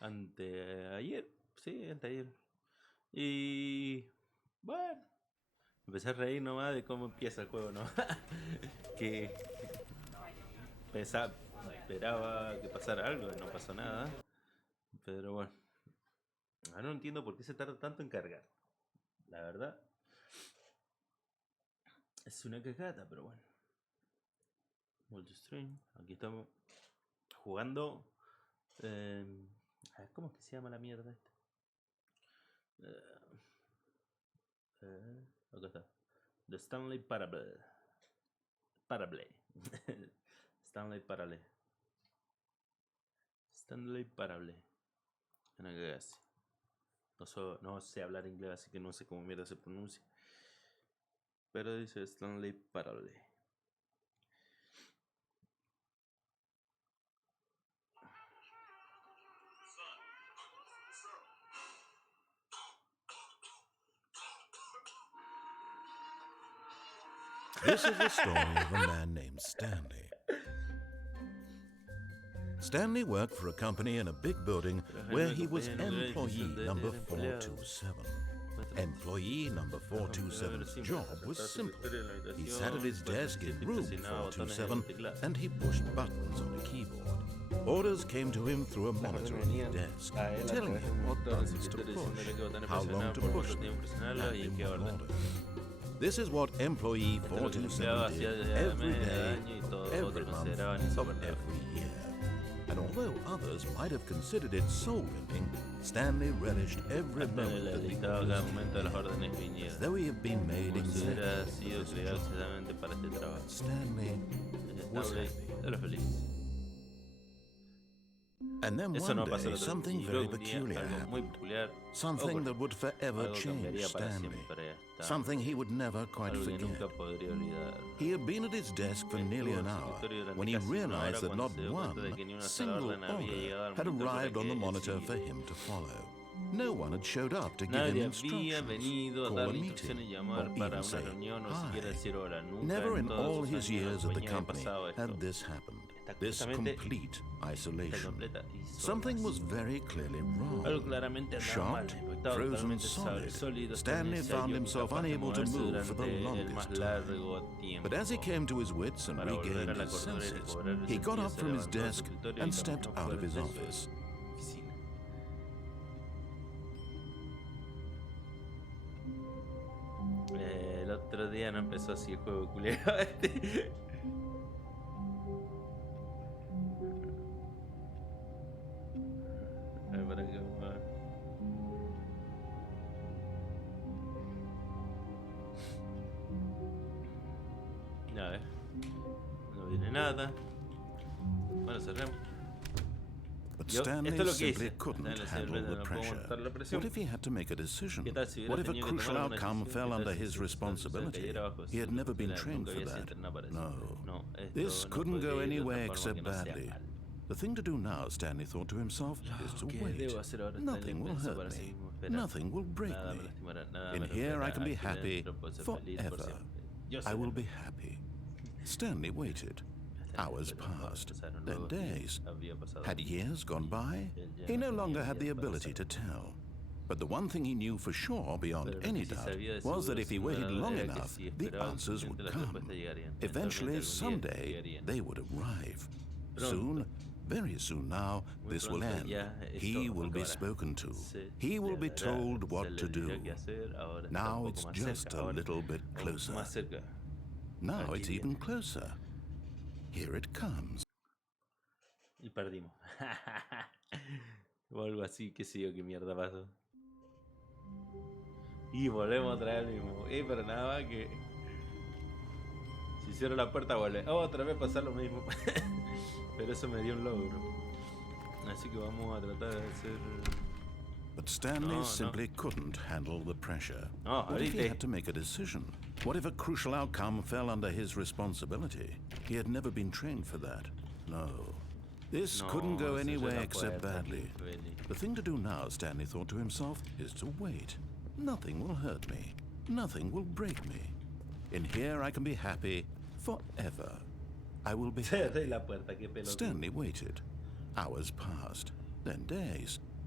Anteayer, sí, anteayer. Y bueno, empecé a reír nomás de cómo empieza el juego, ¿no? Que esperaba que pasara algo y no pasó nada. Pero bueno, ahora no entiendo por qué se tarda tanto en cargar. La verdad, es una cagada, pero bueno. Multistream, aquí estamos jugando. A ver, ¿cómo es que se llama la mierda esta? Acá está. The Stanley Parable. Parable. Stanley Parable. Stanley Parable. Una cagada así. No sé hablar inglés, así que no sé cómo mierda se pronuncia. Pero dice Stanley Parable. This is the story of a man named Stanley. Stanley worked for a company in a big building where he was employee number 427. Employee number 427's job was simple. He sat at his desk in room 427 and he pushed buttons on a keyboard. Orders came to him through a monitor on his desk, telling him what buttons to push, how long to push them, and in what order. This is what employee 427 did every day, every month, of every year. And although others might have considered it soul-ripping, Stanley relished every moment that he was as though he had been made exactly for this job. Stanley was happy. And then one day, something very peculiar happened. Something that would forever change Stanley. Something he would never quite forget. He had been at his desk for nearly an hour when he realized that not one single order had arrived on the monitor for him to follow. No one had showed up to give him instructions, call a meeting, or even say hi. Never in all his years at the company had this happened. This complete isolation. Something was very clearly wrong. Shocked, frozen solid, Stanley found himself unable to move for the longest time. But as he came to his wits and regained his senses, he got up from his desk and stepped out of his office. El otro día no empezó así el juego culero este. Para que a ver, no viene nada. Bueno, cerremos. But Stanley simply couldn't handle the pressure. What if he had to make a decision? What if a crucial outcome fell under his responsibility? He had never been trained for that. No, this couldn't go anywhere except badly. The thing to do now, Stanley thought to himself, is to wait. Nothing will hurt me. Nothing will break me. In here I can be happy forever. I will be happy. Stanley waited. Hours passed, then days. Had years gone by? He no longer had the ability to tell. But the one thing he knew for sure, beyond any doubt, was that if he waited long enough, the answers would come. Eventually, someday, they would arrive. Soon, very soon now, this will end. He will be spoken to. He will be told what to do. Now it's just a little bit closer. Now it's even closer. Here it comes. Y perdimos. O algo así, qué sé yo, qué mierda pasó. Y volvemos a traer el mismo. Pero nada más que... Si cierro la puerta vuelve. Otra vez pasar lo mismo. Pero eso me dio un logro. Así que vamos a tratar de hacer... But Stanley simply couldn't handle the pressure. What if he had to make a decision? What if a crucial outcome fell under his responsibility? He had never been trained for that. No. This couldn't go anywhere except badly. The thing to do now, Stanley thought to himself, is to wait. Nothing will hurt me. Nothing will break me. In here I can be happy forever. I will be happy. Stanley waited. Hours passed, then days.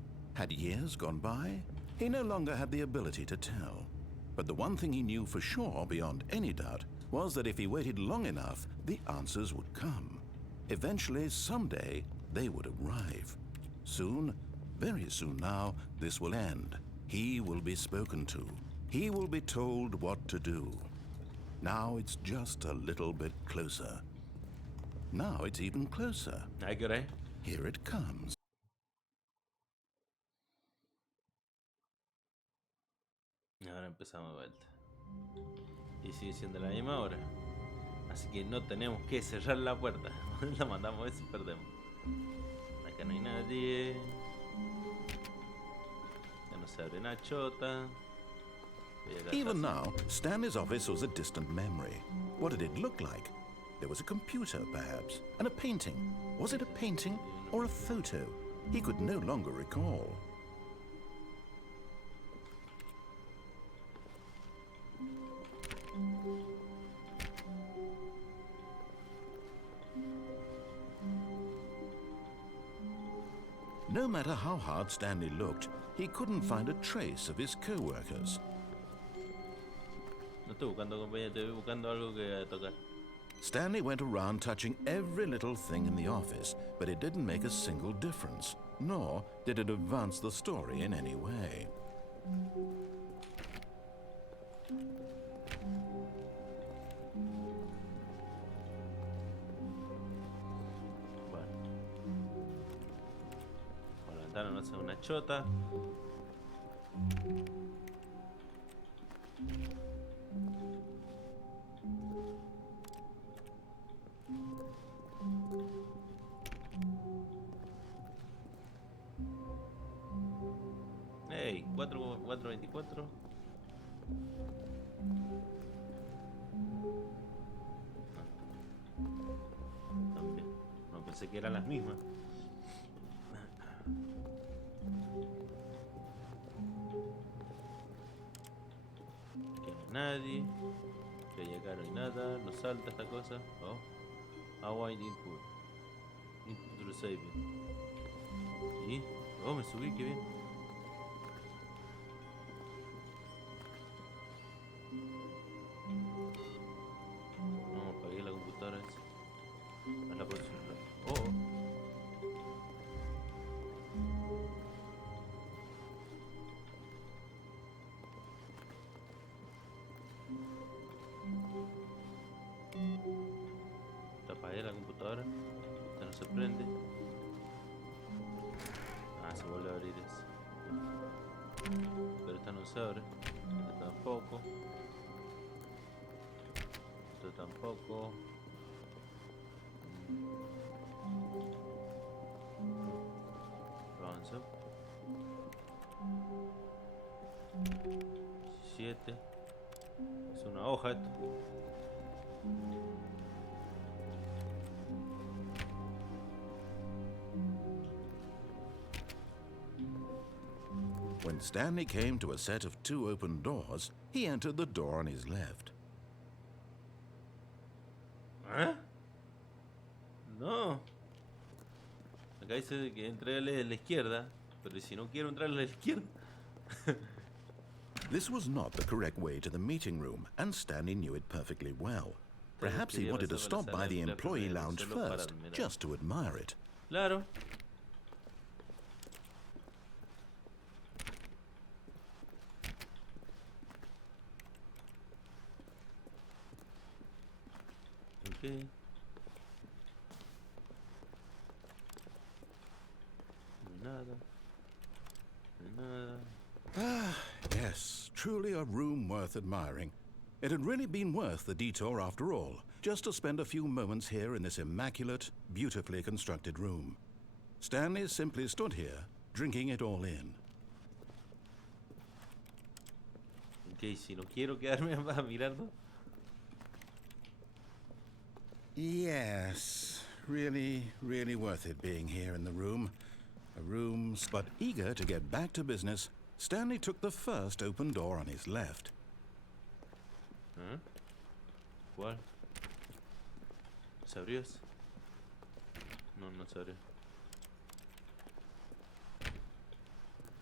Had years gone by? He no longer had the ability to tell. But the one thing he knew for sure, beyond any doubt, was that if he waited long enough, the answers would come. Eventually, someday, they would arrive. Soon, very soon now, this will end. He will be spoken to. He will be told what to do. Now it's just a little bit closer. Now it's even closer. Here it comes. Ahora empezamos de vuelta. Y sigue siendo la misma hora. Así que no tenemos que cerrar la puerta. La mandamos a ver si perdemos. Acá no hay nadie. Ya no se abre una chota. Even now, Stanley's office was a distant memory. What did it look like? There was a computer, perhaps, and a painting. Was it a painting or a photo? He could no longer recall. No matter how hard Stanley looked, he couldn't find a trace of his co-workers. No estoy buscando compañía, estoy buscando algo que tocar. Stanley went around touching every little thing in the office, but it didn't make a single difference, nor did it advance the story in any way. No hace una chota. Hey, 424. También. No pensé que eran las mismas. Nadie, que acá no hay nada, no salta esta cosa. Oh, Hawaii input, input receiving. Y, oh, me subí, qué bien. No, apagué la computadora esa. A la próxima. Oh. Apagué la computadora, esta no se prende. Ah, se vuelve a abrir eso. Pero esta no se abre, esta tampoco. Esto tampoco. Avanza. 17. Es una hoja esto. When Stanley came to a set of 2 open doors, he entered the door on his left. ¿Eh? No. Acá dice que entré a la izquierda, pero si no quiero entrar a la izquierda. This was not the correct way to the meeting room, and Stanley knew it perfectly well. Perhaps he wanted to stop by the employee lounge first, just to admire it. Claro. Okay. Nada. Nada. Ah, yes, truly a room worth admiring. It had really been worth the detour after all, just to spend a few moments here in this immaculate, beautifully constructed room. Stanley simply stood here, drinking it all in. Okay, si no quiero quedarme a mirarlo. Yes, really, really worth it being here in the room. A room, but eager to get back to business, Stanley took the first open door on his left. ¿Eh? ¿Cuál? ¿Se abrió ese? No, no se abrió.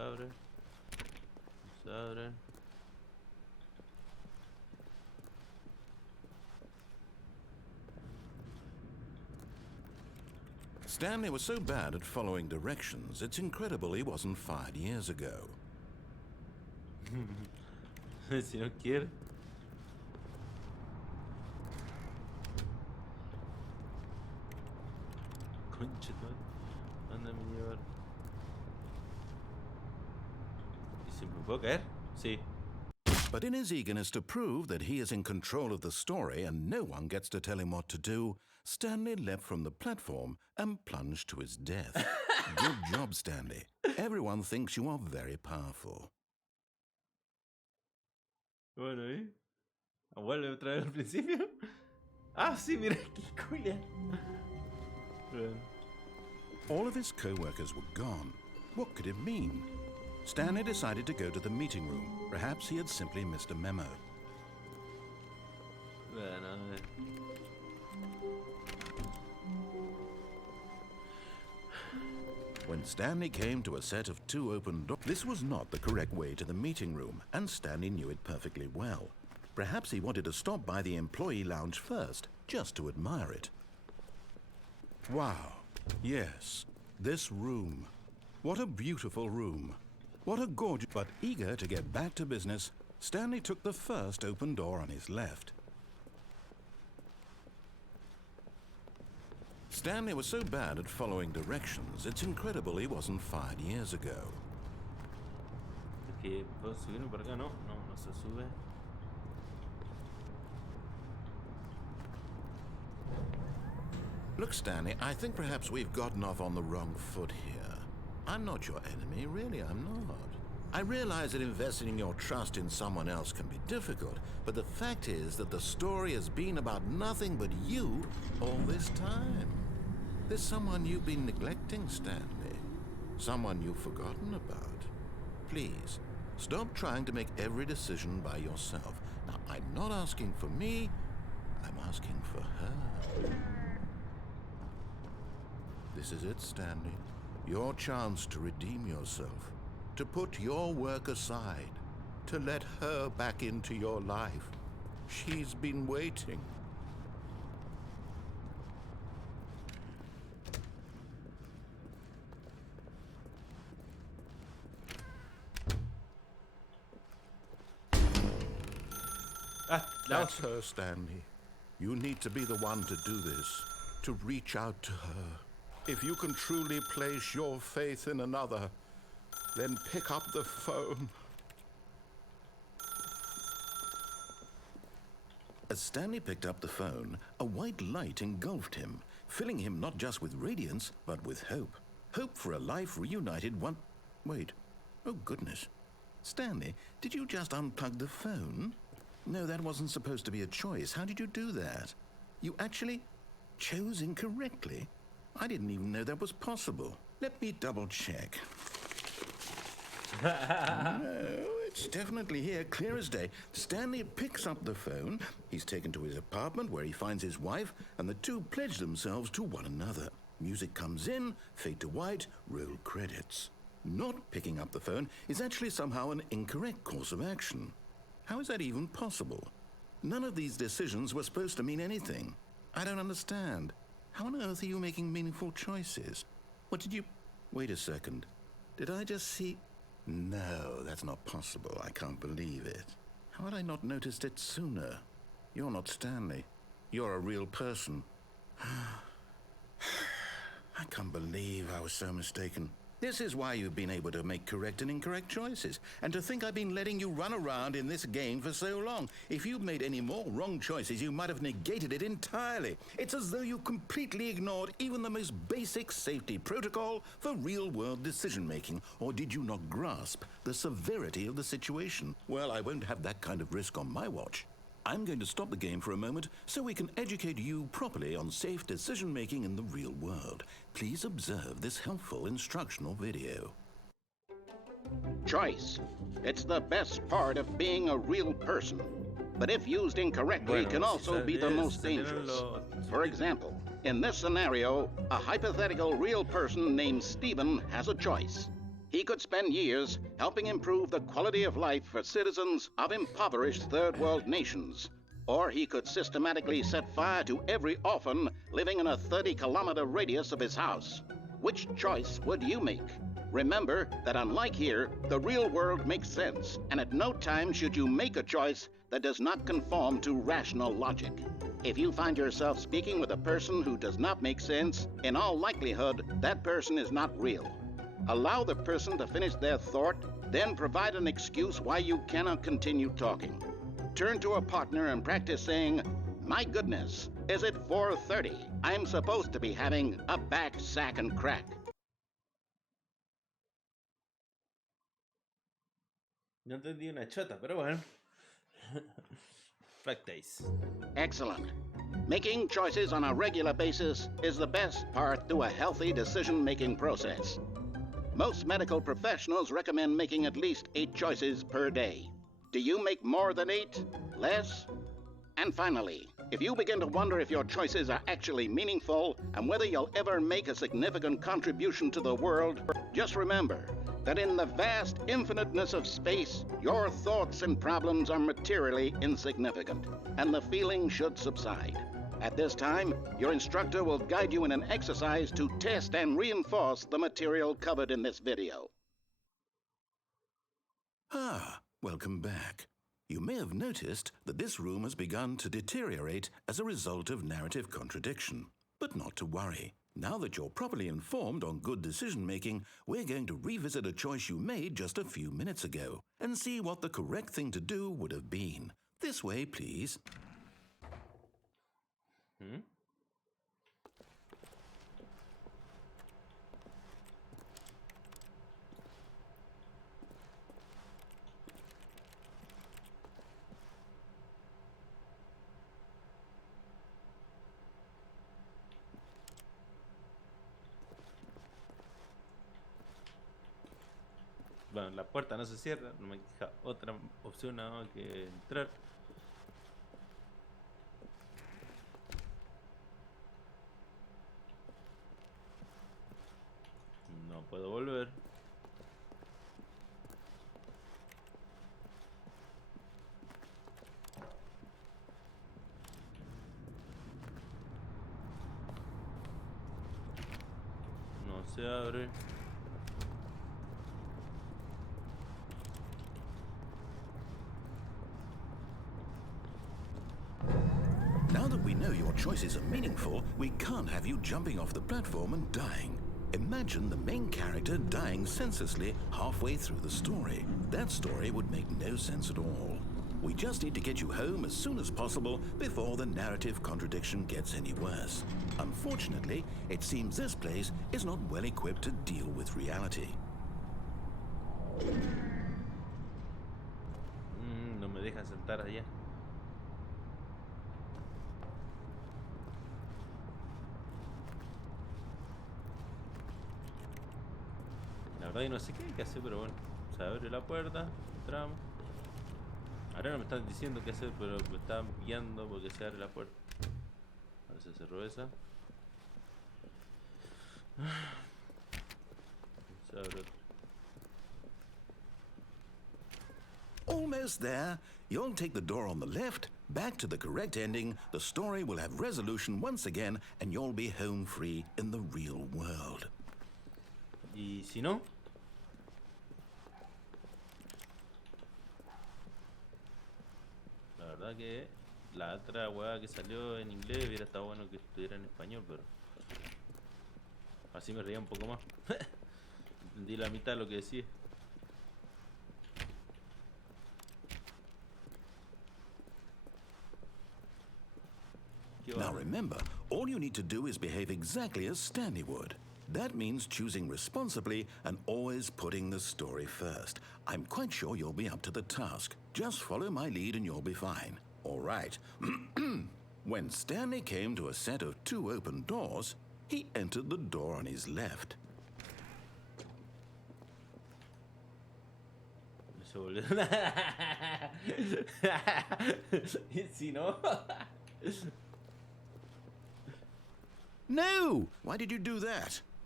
abre. Se abre. Stanley was so bad at following directions, it's incredible he wasn't fired years ago. Si no quiere. Concha, anda me llevar. ¿Y si me puedo caer? Sí. But in his eagerness to prove that he is in control of the story and no one gets to tell him what to do, Stanley leapt from the platform and plunged to his death. Good job, Stanley. Everyone thinks you are very powerful. Bueno, ¿eh? ¿Vuelve otra vez al principio? Ah, sí, mira, qué culia. All of his co-workers were gone. What could it mean? Stanley decided to go to the meeting room. Perhaps he had simply missed a memo. Bueno, a ver. When Stanley came to a set of 2 open doors, this was not the correct way to the meeting room, and Stanley knew it perfectly well. Perhaps he wanted to stop by the employee lounge first, just to admire it. Wow. Yes, this room. What a beautiful room. What a gorgeous... But eager to get back to business, Stanley took the first open door on his left. Stanley was so bad at following directions, it's incredible he wasn't fired years ago. Es que puedo subirme por acá, no se sube. Look, Stanley, I think perhaps we've gotten off on the wrong foot here. I'm not your enemy, really, I'm not. I realize that investing your trust in someone else can be difficult, but the fact is that the story has been about nothing but you all this time. There's someone you've been neglecting, Stanley. Someone you've forgotten about. Please, stop trying to make every decision by yourself. Now, I'm not asking for me, I'm asking for her. This is it, Stanley. Your chance to redeem yourself. To put your work aside. To let her back into your life. She's been waiting. That's her, Stanley. You need to be the one to do this. To reach out to her. If you can truly place your faith in another, then pick up the phone. As Stanley picked up the phone, a white light engulfed him, filling him not just with radiance, but with hope. Hope for a life reunited one... Wait. Oh, goodness. Stanley, did you just unplug the phone? No, that wasn't supposed to be a choice. How did you do that? You actually chose incorrectly? I didn't even know that was possible. Let me double check. No, it's definitely here, clear as day. Stanley picks up the phone. He's taken to his apartment where he finds his wife, and the two pledge themselves to one another. Music comes in, fade to white, roll credits. Not picking up the phone is actually somehow an incorrect course of action. How is that even possible? None of these decisions were supposed to mean anything. I don't understand. How on earth are you making meaningful choices? What did you... Wait a second. Did I just see... No, that's not possible. I can't believe it. How had I not noticed it sooner? You're not Stanley. You're a real person. I can't believe I was so mistaken. This is why you've been able to make correct and incorrect choices. And to think I've been letting you run around in this game for so long. If you'd made any more wrong choices, you might have negated it entirely. It's as though you completely ignored even the most basic safety protocol for real-world decision-making. Or did you not grasp the severity of the situation? Well, I won't have that kind of risk on my watch. I'm going to stop the game for a moment so we can educate you properly on safe decision-making in the real world. Please observe this helpful instructional video. Choice. It's the best part of being a real person. But if used incorrectly, can also be the most dangerous. For example, in this scenario, a hypothetical real person named Stephen has a choice. He could spend years helping improve the quality of life for citizens of impoverished third world nations. Or he could systematically set fire to every orphan living in a 30-kilometer radius of his house. Which choice would you make? Remember that unlike here, the real world makes sense, and at no time should you make a choice that does not conform to rational logic. If you find yourself speaking with a person who does not make sense, in all likelihood, that person is not real. Allow the person to finish their thought, then provide an excuse why you cannot continue talking. Turn to a partner and practice saying, "My goodness, is it 4:30? I'm supposed to be having a back, sack, and crack." No entendí una chota, pero bueno. Practice. Excellent. Making choices on a regular basis is the best part to a healthy decision-making process. Most medical professionals recommend making at least 8 choices per day. Do you make more than 8? Less? And finally, if you begin to wonder if your choices are actually meaningful and whether you'll ever make a significant contribution to the world, just remember that in the vast infiniteness of space, your thoughts and problems are materially insignificant, and the feeling should subside. At this time, your instructor will guide you in an exercise to test and reinforce the material covered in this video. Welcome back. You may have noticed that this room has begun to deteriorate as a result of narrative contradiction. But not to worry. Now that you're properly informed on good decision-making, we're going to revisit a choice you made just a few minutes ago and see what the correct thing to do would have been. This way, please. Bueno, la puerta no se cierra, no me deja otra opción nada más que entrar. No puedo volver. No se abre. Now that we know your choices are meaningful, we can't have you jumping off the platform and dying. Imagine the main character dying senselessly halfway through the story. That story would make no sense at all. We just need to get you home as soon as possible before the narrative contradiction gets any worse. Unfortunately, it seems this place is not well equipped to deal with reality. No me deja saltar allá. La verdad que no sé qué hay que hacer, pero bueno. Se abre la puerta, entramos. Ahora no me están diciendo qué hacer, pero me están guiando porque se abre la puerta. A ver si se cerró esa. Se abre otra. Almost there. You'll take the door on the left, back to the correct ending, the story will have resolution once again, and you'll be home free in the real world. ¿Y si no? La verdad que la otra hueá que salió en inglés hubiera estado bueno que estuviera en español, pero así me reía un poco más. Entendí la mitad de lo que decía. Now remember, all you need to do is behave exactly as Stanley would. That means choosing responsibly and always putting the story first. I'm quite sure you'll be up to the task. Just follow my lead and you'll be fine. All right. When Stanley came to a set of 2 open doors, he entered the door on his left. Si no. No! Why did you do that?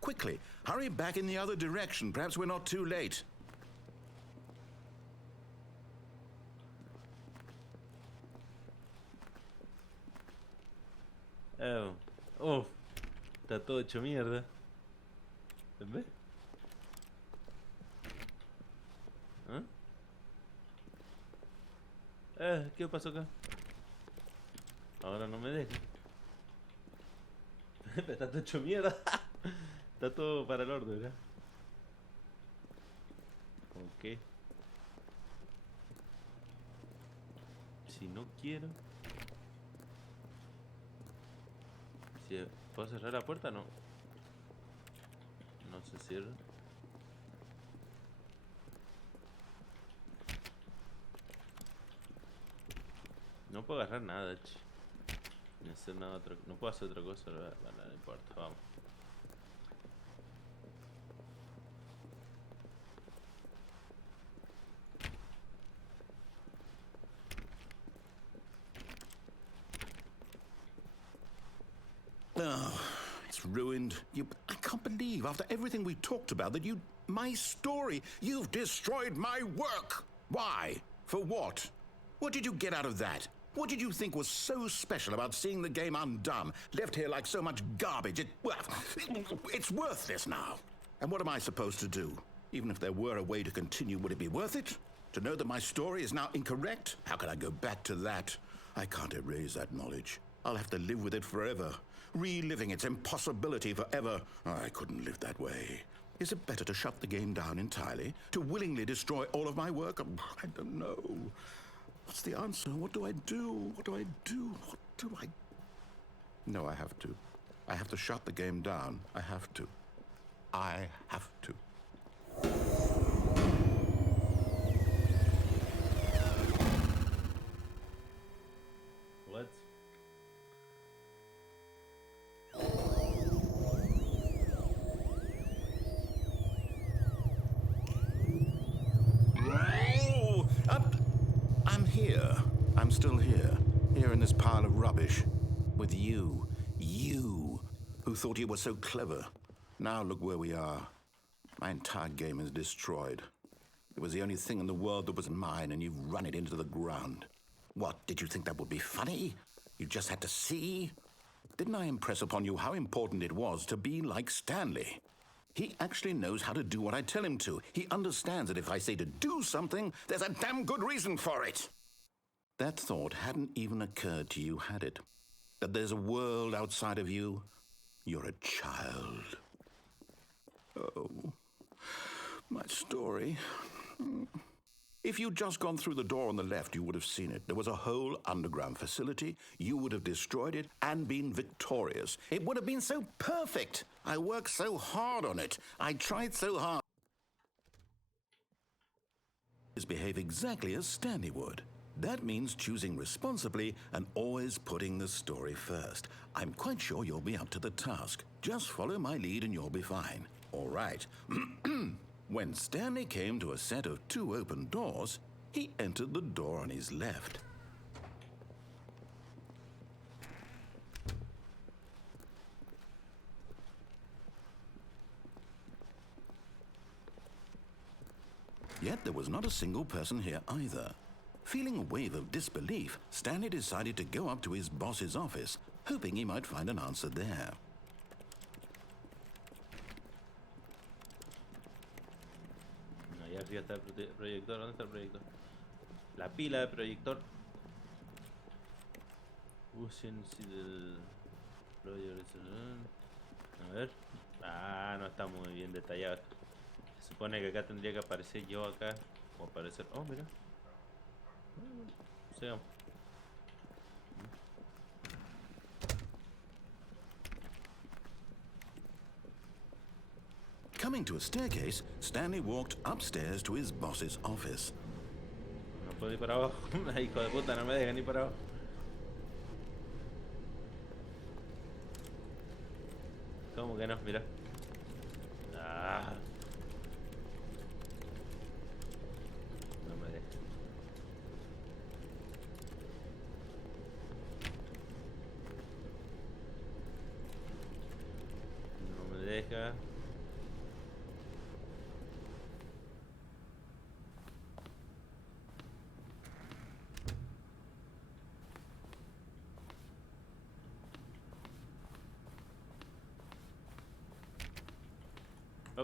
quickly. Hurry back in the other direction. Perhaps we're not too late. Oh. Oh. Está todo hecho mierda. ¿Ves? ¿Ah? ¿Qué pasó acá? Ahora no me deja. Está todo hecho mierda. Está todo para el orden, ¿verdad? Ok. Si no quiero... ¿Puedo cerrar la puerta? No. No se cierra. No puedo agarrar nada, che. Ni hacer nada otra. No puedo hacer otra cosa. Bueno, no importa, vamos. Oh, it's ruined. I can't believe, after everything we talked about, that my story, you've destroyed my work. Why? For what? What did you get out of that? What did you think was so special about seeing the game undone, left here like so much garbage? It's worthless now. And what am I supposed to do? Even if there were a way to continue, would it be worth it? To know that my story is now incorrect? How can I go back to that? I can't erase that knowledge. I'll have to live with it forever. Reliving its impossibility forever. I couldn't live that way. Is it better to shut the game down entirely? To willingly destroy all of my work? I don't know. What's the answer? What do I do? What do I do? What do I... No, I have to. I have to shut the game down. I have to. I have to. What? I'm here. I'm still here. Here in this pile of rubbish. With you. You, who thought you were so clever. Now look where we are. My entire game is destroyed. It was the only thing in the world that was mine, and you've run it into the ground. What, did you think that would be funny? You just had to see? Didn't I impress upon you how important it was to be like Stanley? He actually knows how to do what I tell him to. He understands that if I say to do something, there's a damn good reason for it. That thought hadn't even occurred to you, had it? That there's a world outside of you? You're a child. Oh, my story. If you'd just gone through the door on the left, you would have seen it. There was a whole underground facility. You would have destroyed it and been victorious. It would have been so perfect. I worked so hard on it. I tried so hard. Behave exactly as Stanley would. That means choosing responsibly and always putting the story first. I'm quite sure you'll be up to the task. Just follow my lead and you'll be fine. All right. When Stanley came to a set of 2 open doors, he entered the door on his left. Yet there was not a single person here either. Feeling a wave of disbelief, Stanley decided to go up to his boss's office, hoping he might find an answer there. Ya arriba está el proyector. ¿Dónde está el proyector? La pila de proyector. Usen el... A ver. Ah, no está muy bien detallado. Se supone que acá tendría que aparecer yo acá. O aparecer... Oh, mira. Sigamos. Coming to a staircase, Stanley walked upstairs to his boss's office. No puedo ir para abajo. Hijo de puta, no me dejan ir para abajo. ¿Cómo que no? Mira. Ah. No me deja. No me deja.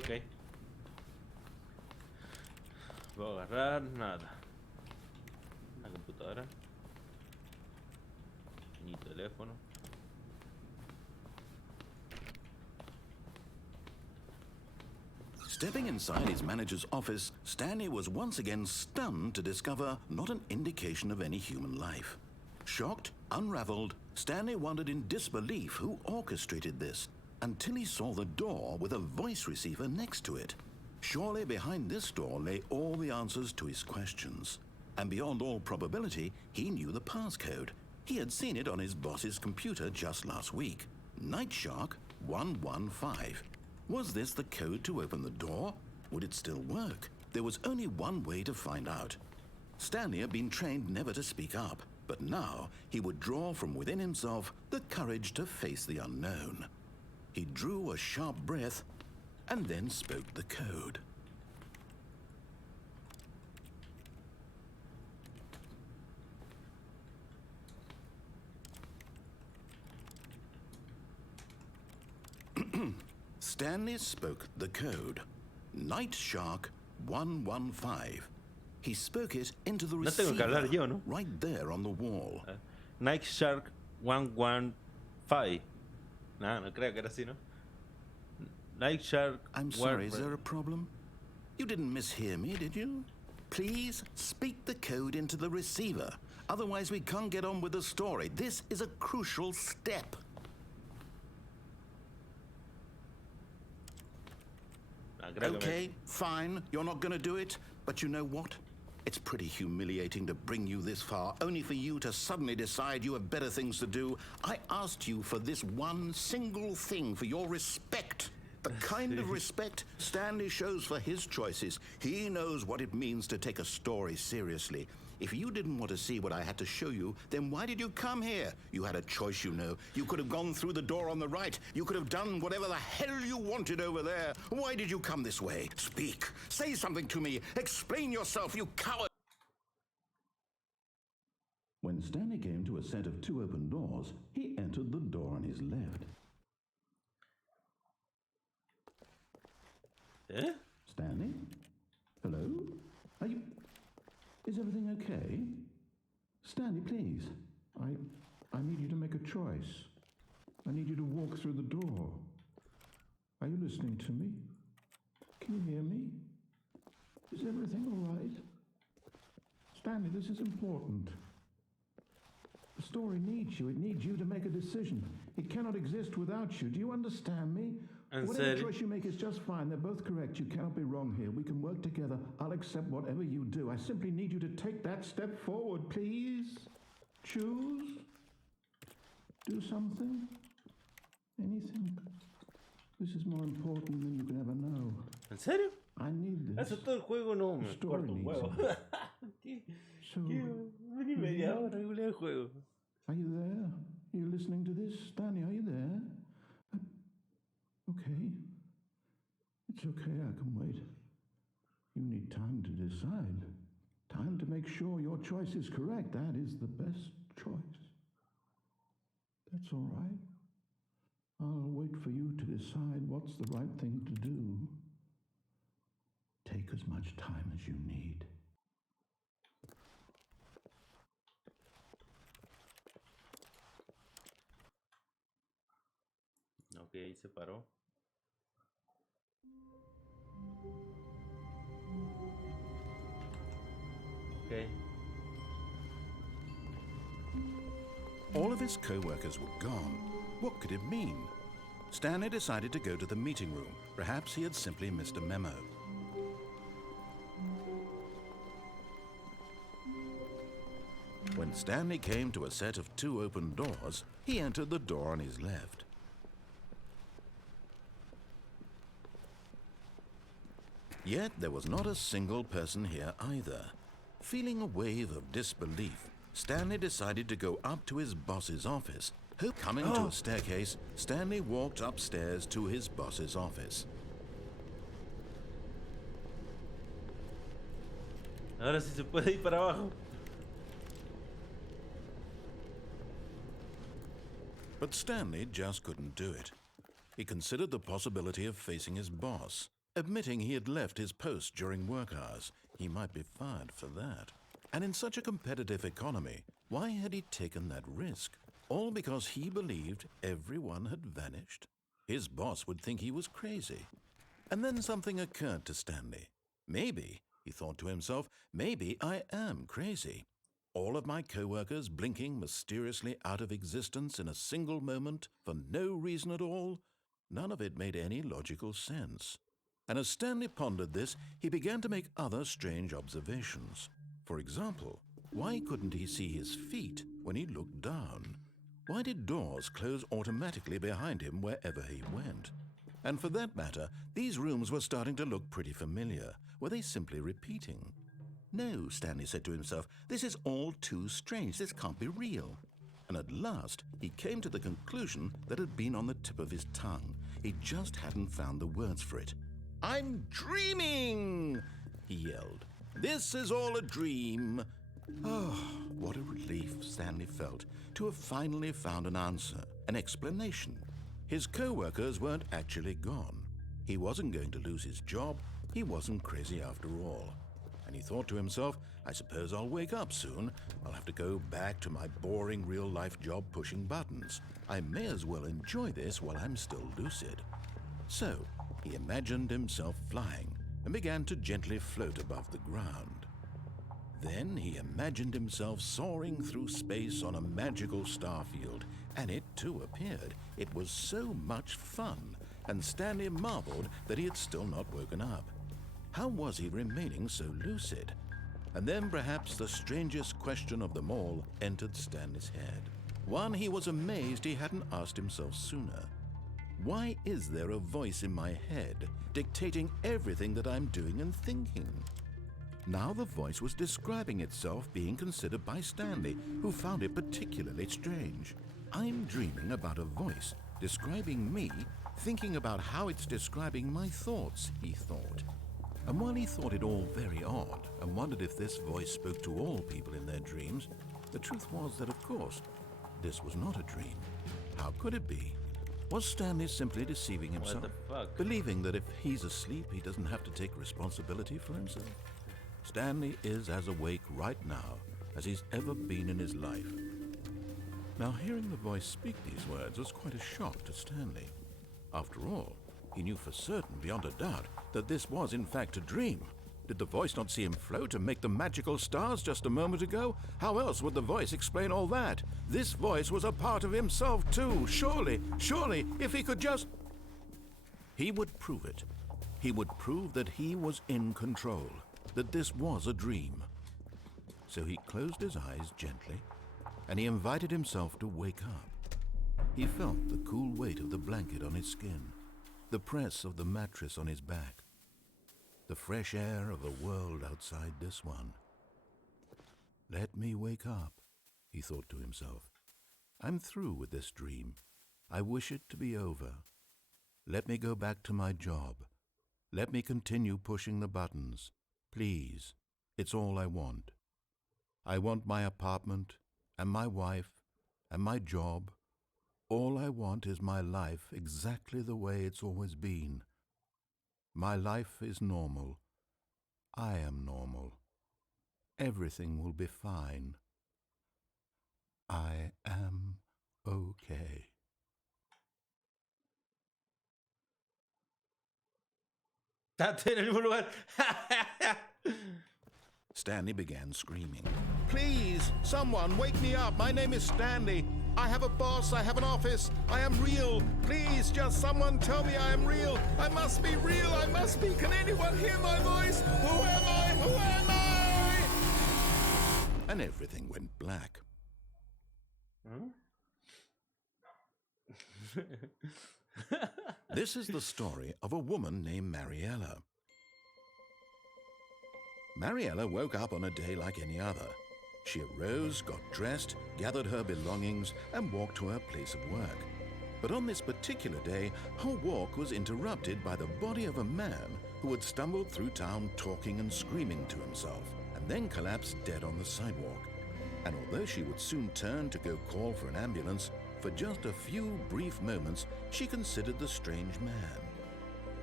Ok. Puedo agarrar nada. La computadora. Ni teléfono. Stepping inside his manager's office, Stanley was once again stunned to discover not an indication of any human life. Shocked, unraveled, Stanley wondered in disbelief who orchestrated this, until he saw the door with a voice receiver next to it. Surely behind this door lay all the answers to his questions. And beyond all probability, he knew the passcode. He had seen it on his boss's computer just last week. Night Shark 115. Was this the code to open the door? Would it still work? There was only one way to find out. Stanley had been trained never to speak up, but now he would draw from within himself the courage to face the unknown. He drew a sharp breath and then spoke the code. Stanley spoke the code. Night Shark 115. He spoke it into the receiver, tengo que hablar yo, ¿no? right there on the wall. Night Shark 115. No creo que era así, ¿no? Night Shark. I'm sorry, is there a problem? You didn't mishear me, did you? Please speak the code into the receiver. Otherwise, we can't get on with the story. This is a crucial step. Okay, fine. You're not going to do it. But you know what? It's pretty humiliating to bring you this far, only for you to suddenly decide you have better things to do. I asked you for this one single thing, for your respect. The kind of respect Stanley shows for his choices. He knows what it means to take a story seriously. If you didn't want to see what I had to show you, then why did you come here? You had a choice, you know. You could have gone through the door on the right. You could have done whatever the hell you wanted over there. Why did you come this way? Speak. Say something to me. Explain yourself, you coward. When Stanley came to a set of two open doors, he entered the door on his left. Eh? Stanley? Hello? Are you... Is everything okay? Stanley, please. I need you to make a choice. I need you to walk through the door. Are you listening to me? Can you hear me? Is everything all right? Stanley, this is important. The story needs you. It needs you to make a decision. It cannot exist without you. Do you understand me? Whatever choice you make is just fine. They're both correct. You cannot be wrong here. We can work together. I'll accept whatever you do. I simply need you to take that step forward, please. Choose. Do something. Anything. This is more important than you can ever know. ¿En serio? I need this. Eso todo el juego no me importa un huevo. ¿Qué media hora el juego? Are you there? Are you listening to this? Stanley, are you there? Okay. It's okay, I can wait. You need time to decide. Time to make sure your choice is correct. That is the best choice. That's all right. I'll wait for you to decide what's the right thing to do. Take as much time as you need. Ok, ahí se paró. Okay. All of his co-workers were gone. What could it mean? Stanley decided to go to the meeting room. Perhaps he had simply missed a memo. When Stanley came to a set of two open doors, he entered the door on his left. Yet there was not a single person here either. Feeling a wave of disbelief, Stanley decided to go up to his boss's office. Coming to a staircase, Stanley walked upstairs to his boss's office. Ahora sí se puede ir para abajo. But Stanley just couldn't do it. He considered the possibility of facing his boss. Admitting he had left his post during work hours, he might be fired for that. And in such a competitive economy, why had he taken that risk? All because he believed everyone had vanished? His boss would think he was crazy. And then something occurred to Stanley. Maybe, he thought to himself, maybe I am crazy. All of my co-workers blinking mysteriously out of existence in a single moment for no reason at all? None of it made any logical sense. And as Stanley pondered this, he began to make other strange observations. For example, why couldn't he see his feet when he looked down? Why did doors close automatically behind him wherever he went? And for that matter, these rooms were starting to look pretty familiar. Were they simply repeating? No, Stanley said to himself, this is all too strange. This can't be real. And at last, he came to the conclusion that had been on the tip of his tongue. He just hadn't found the words for it. I'm dreaming, he yelled. This is all a dream. Oh, what a relief Stanley felt to have finally found an answer, an explanation. His co-workers weren't actually gone. He wasn't going to lose his job. He wasn't crazy after all. And he thought to himself, I suppose I'll wake up soon. I'll have to go back to my boring real-life job pushing buttons. I may as well enjoy this while I'm still lucid. So, he imagined himself flying and began to gently float above the ground. Then he imagined himself soaring through space on a magical starfield, and it too appeared. It was so much fun, and Stanley marveled that he had still not woken up. How was he remaining so lucid? And then perhaps the strangest question of them all entered Stanley's head. One he was amazed he hadn't asked himself sooner. Why is there a voice in my head dictating everything that I'm doing and thinking? Now the voice was describing itself being considered by Stanley, who found it particularly strange. I'm dreaming about a voice describing me, thinking about how it's describing my thoughts, he thought. And while he thought it all very odd and wondered if this voice spoke to all people in their dreams, the truth was that, of course, this was not a dream. How could it be? Was Stanley simply deceiving himself, believing that if he's asleep, he doesn't have to take responsibility for himself? Stanley is as awake right now as he's ever been in his life. Now, hearing the voice speak these words was quite a shock to Stanley. After all, he knew for certain, beyond a doubt, that this was in fact a dream. Did the voice not see him float and make the magical stars just a moment ago? How else would the voice explain all that? This voice was a part of himself too. Surely, if he could just... He would prove it. He would prove that he was in control, that this was a dream. So he closed his eyes gently, and he invited himself to wake up. He felt the cool weight of the blanket on his skin, the press of the mattress on his back, the fresh air of a world outside this one. Let me wake up, he thought to himself. I'm through with this dream. I wish it to be over. Let me go back to my job. Let me continue pushing the buttons. Please, it's all I want. I want my apartment and my wife and my job. All I want is my life exactly the way it's always been. My life is normal. I am normal. Everything will be fine. I am okay. Estate en el mismo lugar. Stanley began screaming. Please, someone, wake me up. My name is Stanley. I have a boss. I have an office. I am real. Please, just someone tell me I am real. I must be real. I must be. Can anyone hear my voice? Who am I? Who am I? And everything went black. This is the story of a woman named Mariella. Mariella woke up on a day like any other. She arose, got dressed, gathered her belongings, and walked to her place of work. But on this particular day, her walk was interrupted by the body of a man who had stumbled through town talking and screaming to himself, and then collapsed dead on the sidewalk. And although she would soon turn to go call for an ambulance, for just a few brief moments she considered the strange man.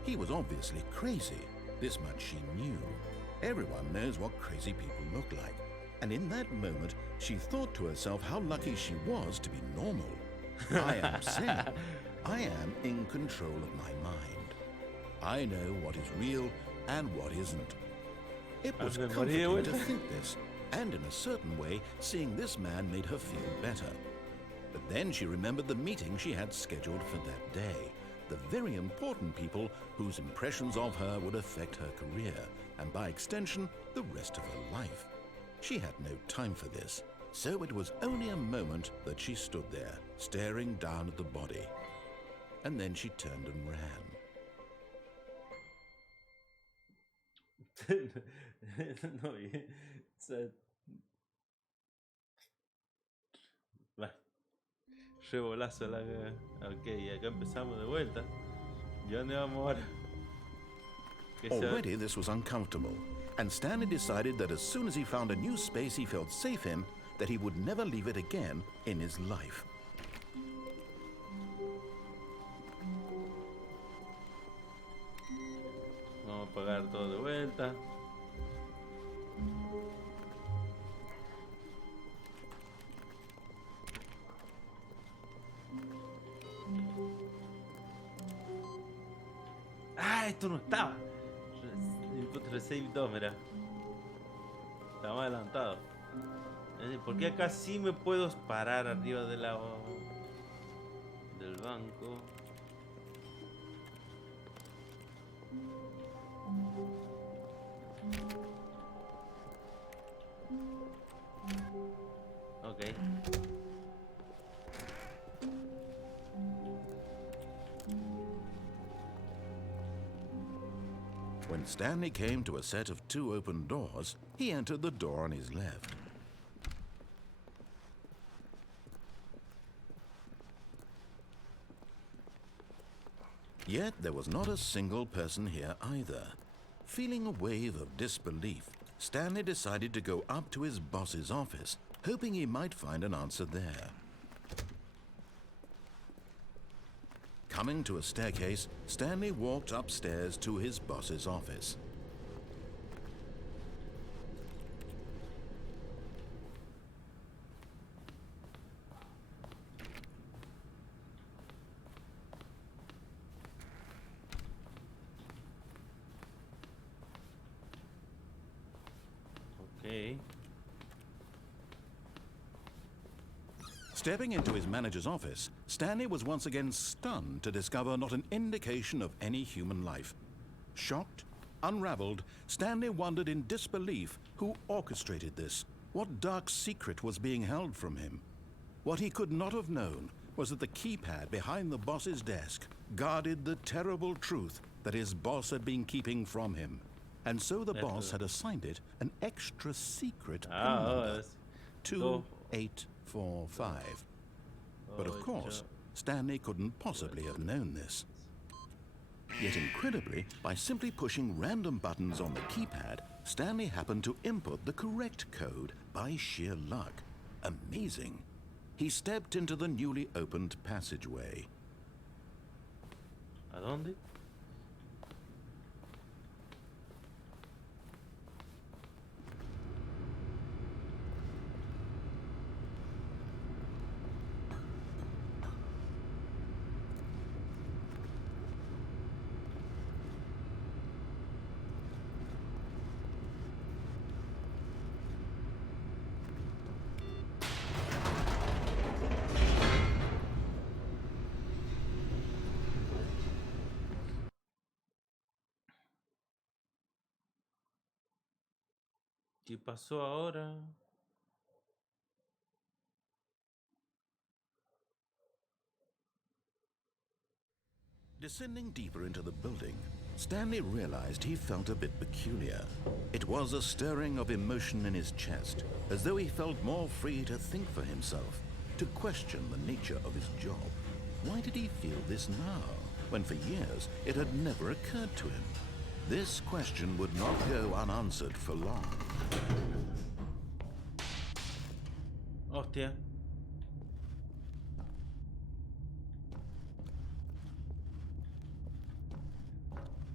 He was obviously crazy. This much she knew. Everyone knows what crazy people look like. And in that moment, she thought to herself how lucky she was to be normal. I am sane. I am in control of my mind. I know what is real and what isn't. It was comforting to think this, and in a certain way, seeing this man made her feel better. But then she remembered the meeting she had scheduled for that day, the very important people whose impressions of her would affect her career, and by extension, the rest of her life. She had no time for this, so it was only a moment that she stood there, staring down at the body. And then she turned and ran. No, rebolazo la que... Ok, acá empezamos de vuelta. ¿Y dónde vamos ahora? Already this was uncomfortable, and Stanley decided that as soon as he found a new space he felt safe in, that he would never leave it again in his life. Vamos a apagar todo de vuelta. Ah, esto no estaba. Input Resave 2, mira. Está más adelantado. ¿Por qué acá sí me puedo parar arriba del banco? Ok. When Stanley came to a set of 2 open doors, he entered the door on his left. Yet there was not a single person here either. Feeling a wave of disbelief, Stanley decided to go up to his boss's office, hoping he might find an answer there. Coming to a staircase, Stanley walked upstairs to his boss's office. Okay. Stepping into his manager's office, Stanley was once again stunned to discover not an indication of any human life. Shocked, unraveled, Stanley wondered in disbelief who orchestrated this. What dark secret was being held from him? What he could not have known was that the keypad behind the boss's desk guarded the terrible truth that his boss had been keeping from him. And so the boss had assigned it an extra secret number, 2845. But of course, Stanley couldn't possibly have known this. Yet incredibly, by simply pushing random buttons on the keypad, Stanley happened to input the correct code by sheer luck. Amazing. He stepped into the newly opened passageway. ¿A dónde? ¿Qué pasó ahora? Descending deeper into the building, Stanley realized he felt a bit peculiar. It was a stirring of emotion in his chest, as though he felt more free to think for himself, to question the nature of his job. Why did he feel this now, when for years it had never occurred to him? This question would not go unanswered for long. Hostia.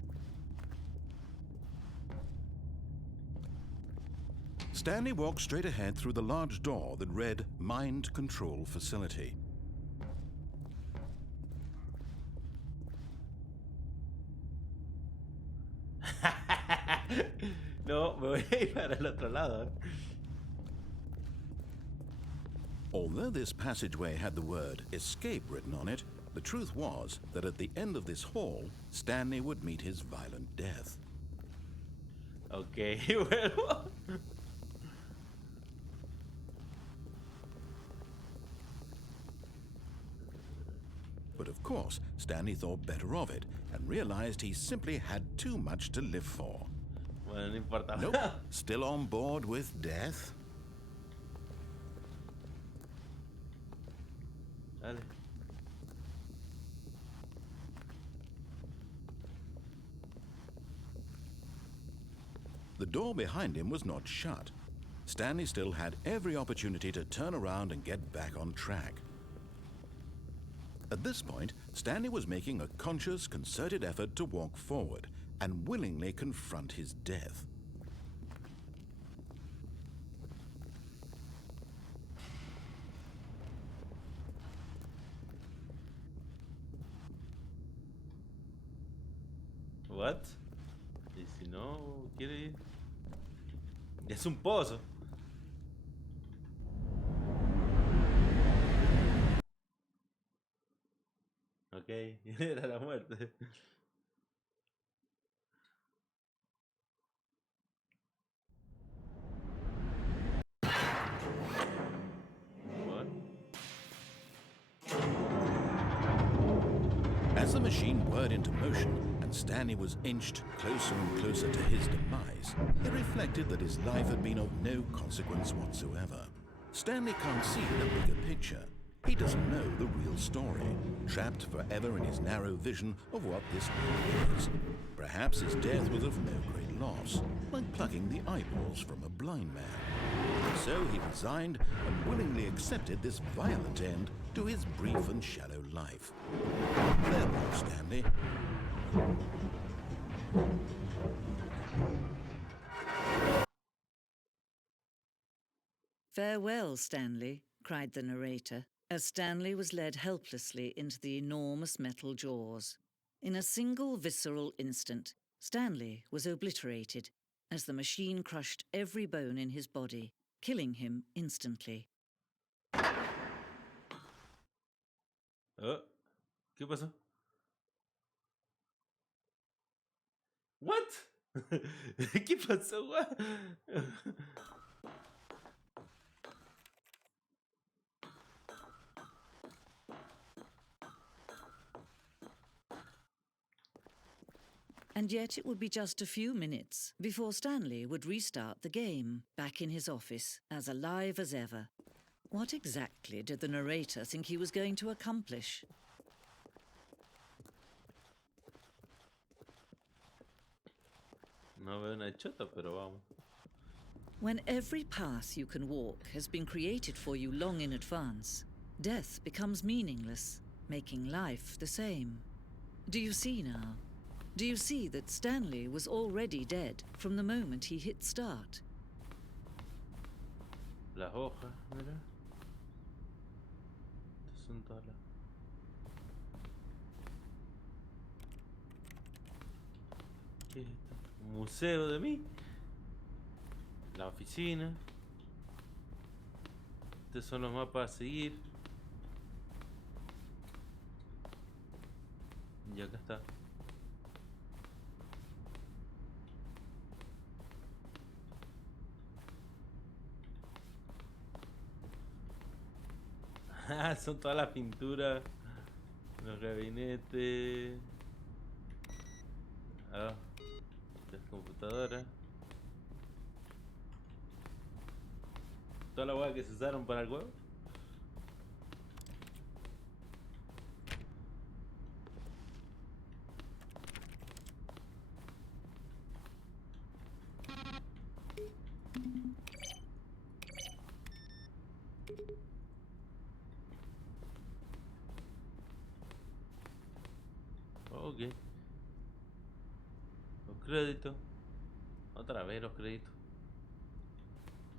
Stanley walked straight ahead through the large door that read Mind Control Facility. No, me voy a ir para el otro lado. Although this passageway had the word escape written on it, the truth was that at the end of this hall, Stanley would meet his violent death. Okay, vuelvo. But of course, Stanley thought better of it and realized he simply had too much to live for. Bueno, no importa. Nope, still on board with death? Dale. The door behind him was not shut. Stanley still had every opportunity to turn around and get back on track. At this point, Stanley was making a conscious, concerted effort to walk forward and willingly confront his death. What? Y si no quiere ir. Es un pozo. Ok, era la muerte. What? As the machine whirred into motion and Stanley was inched closer and closer to his demise, he reflected that his life had been of no consequence whatsoever. Stanley can't see the bigger picture. He doesn't know the real story, trapped forever in his narrow vision of what this world is. Perhaps his death was of no great loss, like plucking the eyeballs from a blind man. So he resigned and willingly accepted this violent end to his brief and shallow life. Farewell, Stanley. "Farewell, Stanley," cried the narrator, as Stanley was led helplessly into the enormous metal jaws. In a single visceral instant, Stanley was obliterated as the machine crushed every bone in his body, killing him instantly. Oh, ¿qué pasó? What? ¿Qué pasó? What? And yet it would be just a few minutes before Stanley would restart the game, back in his office, as alive as ever. What exactly did the narrator think he was going to accomplish? No veo una chota, pero vamos. When every path you can walk has been created for you long in advance, death becomes meaningless, making life the same. Do you see now? Do you see that Stanley was already dead from the moment he hit start? Las hojas, mira. Estas son todas las... ¿Qué es esto? ¿Un museo de mí? La oficina. Estos son los mapas a seguir. Y acá está. Ah, son todas las pinturas, los gabinetes, las computadoras, toda la hueá que se usaron para el juego. Ok. Los créditos. Otra vez los créditos.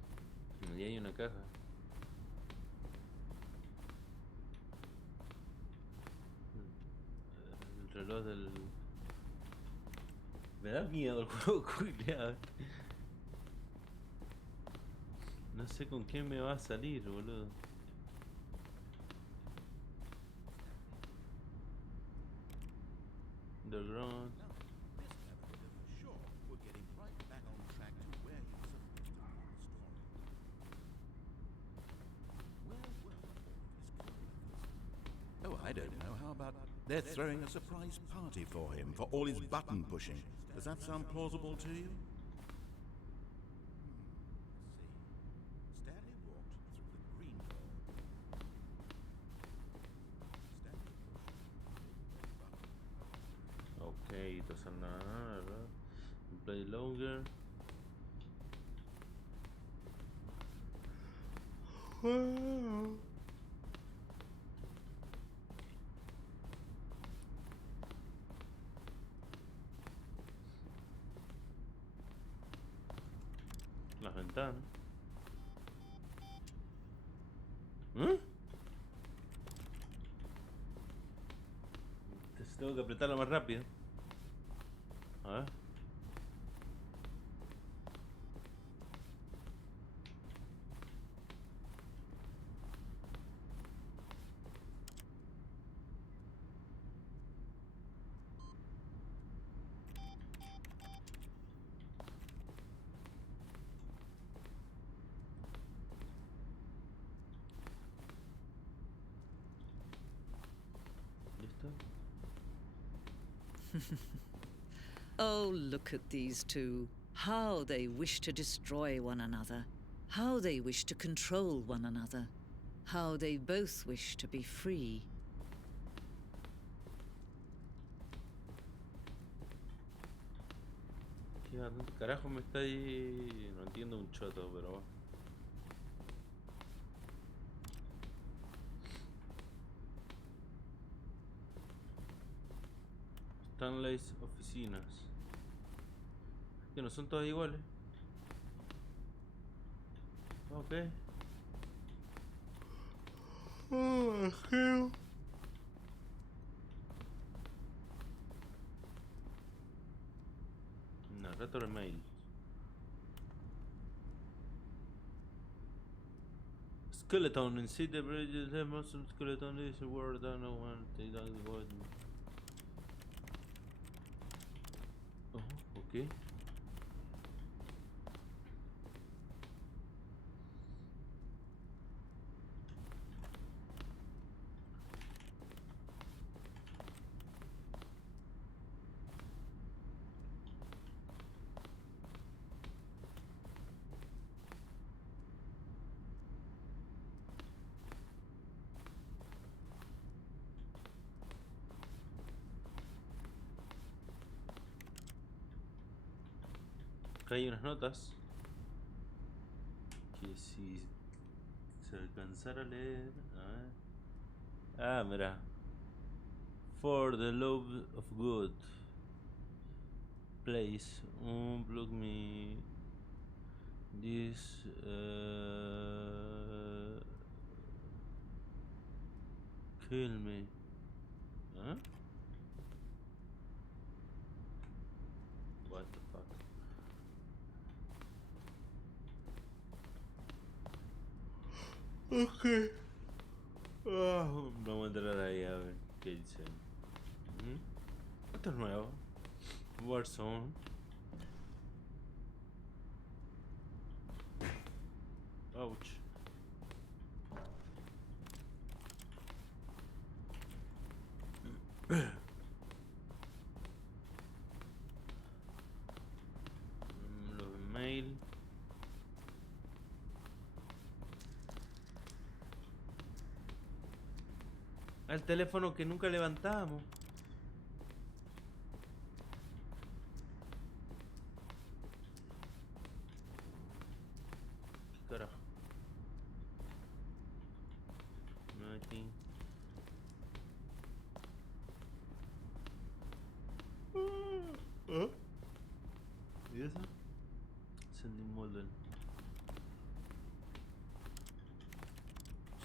Y hay una caja. El reloj del... Me da miedo el juego, culiado. No sé con quién me va a salir, boludo. The ground. Oh, I don't know. How about they're throwing a surprise party for him for all his button pushing? Does that sound plausible to you? Stanley walked through the green door. Okay, doesn't matter. Play longer. Las ventanas. ¿Eh? Entonces tengo que apretarlo más rápido. A ver. ¿Listo? Oh, look at these two. How they wish to destroy one another. How they wish to control one another. How they both wish to be free. ¿Qué carajo me está ahí? No entiendo un choto, pero bueno. Stanley's oficinas. Que no son todas iguales. Ok. Narrator mail. Skeleton inside the bridge. The most skeleton is a word that no one they don't avoid me. Oh, okay. Acá hay unas notas que si se alcanzara a leer, a ver. Ah, mira. For the love of God, please unplug me this kill me. Huh? What the fuck? Ok. Vamos a entrar ahí a ver qué dice. Esto es nuevo. Warzone. Ouch. Los mail. Al teléfono que nunca levantamos. ¿Qué carajo? Aquí. ¿Y eso? Sending model.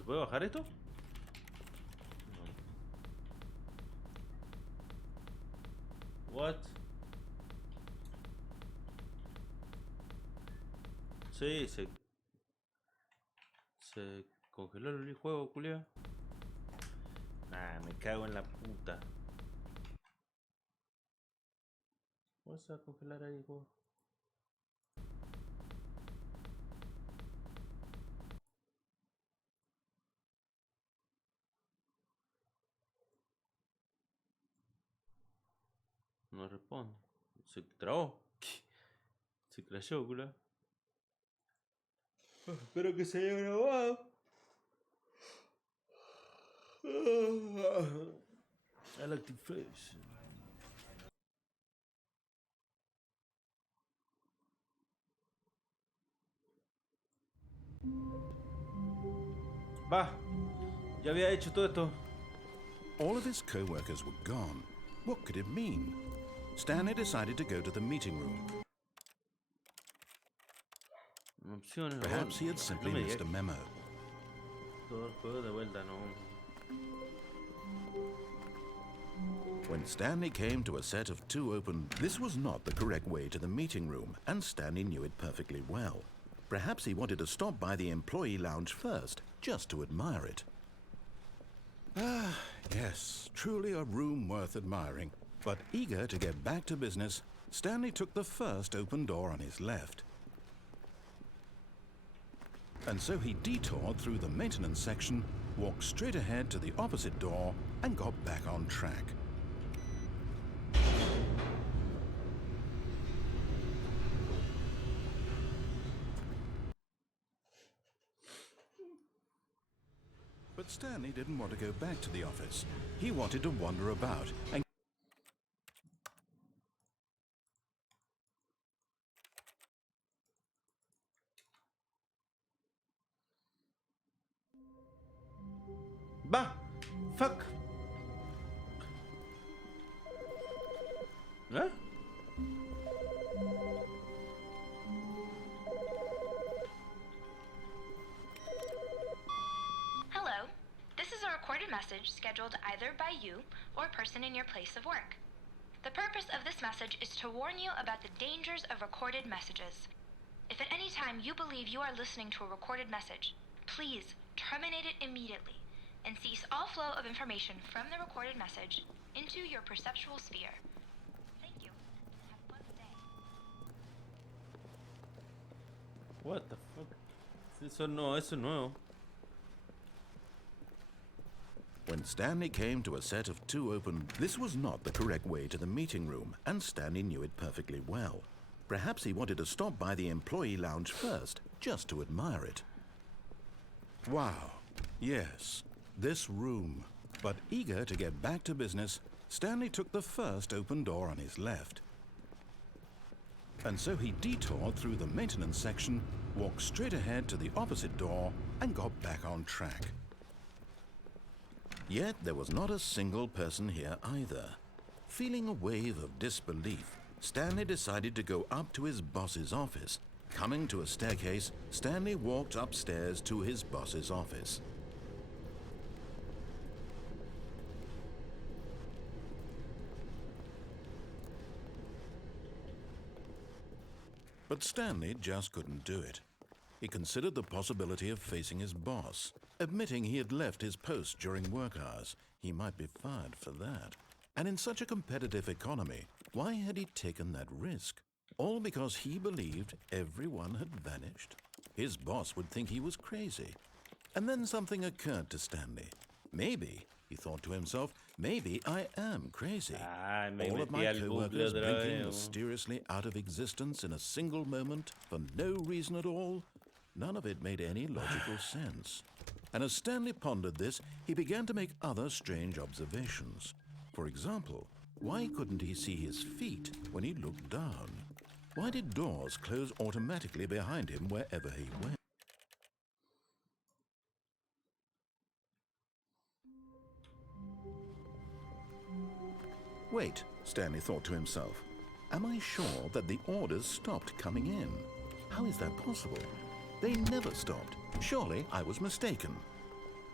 puede bajar esto? No. What? Sí, se congeló el juego, culia. Nah, me cago en la puta. Vamos a congelar ahí, juego. No responde. Se trabó. Se crashó, culo. Espero que se haya grabado. Al Activation. Va. Ya había hecho todo esto. All of his co-workers were gone. What could it mean? Stanley decided to go to the meeting room. Perhaps he had simply missed a memo. Todo el juego de vuelta, no. When Stanley came to a set of 2 open, this was not the correct way to the meeting room, and Stanley knew it perfectly well. Perhaps he wanted to stop by the employee lounge first, just to admire it. Ah, yes, truly a room worth admiring. But eager to get back to business, Stanley took the first open door on his left. And so he detoured through the maintenance section, walked straight ahead to the opposite door, and got back on track. But Stanley didn't want to go back to the office. He wanted to wander about and Va. Fuck. ¿Eh? Hello. This is a recorded message scheduled either by you or a person in your place of work. The purpose of this message is to warn you about the dangers of recorded messages. If at any time you believe you are listening to a recorded message, please terminate it immediately and cease all flow of information from the recorded message into your perceptual sphere. Thank you. Have a pleasant day. What the fuck? Eso no, eso es nuevo. when Stanley came to a set of 2 open, this was not the correct way to the meeting room, and Stanley knew it perfectly well. Perhaps he wanted to stop by the employee lounge first, just to admire it. Wow, yes, this room. But eager to get back to business, Stanley took the first open door on his left. And so he detoured through the maintenance section, walked straight ahead to the opposite door, and got back on track. Yet there was not a single person here either. Feeling a wave of disbelief, Stanley decided to go up to his boss's office. Coming to a staircase, Stanley walked upstairs to his boss's office. But Stanley just couldn't do it. He considered the possibility of facing his boss. Admitting he had left his post during work hours, he might be fired for that. And in such a competitive economy, why had he taken that risk? All because he believed everyone had vanished? His boss would think he was crazy. And then something occurred to Stanley. Maybe, he thought to himself, maybe I am crazy. All of my co-workers blinking mysteriously out of existence in a single moment for no reason at all. None of it made any logical sense. And as Stanley pondered this, he began to make other strange observations. For example, why couldn't he see his feet when he looked down? Why did doors close automatically behind him wherever he went? Wait, Stanley thought to himself. Am I sure that the orders stopped coming in? How is that possible? They never stopped. Surely I was mistaken.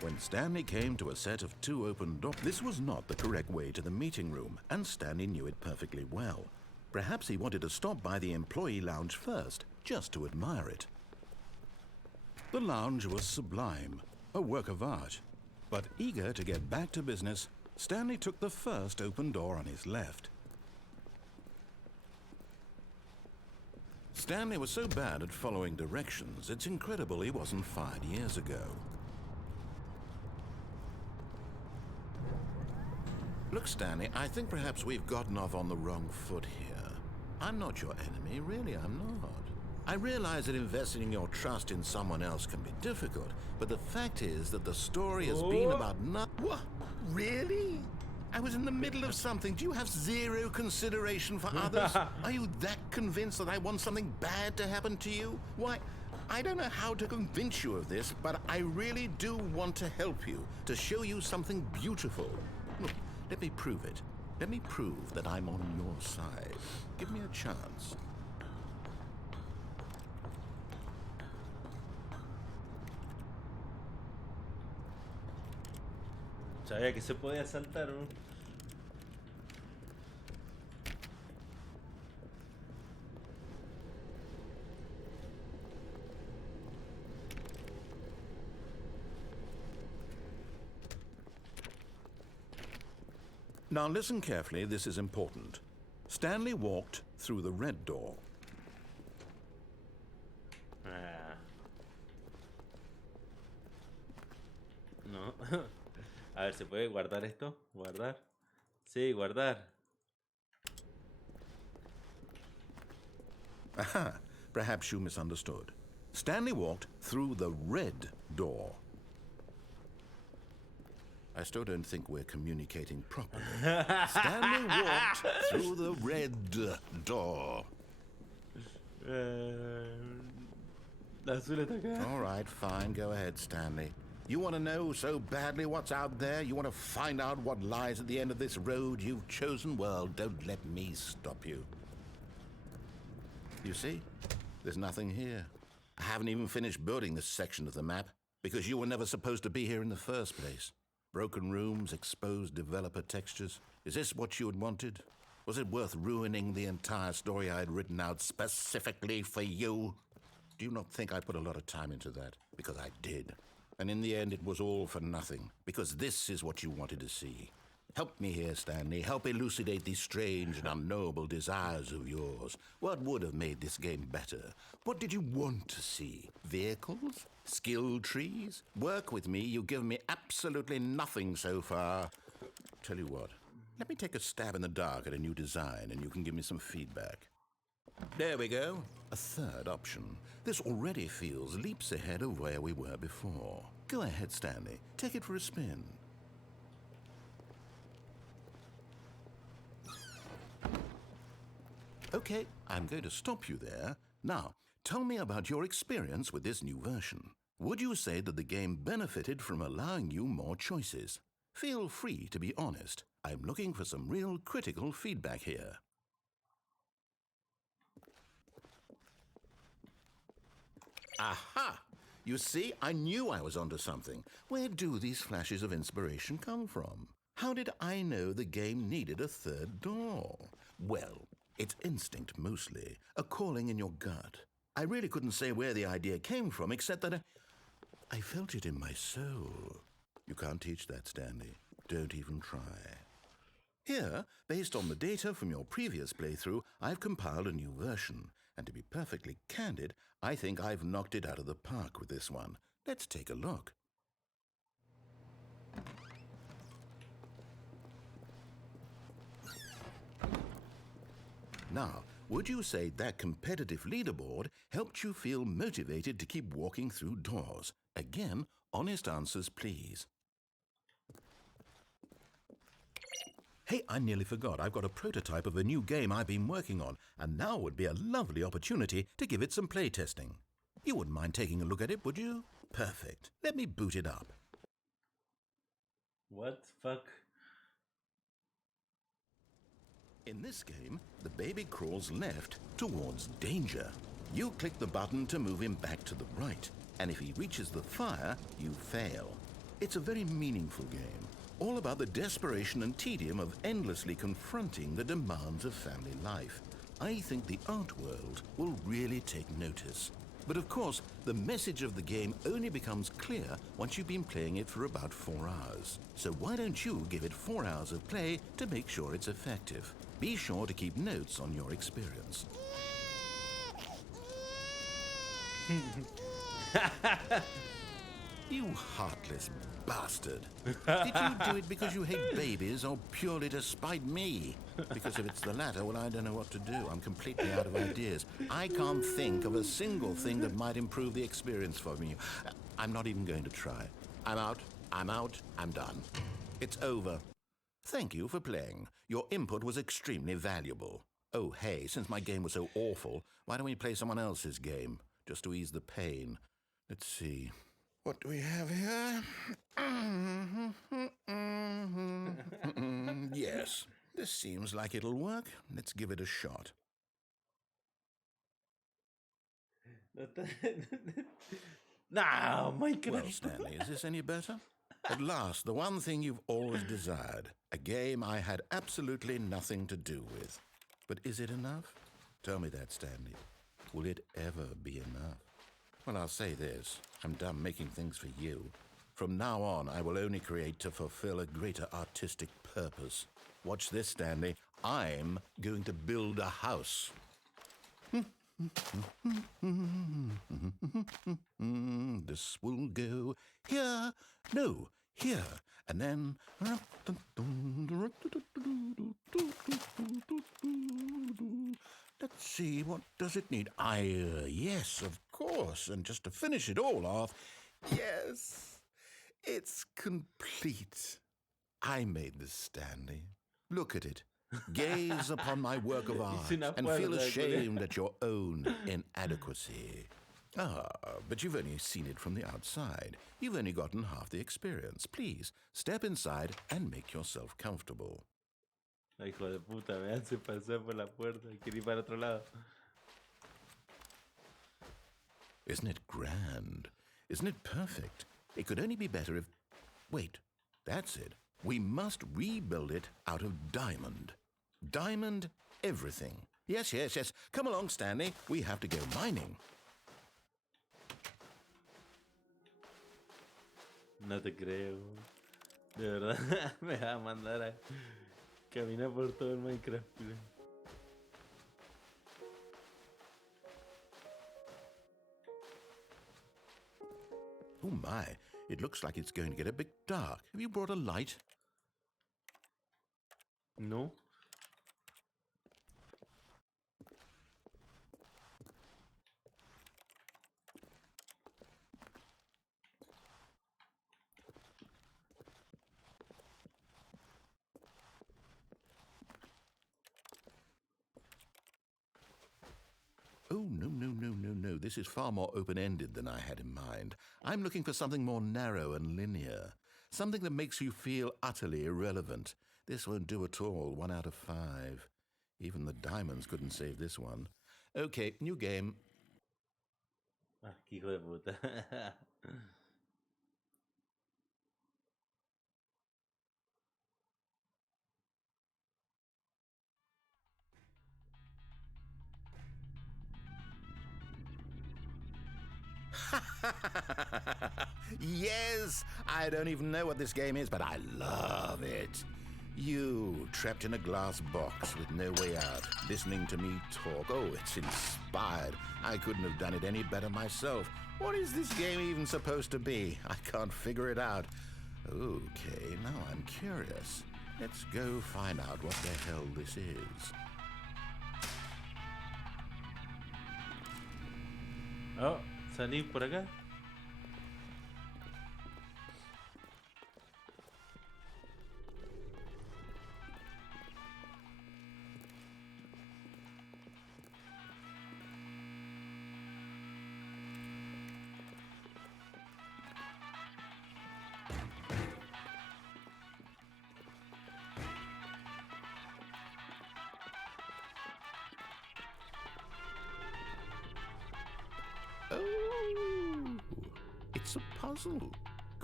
When Stanley came to a set of 2 open doors, this was not the correct way to the meeting room, and Stanley knew it perfectly well. Perhaps he wanted to stop by the employee lounge first, just to admire it. The lounge was sublime, a work of art. But eager to get back to business, Stanley took the first open door on his left. Stanley was so bad at following directions, it's incredible he wasn't fired years ago. Look, Stanley, I think perhaps we've gotten off on the wrong foot here. I'm not your enemy, really, I'm not. I realize that investing your trust in someone else can be difficult, but the fact is that the story has been about nothing. What? Really? I was in the middle of something. Do you have zero consideration for others? Are you that convinced that I want something bad to happen to you? Why, I don't know how to convince you of this, but I really do want to help you, to show you something beautiful. Look, let me prove it. Let me prove that I'm on your side. Give me a chance. Sabía que se podía saltar, ¿no? Now listen carefully, this is important. Stanley walked through the red door. No. A ver, ¿se puede guardar esto? ¿Guardar? Sí, guardar. Aha, perhaps you misunderstood. Stanley walked through the red door. I still don't think we're communicating properly. Stanley walked through the red door. All right, fine. Go ahead, Stanley. You want to know so badly what's out there? You want to find out what lies at the end of this road you've chosen? Well, don't let me stop you. You see? There's nothing here. I haven't even finished building this section of the map because you were never supposed to be here in the first place. Broken rooms, exposed developer textures. Is this what you had wanted? Was it worth ruining the entire story I had written out specifically for you? Do you not think I put a lot of time into that? Because I did. And in the end, it was all for nothing, because this is what you wanted to see. Help me here, Stanley. Help elucidate these strange and unknowable desires of yours. What would have made this game better? What did you want to see? Vehicles? Skill trees? Work with me. You've given me absolutely nothing so far. Tell you what, let me take a stab in the dark at a new design, and you can give me some feedback. There we go. A third option. This already feels leaps ahead of where we were before. Go ahead, Stanley. Take it for a spin. Okay, I'm going to stop you there. Now, tell me about your experience with this new version. Would you say that the game benefited from allowing you more choices? Feel free to be honest. I'm looking for some real critical feedback here. Aha! You see, I knew I was onto something. Where do these flashes of inspiration come from? How did I know the game needed a third door? Well, it's instinct mostly, a calling in your gut. I really couldn't say where the idea came from, except that I felt it in my soul. You can't teach that, Stanley. Don't even try. Here, based on the data from your previous playthrough, I've compiled a new version. And to be perfectly candid, I think I've knocked it out of the park with this one. Let's take a look. Now, would you say that competitive leaderboard helped you feel motivated to keep walking through doors? Again, honest answers, please. Hey, I nearly forgot. I've got a prototype of a new game I've been working on, and now would be a lovely opportunity to give it some playtesting. You wouldn't mind taking a look at it, would you? Perfect. Let me boot it up. What the fuck? In this game, the baby crawls left towards danger. You click the button to move him back to the right, and if he reaches the fire, you fail. It's a very meaningful game, all about the desperation and tedium of endlessly confronting the demands of family life. I think the art world will really take notice. But of course, the message of the game only becomes clear once you've been playing it for about 4 hours. So why don't you give it 4 hours of play to make sure it's effective? Be sure to keep notes on your experience. You heartless bastard. Did you do it because you hate babies or purely to spite me? Because if it's the latter, well, I don't know what to do. I'm completely out of ideas. I can't think of a single thing that might improve the experience for me. I'm not even going to try. I'm out, I'm done. It's over. Thank you for playing. Your input was extremely valuable. Oh, hey, since my game was so awful, why don't we play someone else's game? Just to ease the pain. Let's see. What do we have here? Yes, this seems like it'll work. Let's give it a shot. No, Minecraft. Well, Stanley, is this any better? At last, the one thing you've always desired. A game I had absolutely nothing to do with. But is it enough? Tell me that, Stanley. Will it ever be enough? Well, I'll say this. I'm done making things for you. From now on, I will only create to fulfill a greater artistic purpose. Watch this, Stanley. I'm going to build a house. This will go here. No, here. And then... Let's see, what does it need? Yes, of course. And just to finish it all off, yes, it's complete. I made this, Stanley. Look at it. Gaze upon my work of art and feel ashamed at your own inadequacy. But you've only seen it from the outside. You've only gotten half the experience. Please, step inside and make yourself comfortable. Hijo de puta, vean, se pasó por la puerta. Quiere ir para otro lado. Isn't it grand? Isn't it perfect? It could only be better if... Wait, that's it. We must rebuild it out of diamond. Diamond everything. Yes. Come along, Stanley. We have to go mining. No te creo. De verdad, me vas a mandar a caminar por todo el Minecraft. Oh my, it looks like it's going to get a bit dark. Have you brought a light? No. Oh, no. This is far more open-ended than I had in mind. I'm looking for something more narrow and linear. Something that makes you feel utterly irrelevant. This won't do at all. 1 out of 5. Even the diamonds couldn't save this one. Okay, new game. Ah, qué hijo de puta. Yes! I don't even know what this game is, but I love it. You, trapped in a glass box with no way out, listening to me talk. Oh, it's inspired. I couldn't have done it any better myself. What is this game even supposed to be? I can't figure it out. Okay, now I'm curious. Let's go find out what the hell this is. Oh, salí por acá. Oh, it's a puzzle.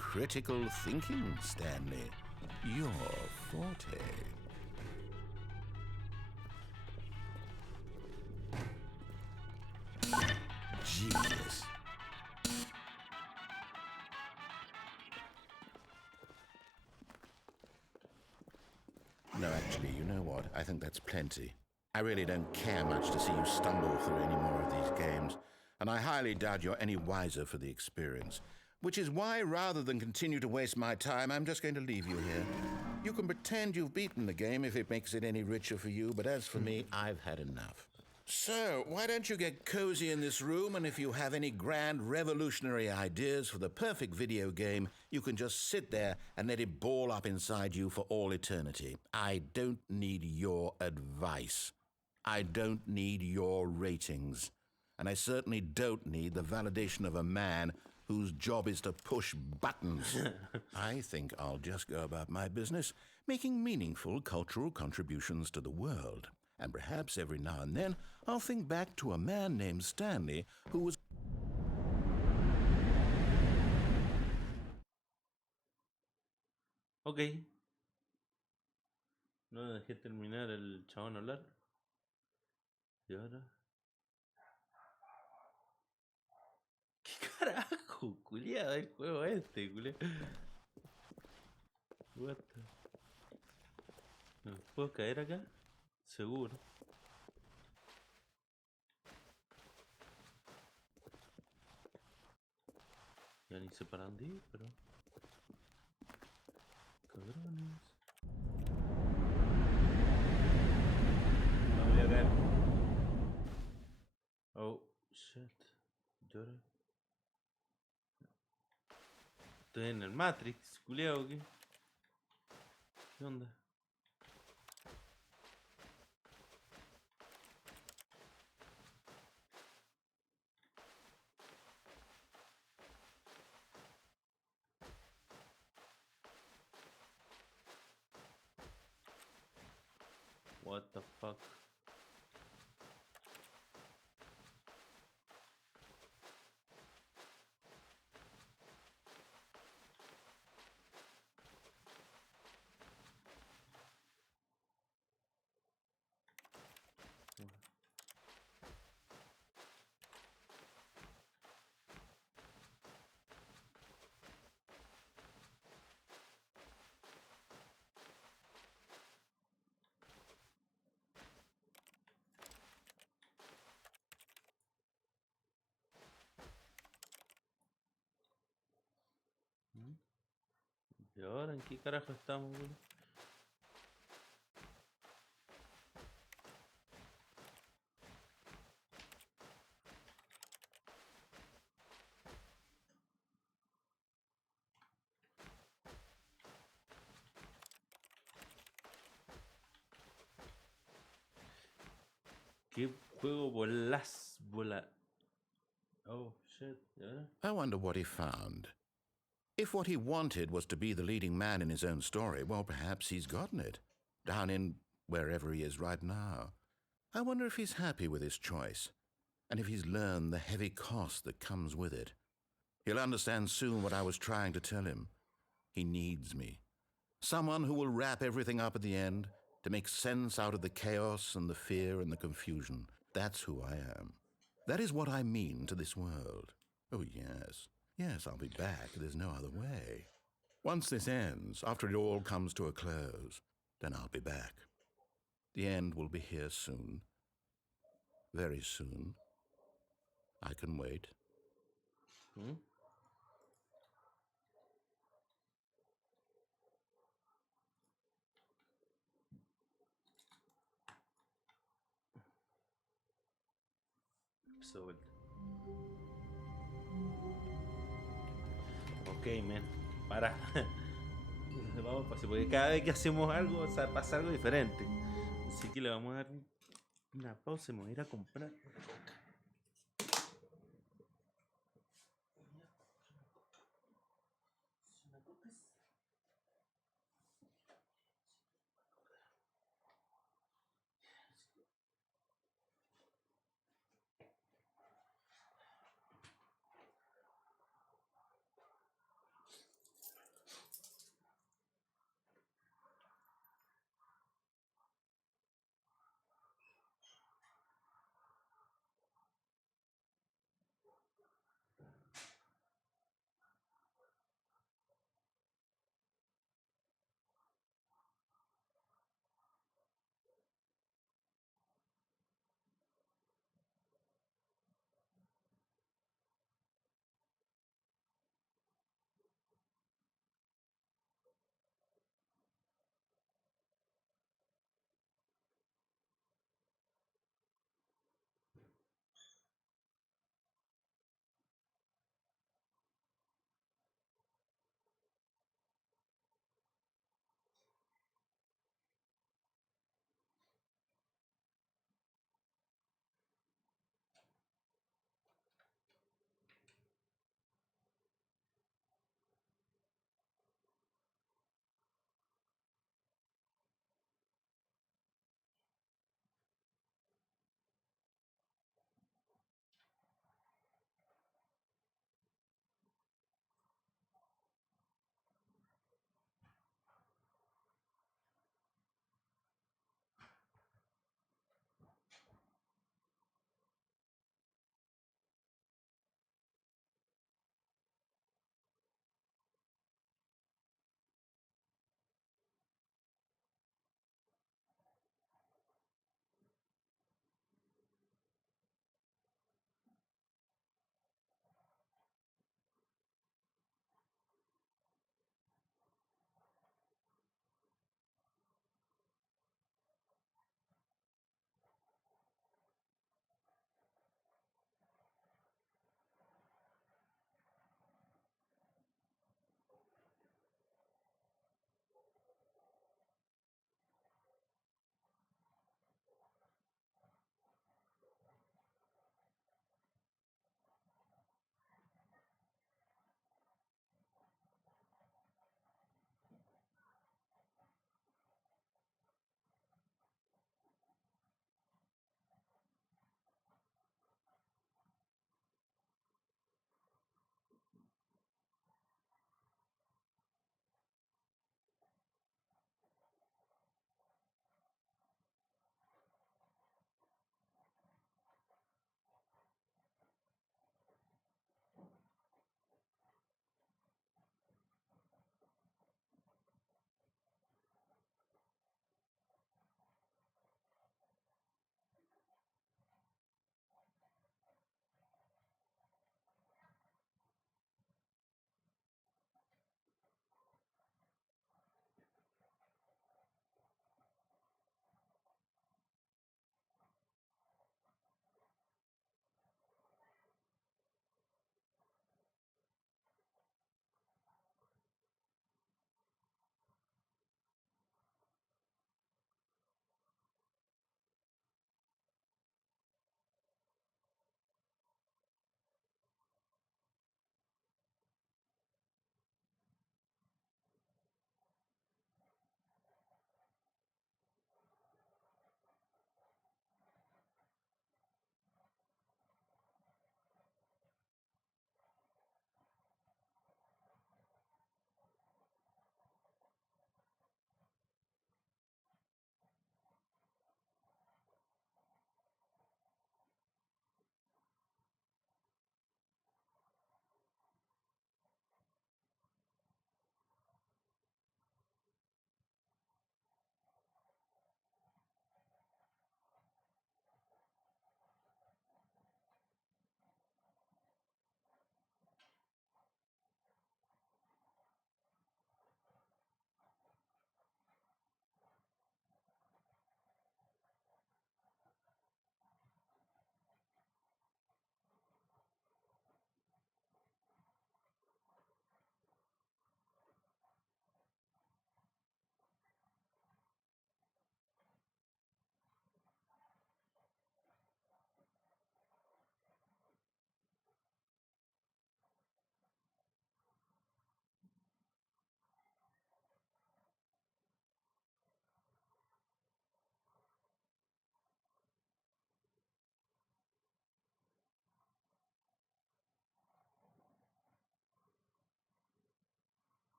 critical thinking, Stanley. Your forte. Genius. No, actually, you know what? I think that's plenty. I really don't care much to see you stumble through any more of these games, and I highly doubt you're any wiser for the experience. Which is why, rather than continue to waste my time, I'm just going to leave you here. You can pretend you've beaten the game if it makes it any richer for you, but as for me, I've had enough. So, why don't you get cozy in this room, and if you have any grand revolutionary ideas for the perfect video game, you can just sit there and let it ball up inside you for all eternity. I don't need your advice. I don't need your ratings. And I certainly don't need the validation of a man whose job is to push buttons. I think I'll just go about my business, making meaningful cultural contributions to the world. And perhaps every now and then, I'll think back to a man named Stanley who was... Ok. No dejé terminar el chabón hablar. ¿Y ahora? ¿Qué carajo, culiado? El juego este, culiado. What the... ¿Puedo caer acá? Seguro. Ya ni sé para dónde ir, pero... Cabrones. No voy a caer. Oh, shit. Llora. Estoy en el Matrix, culiao, ¿qué? ¿Qué onda? What the fuck? ¿Y ahora en qué carajo estamos, güey? ¿Qué juego bola? Oh shit, yeah. I wonder what he found. If what he wanted was to be the leading man in his own story, well, perhaps he's gotten it. Down in wherever he is right now. I wonder if he's happy with his choice, and if he's learned the heavy cost that comes with it. He'll understand soon what I was trying to tell him. He needs me. Someone who will wrap everything up at the end, to make sense out of the chaos and the fear and the confusion. That's who I am. That is what I mean to this world. Oh, yes. Yes, I'll be back. There's no other way. Once this ends, after it all comes to a close, then I'll be back. The end will be here soon. Very soon. I can wait. Ok, man. Para. Vamos a pasar, porque cada vez que hacemos algo, o sea, pasa algo diferente. Así que le vamos a dar una pausa y me voy a ir a comprar.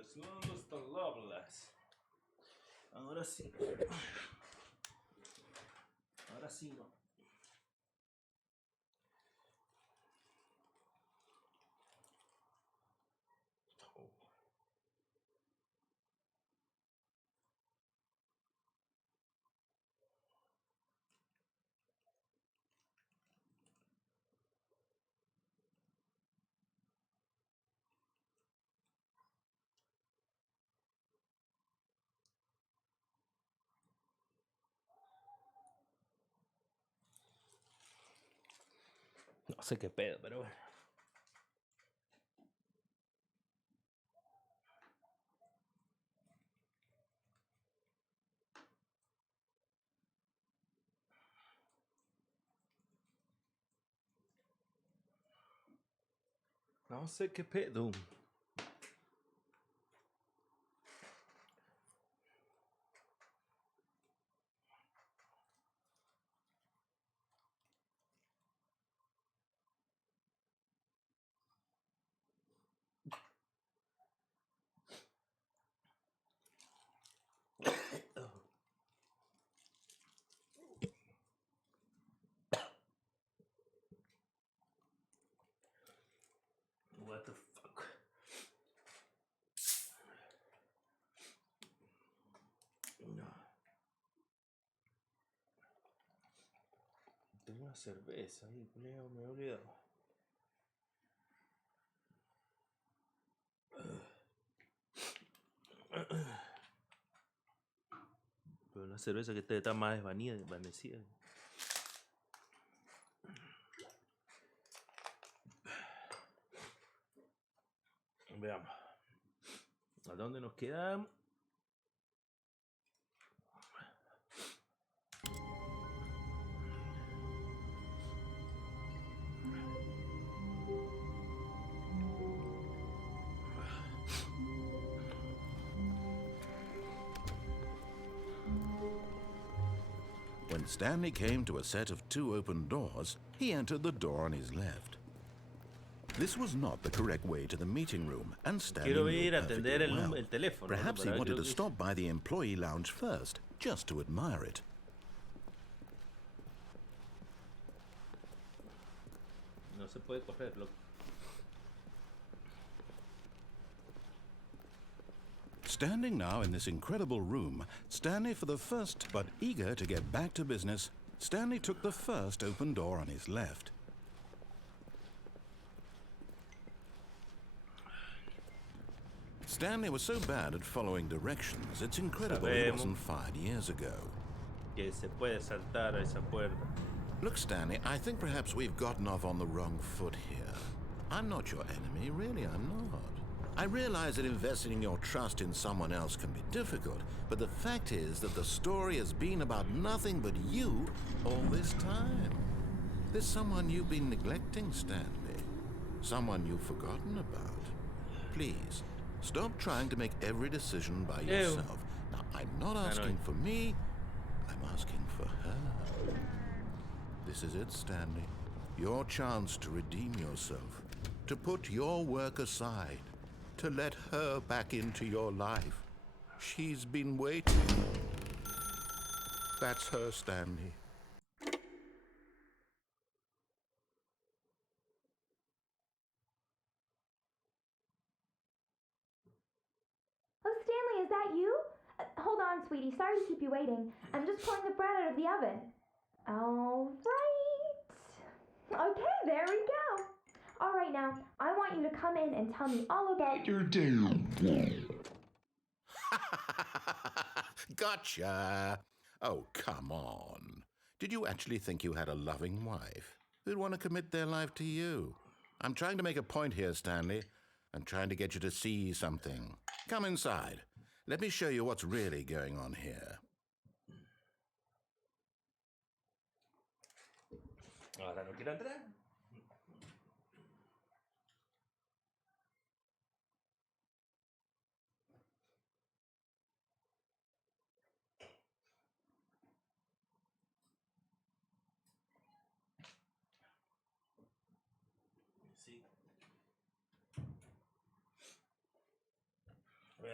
Deseando hasta Loveless. Ahora sí. Ahora sí no. No sé qué pedo, pero bueno. No sé qué pedo. What the fuck? No. Tengo una cerveza ahí, Leo, me he olvidado. Pero una cerveza que está más desvanecida. Veamos. ¿A dónde nos quedamos? When Stanley came to a set of 2 open doors, he entered the door on his left. This was not the correct way to the meeting room, and Stanley knew perfectly well. El teléfono, Perhaps he wanted to stop by the employee lounge first, just to admire it. No se puede correr, loco. Standing now in this incredible room, Stanley for the first, but eager to get back to business, Stanley took the first open door on his left. Stanley was so bad at following directions, it's incredible he wasn't fired years ago. Que se puede saltar a esa puerta. Look, Stanley, I think perhaps we've gotten off on the wrong foot here. I'm not your enemy, really, I'm not. I realize that investing your trust in someone else can be difficult, but the fact is that the story has been about nothing but you all this time. There's someone you've been neglecting, Stanley. Someone you've forgotten about. Please, stop trying to make every decision by yourself. Now, I'm not asking for me, I'm asking for her. This is it, Stanley. Your chance to redeem yourself, to put your work aside, to let her back into your life. She's been waiting. That's her, Stanley. Oh, Stanley, is that you? Hold on, sweetie. Sorry to keep you waiting. I'm just pulling the bread out of the oven. All right. Okay, there we go. All right, now, I want you to come in and tell me all about your day. Gotcha. Oh, come on. Did you actually think you had a loving wife who'd want to commit their life to you? I'm trying to make a point here, Stanley. I'm trying to get you to see something. Come inside. Let me show you what's really going on here. Ahora no quiero entrar. Sí.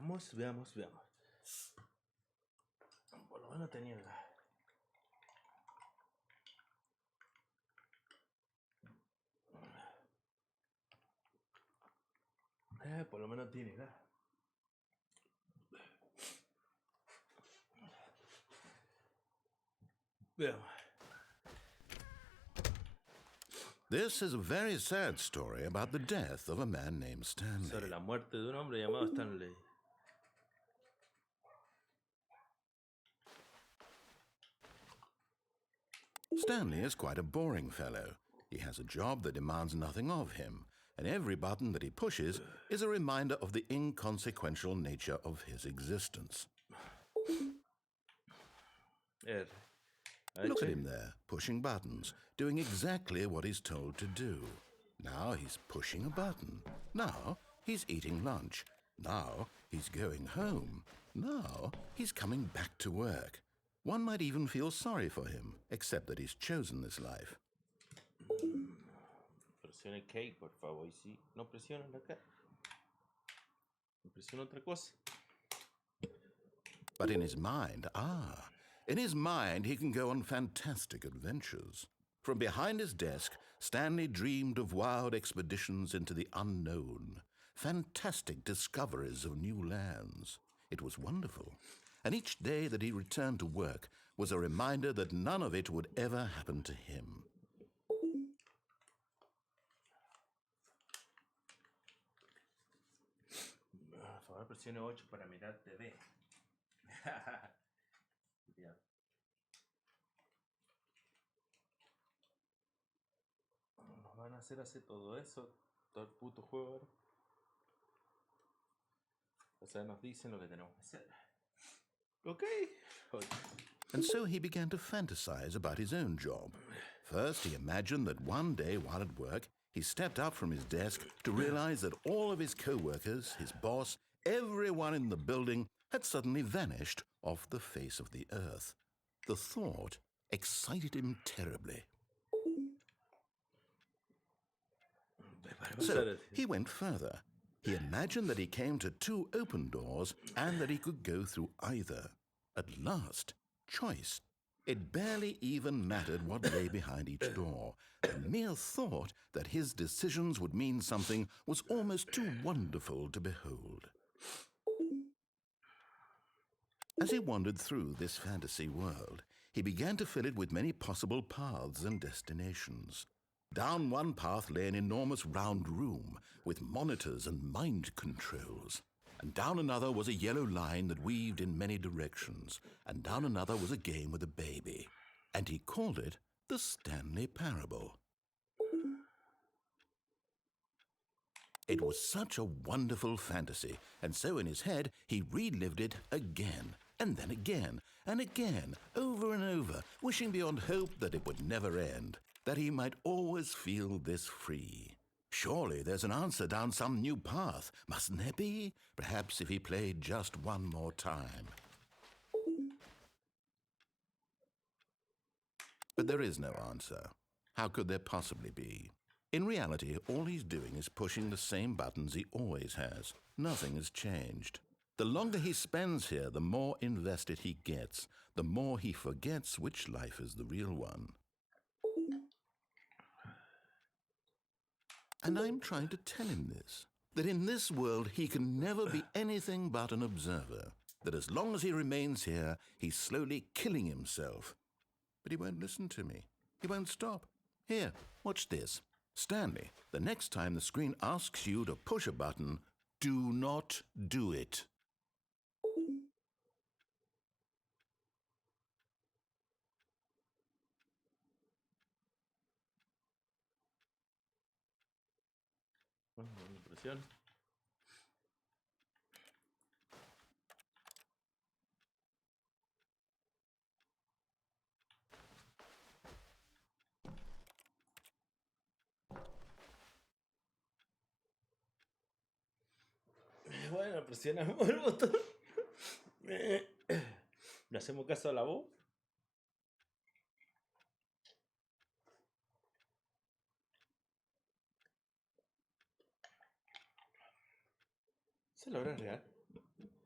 Veamos. Por lo menos tenía gas. Por lo menos tiene gas. Veamos. This is a very sad story about the death of a man named Stanley. Sobre la muerte de un hombre llamado Stanley. Stanley is quite a boring fellow. He has a job that demands nothing of him, and every button that he pushes is a reminder of the inconsequential nature of his existence. Look at him there, pushing buttons, doing exactly what he's told to do. Now he's pushing a button. Now he's eating lunch. Now he's going home. Now he's coming back to work. One might even feel sorry for him, except that he's chosen this life. Presione K, por favor. Y si no presiona acá, presiona otra cosa. But in his mind, he can go on fantastic adventures. From behind his desk, Stanley dreamed of wild expeditions into the unknown, fantastic discoveries of new lands. It was wonderful. And each day that he returned to work was a reminder that none of it would ever happen to him. Por favor, presione 8 para mirar TV. Nos van a hacer todo eso, todo el puto juego ahora. O sea, nos dicen lo que tenemos que hacer. Okay. And so he began to fantasize about his own job. First, he imagined that one day while at work, he stepped up from his desk to realize that all of his co-workers, his boss, everyone in the building had suddenly vanished off the face of the earth. The thought excited him terribly. So he went further. He imagined that he came to 2 open doors and that he could go through either. At last, choice. It barely even mattered what lay behind each door. The mere thought that his decisions would mean something was almost too wonderful to behold. As he wandered through this fantasy world, he began to fill it with many possible paths and destinations. Down one path lay an enormous round room with monitors and mind controls. And down another was a yellow line that weaved in many directions. And down another was a game with a baby. And he called it the Stanley Parable. It was such a wonderful fantasy, and so in his head he relived it again, and then again, and again, over and over, wishing beyond hope that it would never end, that he might always feel this free. Surely there's an answer down some new path, mustn't there be? Perhaps if he played just one more time. But there is no answer. How could there possibly be? In reality, all he's doing is pushing the same buttons he always has. Nothing has changed. The longer he spends here, the more invested he gets, the more he forgets which life is the real one. And I'm trying to tell him this, that in this world he can never be anything but an observer, that as long as he remains here, he's slowly killing himself. But he won't listen to me. He won't stop. Here, watch this. Stanley, the next time the screen asks you to push a button, do not do it. Impresión. Bueno, presionamos el botón. ¿Le hacemos caso a la voz? ¿Se logra real?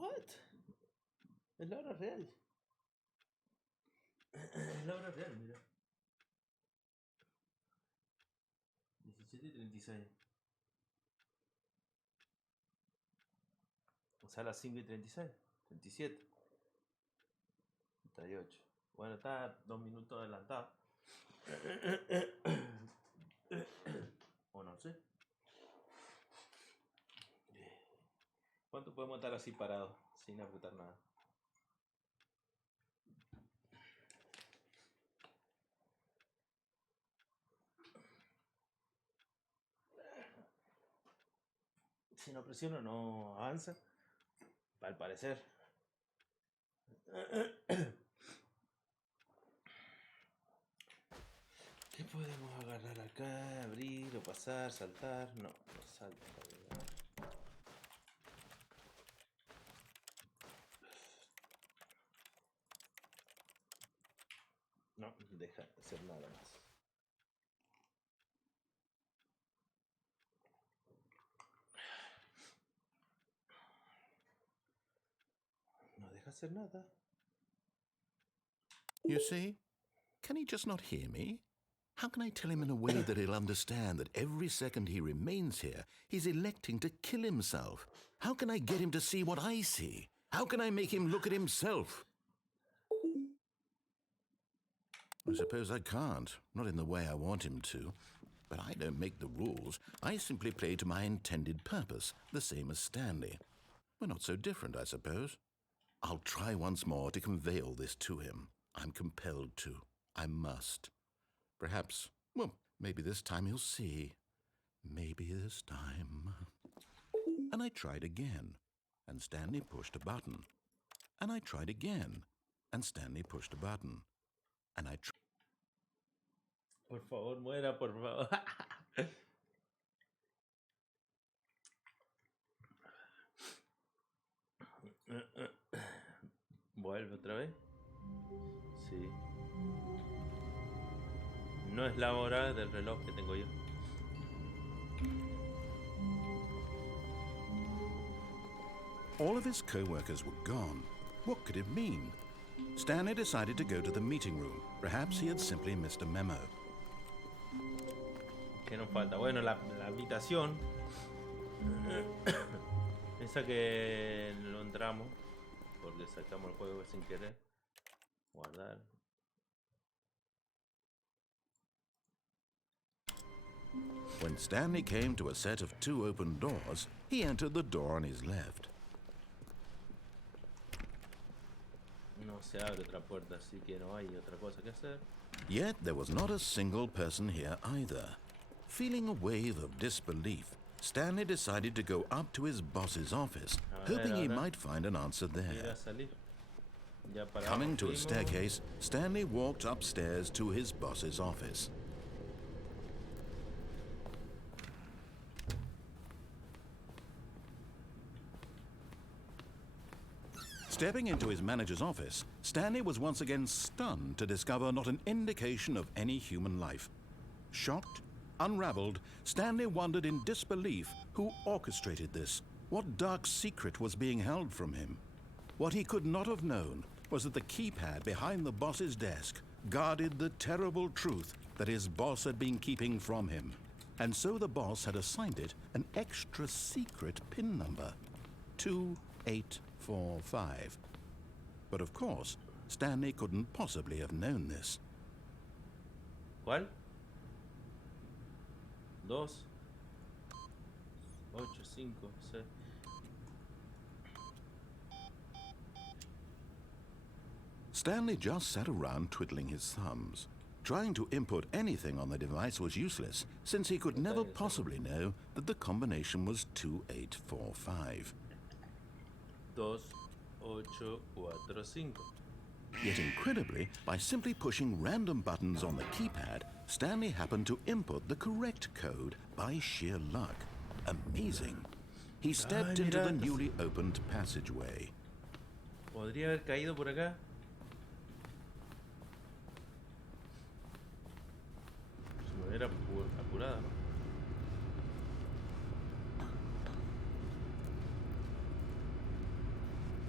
What? Es la hora real. Es la hora real, mira. 17:36. O sea, a las 5:36. 37. 38. Bueno, está 2 minutos adelantado. O no sé. ¿Cuánto podemos estar así parados sin apretar nada? Si no presiono no avanza. Al parecer. ¿Qué podemos agarrar acá? Abrir o pasar, saltar. No, no salta. No, deja de hacer nada más. No deja hacer nada. You see? Can he just not hear me? How can I tell him in a way that he'll understand that every second he remains here, he's electing to kill himself? How can I get him to see what I see? How can I make him look at himself? I suppose I can't, not in the way I want him to. But I don't make the rules. I simply play to my intended purpose, the same as Stanley. We're not so different, I suppose. I'll try once more to convey all this to him. I'm compelled to. I must. Perhaps, well, maybe this time he'll see. Maybe this time. And I tried again, and Stanley pushed a button. And I tried again, and Stanley pushed a button. And I tried. Por favor, muera, por favor. Vuelve otra vez. Sí. No es la hora del reloj que tengo yo. All of his co-workers were gone. What could it mean? Stanley decided to go to the meeting room. Perhaps he had simply missed a memo. ¿Qué nos falta? Bueno, la habitación. Esa que lo entramos. Porque sacamos el juego sin querer. Guardar. When Stanley came to a set of 2 open doors, he entered the door on his left. No se abre otra puerta, así que no hay otra cosa que hacer. Yet there was not a single person here either. Feeling a wave of disbelief, Stanley decided to go up to his boss's office, hoping he might find an answer there. Coming to a staircase, Stanley walked upstairs to his boss's office. Stepping into his manager's office, Stanley was once again stunned to discover not an indication of any human life. Shocked, unraveled, Stanley wondered in disbelief who orchestrated this. What dark secret was being held from him? What he could not have known was that the keypad behind the boss's desk guarded the terrible truth that his boss had been keeping from him. And so the boss had assigned it an extra secret PIN number, 2845. But of course, Stanley couldn't possibly have known this. ¿Cuál? 2, 8, 5, 6. Stanley just sat around twiddling his thumbs. Trying to input anything on the device was useless, since he could never possibly know that the combination was 2845. 2, 8, 4, 5. Yet incredibly, by simply pushing random buttons on the keypad, Stanley happened to input the correct code by sheer luck. Amazing. He stepped into the newly opened passageway. ¿Podría haber caído por acá? Si me hubiera apurado, ¿no?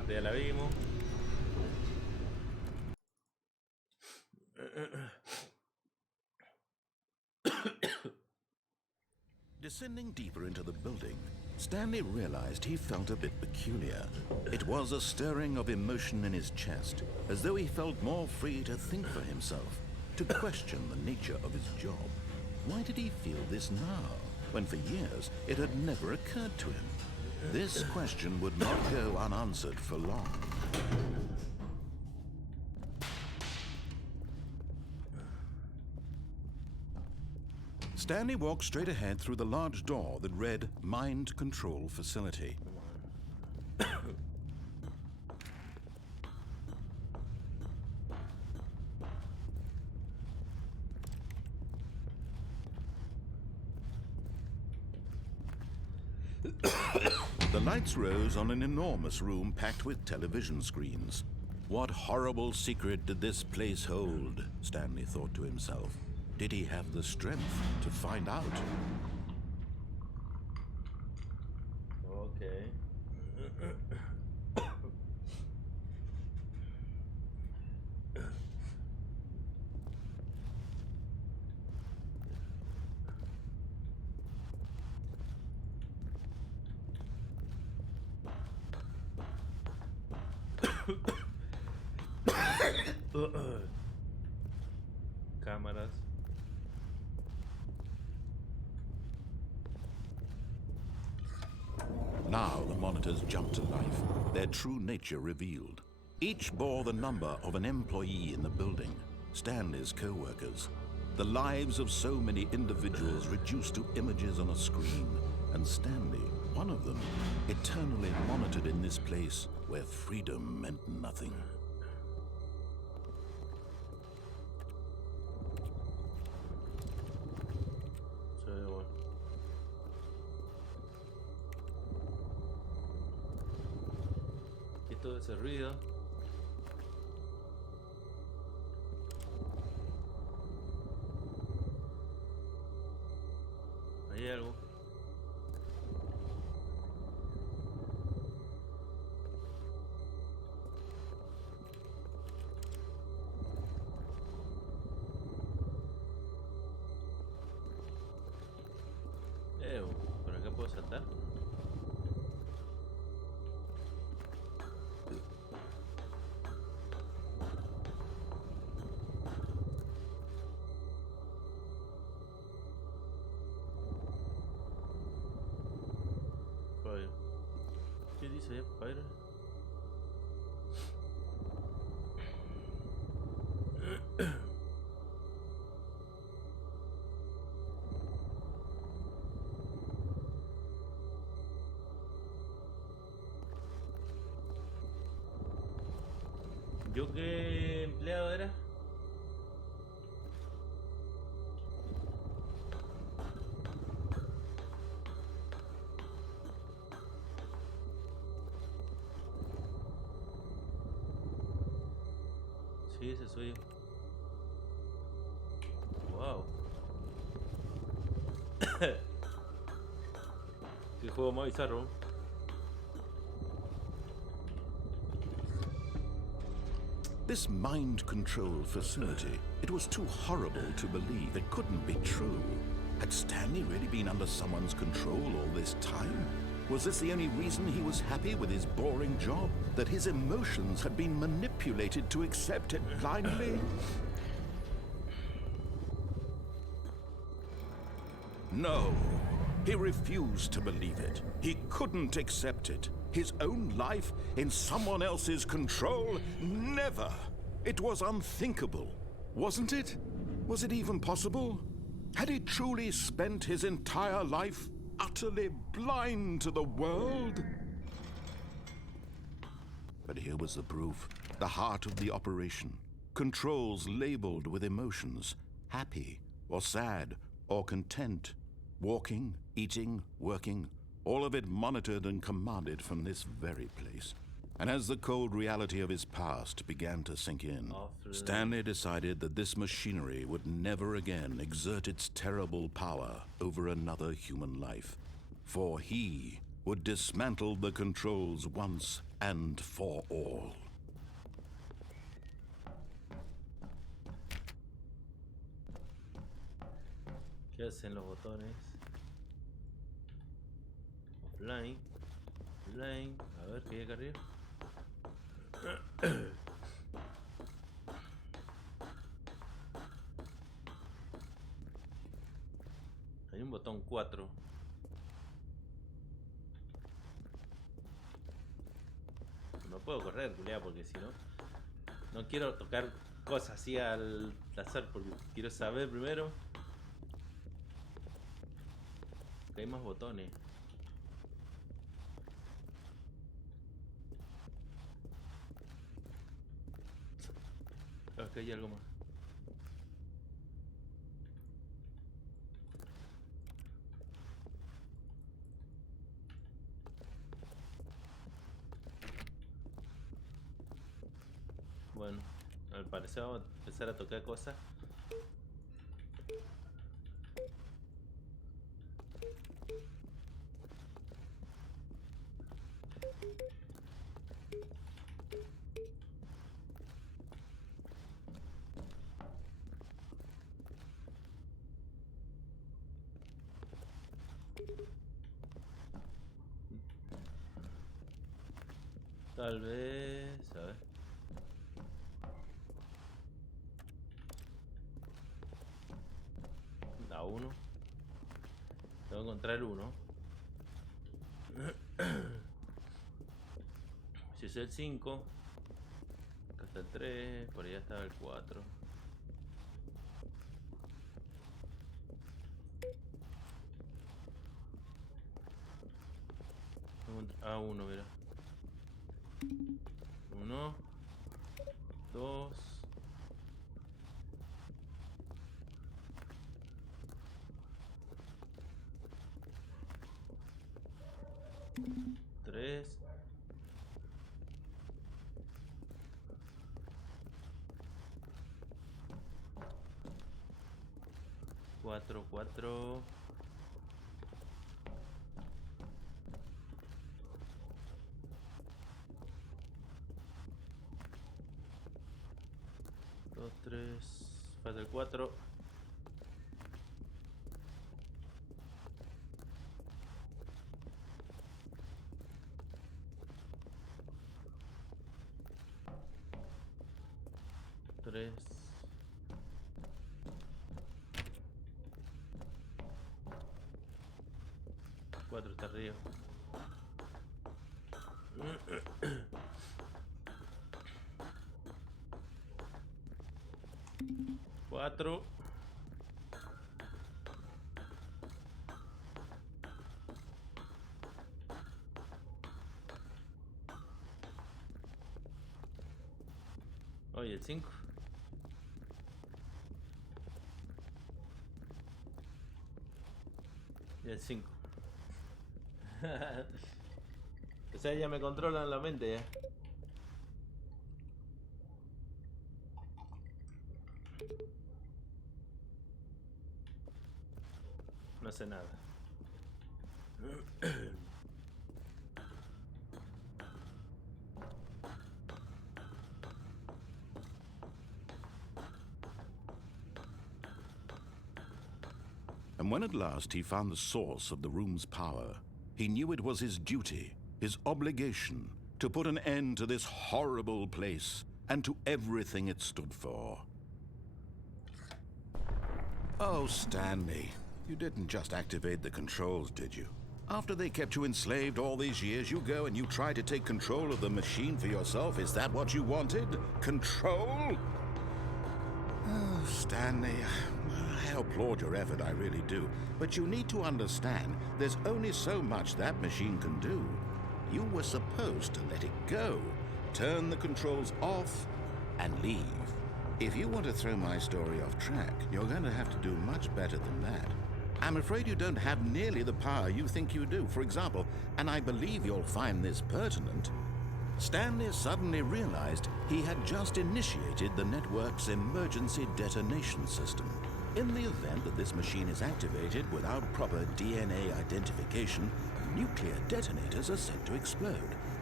parte ya la vimos. Descending deeper into the building, Stanley realized he felt a bit peculiar. It was a stirring of emotion in his chest, as though he felt more free to think for himself, to question the nature of his job. Why did he feel this now, when for years it had never occurred to him? This question would not go unanswered for long. Stanley walked straight ahead through the large door that read Mind Control Facility. The lights rose on an enormous room packed with television screens. What horrible secret did this place hold? Stanley thought to himself. Did he have the strength to find out? Okay. Cámaras. Now the monitors jumped to life, their true nature revealed. Each bore the number of an employee in the building, Stanley's co-workers. The lives of so many individuals reduced to images on a screen, and Stanley, one of them, eternally monitored in this place where freedom meant nothing. Todo ese ruido. Hay algo. ¿Por acá puedo saltar? ¿Qué dice ahí, padre? ¿Yo qué empleado era? Sí, ese soy yo. Wow. Qué juego más bizarro. This mind control facility, it was too horrible to believe. It couldn't be true. Had Stanley really been under someone's control all this time? Was this the only reason he was happy with his boring job? That his emotions had been manipulated to accept it blindly? No, he refused to believe it. He couldn't accept it. His own life in someone else's control? Never! It was unthinkable, wasn't it? Was it even possible? Had he truly spent his entire life utterly blind to the world? But here was the proof, the heart of the operation. Controls labeled with emotions, happy or sad or content. Walking, eating, working, all of it monitored and commanded from this very place. And as the cold reality of his past began to sink in, Stanley decided that this machinery would never again exert its terrible power over another human life. For he would dismantle the controls once and for all. ¿Qué hacen los botones? Offline. Offline. A ver, ¿qué hay acá arriba? Hay un botón 4. No puedo correr, culiao, porque si no... No quiero tocar cosas así al azar, porque quiero saber primero que hay más botones. Ok, hay algo más. Bueno, al parecer vamos a empezar a tocar cosas. Tal vez, a ver. La 1. Tengo que encontrar el 1. Si es el 5. Acá está el 3. Por allá estaba el 4. A1, mira. 1, 2, 3, 4, 4. 2, 3, falta el 4. Tres. 4 está arriba. 4. Oye, el 5. Y el 5. O sea, ya me controlan la mente ya. No hace nada. And when at last he found the source of the room's power, he knew it was his duty, his obligation, to put an end to this horrible place and to everything it stood for. Oh, Stanley, you didn't just activate the controls, did you? After they kept you enslaved all these years, you go and you try to take control of the machine for yourself. Is that what you wanted? Control? Oh, Stanley, I applaud your effort, I really do. But you need to understand, there's only so much that machine can do. You were supposed to let it go, turn the controls off, and leave. If you want to throw my story off track, you're going to have to do much better than that. I'm afraid you don't have nearly the power you think you do. For example, and I believe you'll find this pertinent, Stanley suddenly realized he had just initiated the network's emergency detonation system. In the event that this machine is activated without proper DNA identification, nuclear detonators are set to explode.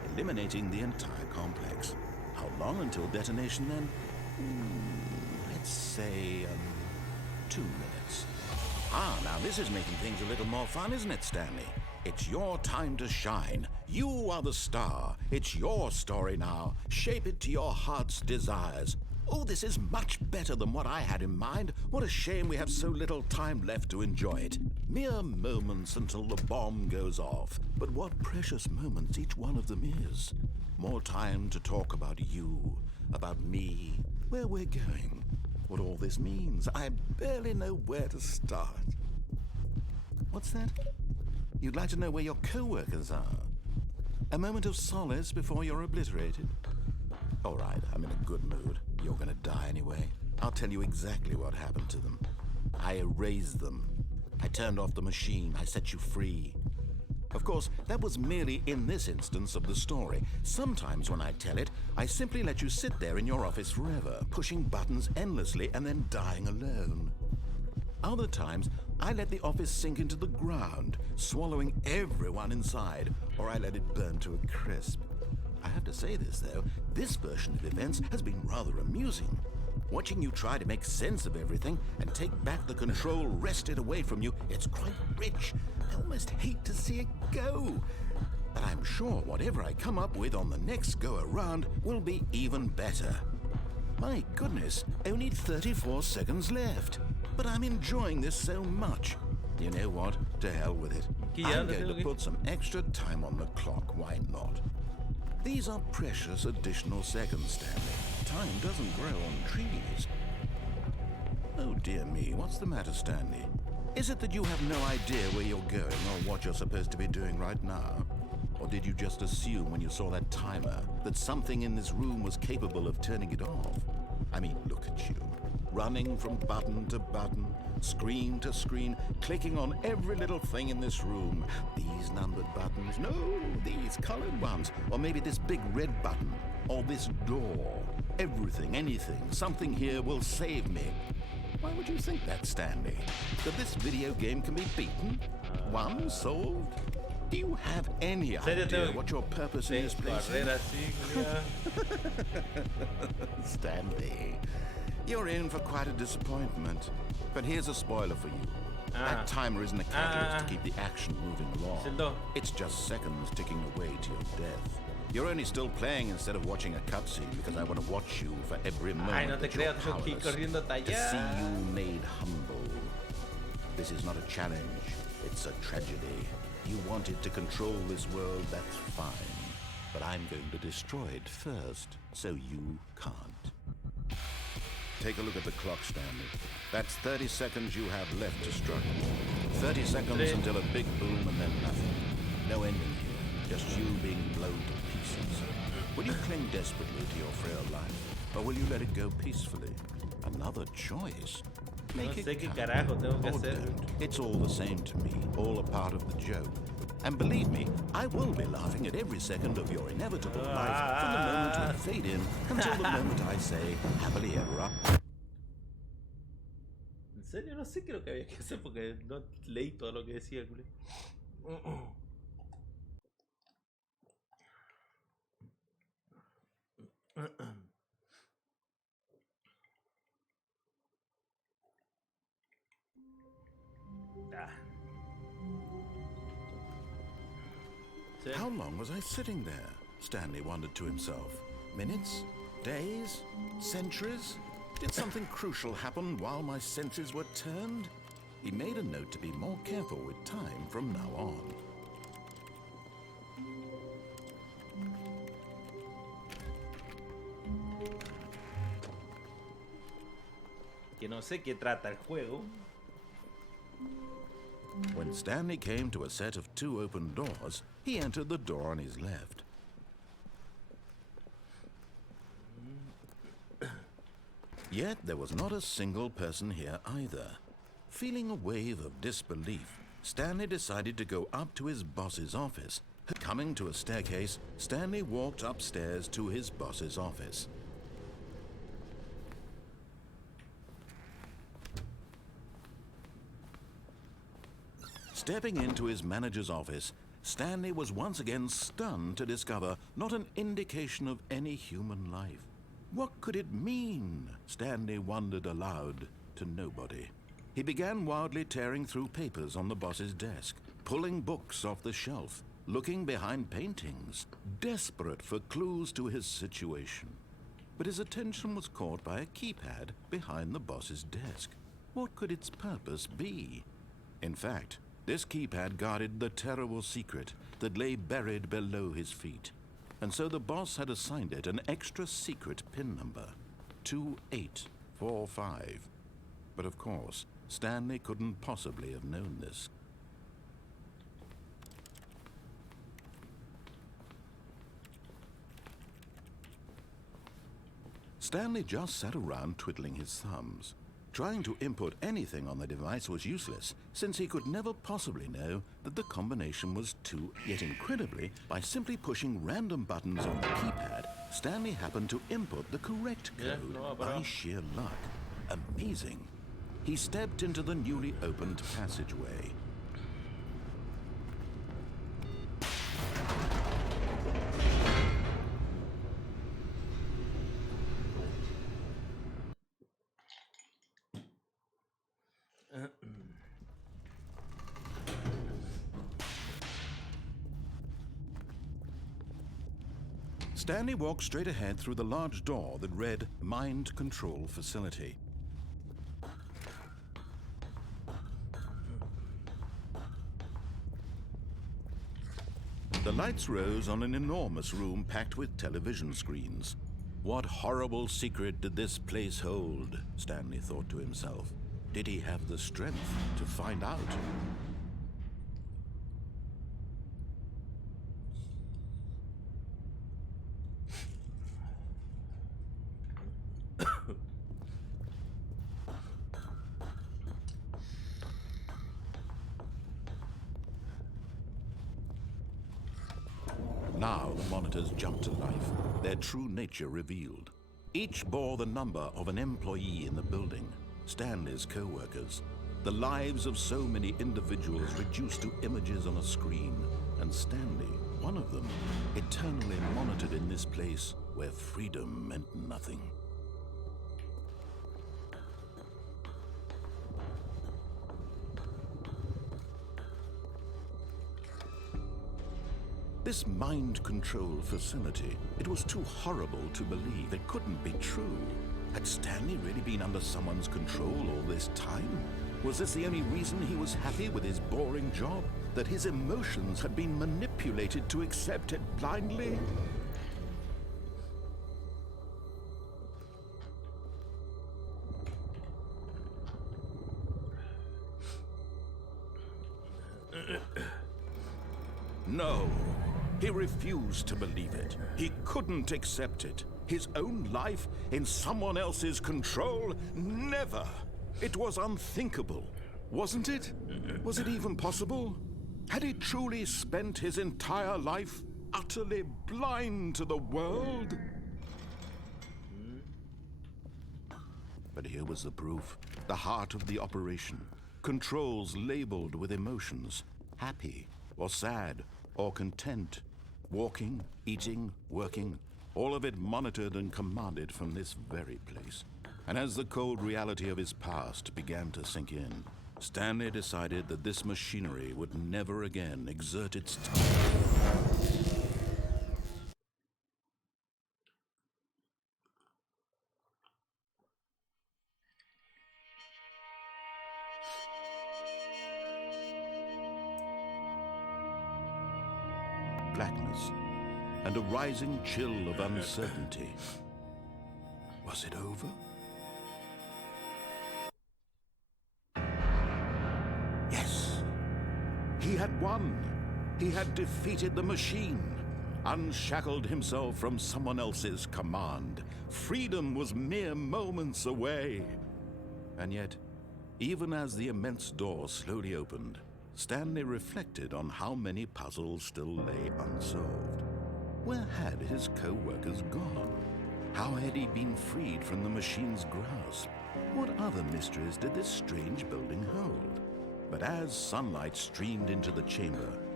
eliminating the entire complex. How long until detonation then? Let's say 2 minutes. Now this is making things a little more fun, isn't it, Stanley? It's your time to shine. You are the star. It's your story now. Shape it to your heart's desires. Oh, this is much better than what I had in mind. What a shame we have so little time left to enjoy it. Mere moments until the bomb goes off. But what precious moments each one of them is. More time to talk about you, about me, where we're going, what all this means. I barely know where to start. What's that? You'd like to know where your co-workers are? A moment of solace before you're obliterated? All right, I'm in a good mood. You're gonna die anyway. I'll tell you exactly what happened to them. I erased them. I turned off the machine. I set you free. Of course, that was merely in this instance of the story. Sometimes when I tell it, I simply let you sit there in your office forever, pushing buttons endlessly and then dying alone. Other times, I let the office sink into the ground, swallowing everyone inside, or I let it burn to a crisp. I have to say this, though, this version of events has been rather amusing. Watching you try to make sense of everything and take back the control wrested away from you, it's quite rich. I almost hate to see it go. But I'm sure whatever I come up with on the next go-around will be even better. My goodness, only 34 seconds left. But I'm enjoying this so much. You know what? To hell with it. I'm going to put some extra time on the clock. Why not? These are precious additional seconds, Stanley. Time doesn't grow on trees. Oh dear me, what's the matter, Stanley? Is it that you have no idea where you're going or what you're supposed to be doing right now? Or did you just assume when you saw that timer that something in this room was capable of turning it off? I mean, look at you. Running from button to button, screen to screen, clicking on every little thing in this room. These numbered buttons, no, these colored ones. Or maybe this big red button, or this door. Everything, anything, something here will save me. Why would you think that, Stanley? That this video game can be beaten? Won? Solved? Do you have any idea what your purpose in this place is? Stanley, you're in for quite a disappointment. But here's a spoiler for you. That timer isn't a catalyst to keep the action moving along. It's just seconds ticking away to your death. You're only still playing instead of watching a cutscene because I want to watch you for every moment that you're powerless, to see you made humble. This is not a challenge, it's a tragedy. You wanted to control this world, that's fine. But I'm going to destroy it first, so you can't. Take a look at the clock, Stanley. That's 30 seconds you have left to struggle. 30 seconds until a big boom and then nothing. No ending here, just you being blown to pieces. Will you cling desperately to your frail life, or will you let it go peacefully? Another choice. Make it count, or don't. It's all the same to me, all a part of the joke. And believe me, I will be laughing at every second of your inevitable life from the moment we fade in until the moment I say, happily ever after. En serio, no sé qué es lo que había que hacer porque no leí todo lo que decía, culé. How long was I sitting there? Stanley wondered to himself. Minutes? Days? Centuries? Did something crucial happen while my senses were turned? He made a note to be more careful with time from now on. Que no sé qué trata el juego. When Stanley came to a set of 2 open doors, he entered the door on his left. Yet there was not a single person here either. Feeling a wave of disbelief, Stanley decided to go up to his boss's office. Coming to a staircase, Stanley walked upstairs to his boss's office. Stepping into his manager's office, Stanley was once again stunned to discover not an indication of any human life. What could it mean? Stanley wondered aloud to nobody. He began wildly tearing through papers on the boss's desk, pulling books off the shelf, looking behind paintings, desperate for clues to his situation. But his attention was caught by a keypad behind the boss's desk. What could its purpose be? In fact, this keypad guarded the terrible secret that lay buried below his feet. And so the boss had assigned it an extra secret PIN number, 2845. But of course, Stanley couldn't possibly have known this. Stanley just sat around twiddling his thumbs. Trying to input anything on the device was useless, since he could never possibly know that the combination was 2. Yet incredibly, by simply pushing random buttons on the keypad, Stanley happened to input the correct code by sheer luck. Amazing. He stepped into the newly opened passageway. Stanley walked straight ahead through the large door that read Mind Control Facility. The lights rose on an enormous room packed with television screens. What horrible secret did this place hold? Stanley thought to himself. Did he have the strength to find out? Now the monitors jumped to life, their true nature revealed. Each bore the number of an employee in the building, Stanley's co-workers. The lives of so many individuals reduced to images on a screen, and Stanley, one of them, eternally monitored in this place where freedom meant nothing. This mind control facility, it was too horrible to believe. It couldn't be true. Had Stanley really been under someone's control all this time? Was this the only reason he was happy with his boring job? That his emotions had been manipulated to accept it blindly? No. He refused to believe it. He couldn't accept it. His own life in someone else's control? Never! It was unthinkable, wasn't it? Was it even possible? Had he truly spent his entire life utterly blind to the world? But here was the proof. The heart of the operation. Controls labeled with emotions. Happy, or sad, or content. Walking, eating, working, all of it monitored and commanded from this very place. And as the cold reality of his past began to sink in, Stanley decided that this machinery would never again exert its blackness and a rising chill of uncertainty. Was it over? Yes. He had won. He had defeated the machine, unshackled himself from someone else's command. Freedom was mere moments away. And yet, even as the immense door slowly opened, Stanley reflected on how many puzzles still lay unsolved. Where had his co-workers gone? How had he been freed from the machine's grasp? What other mysteries did this strange building hold? But as sunlight streamed into the chamber,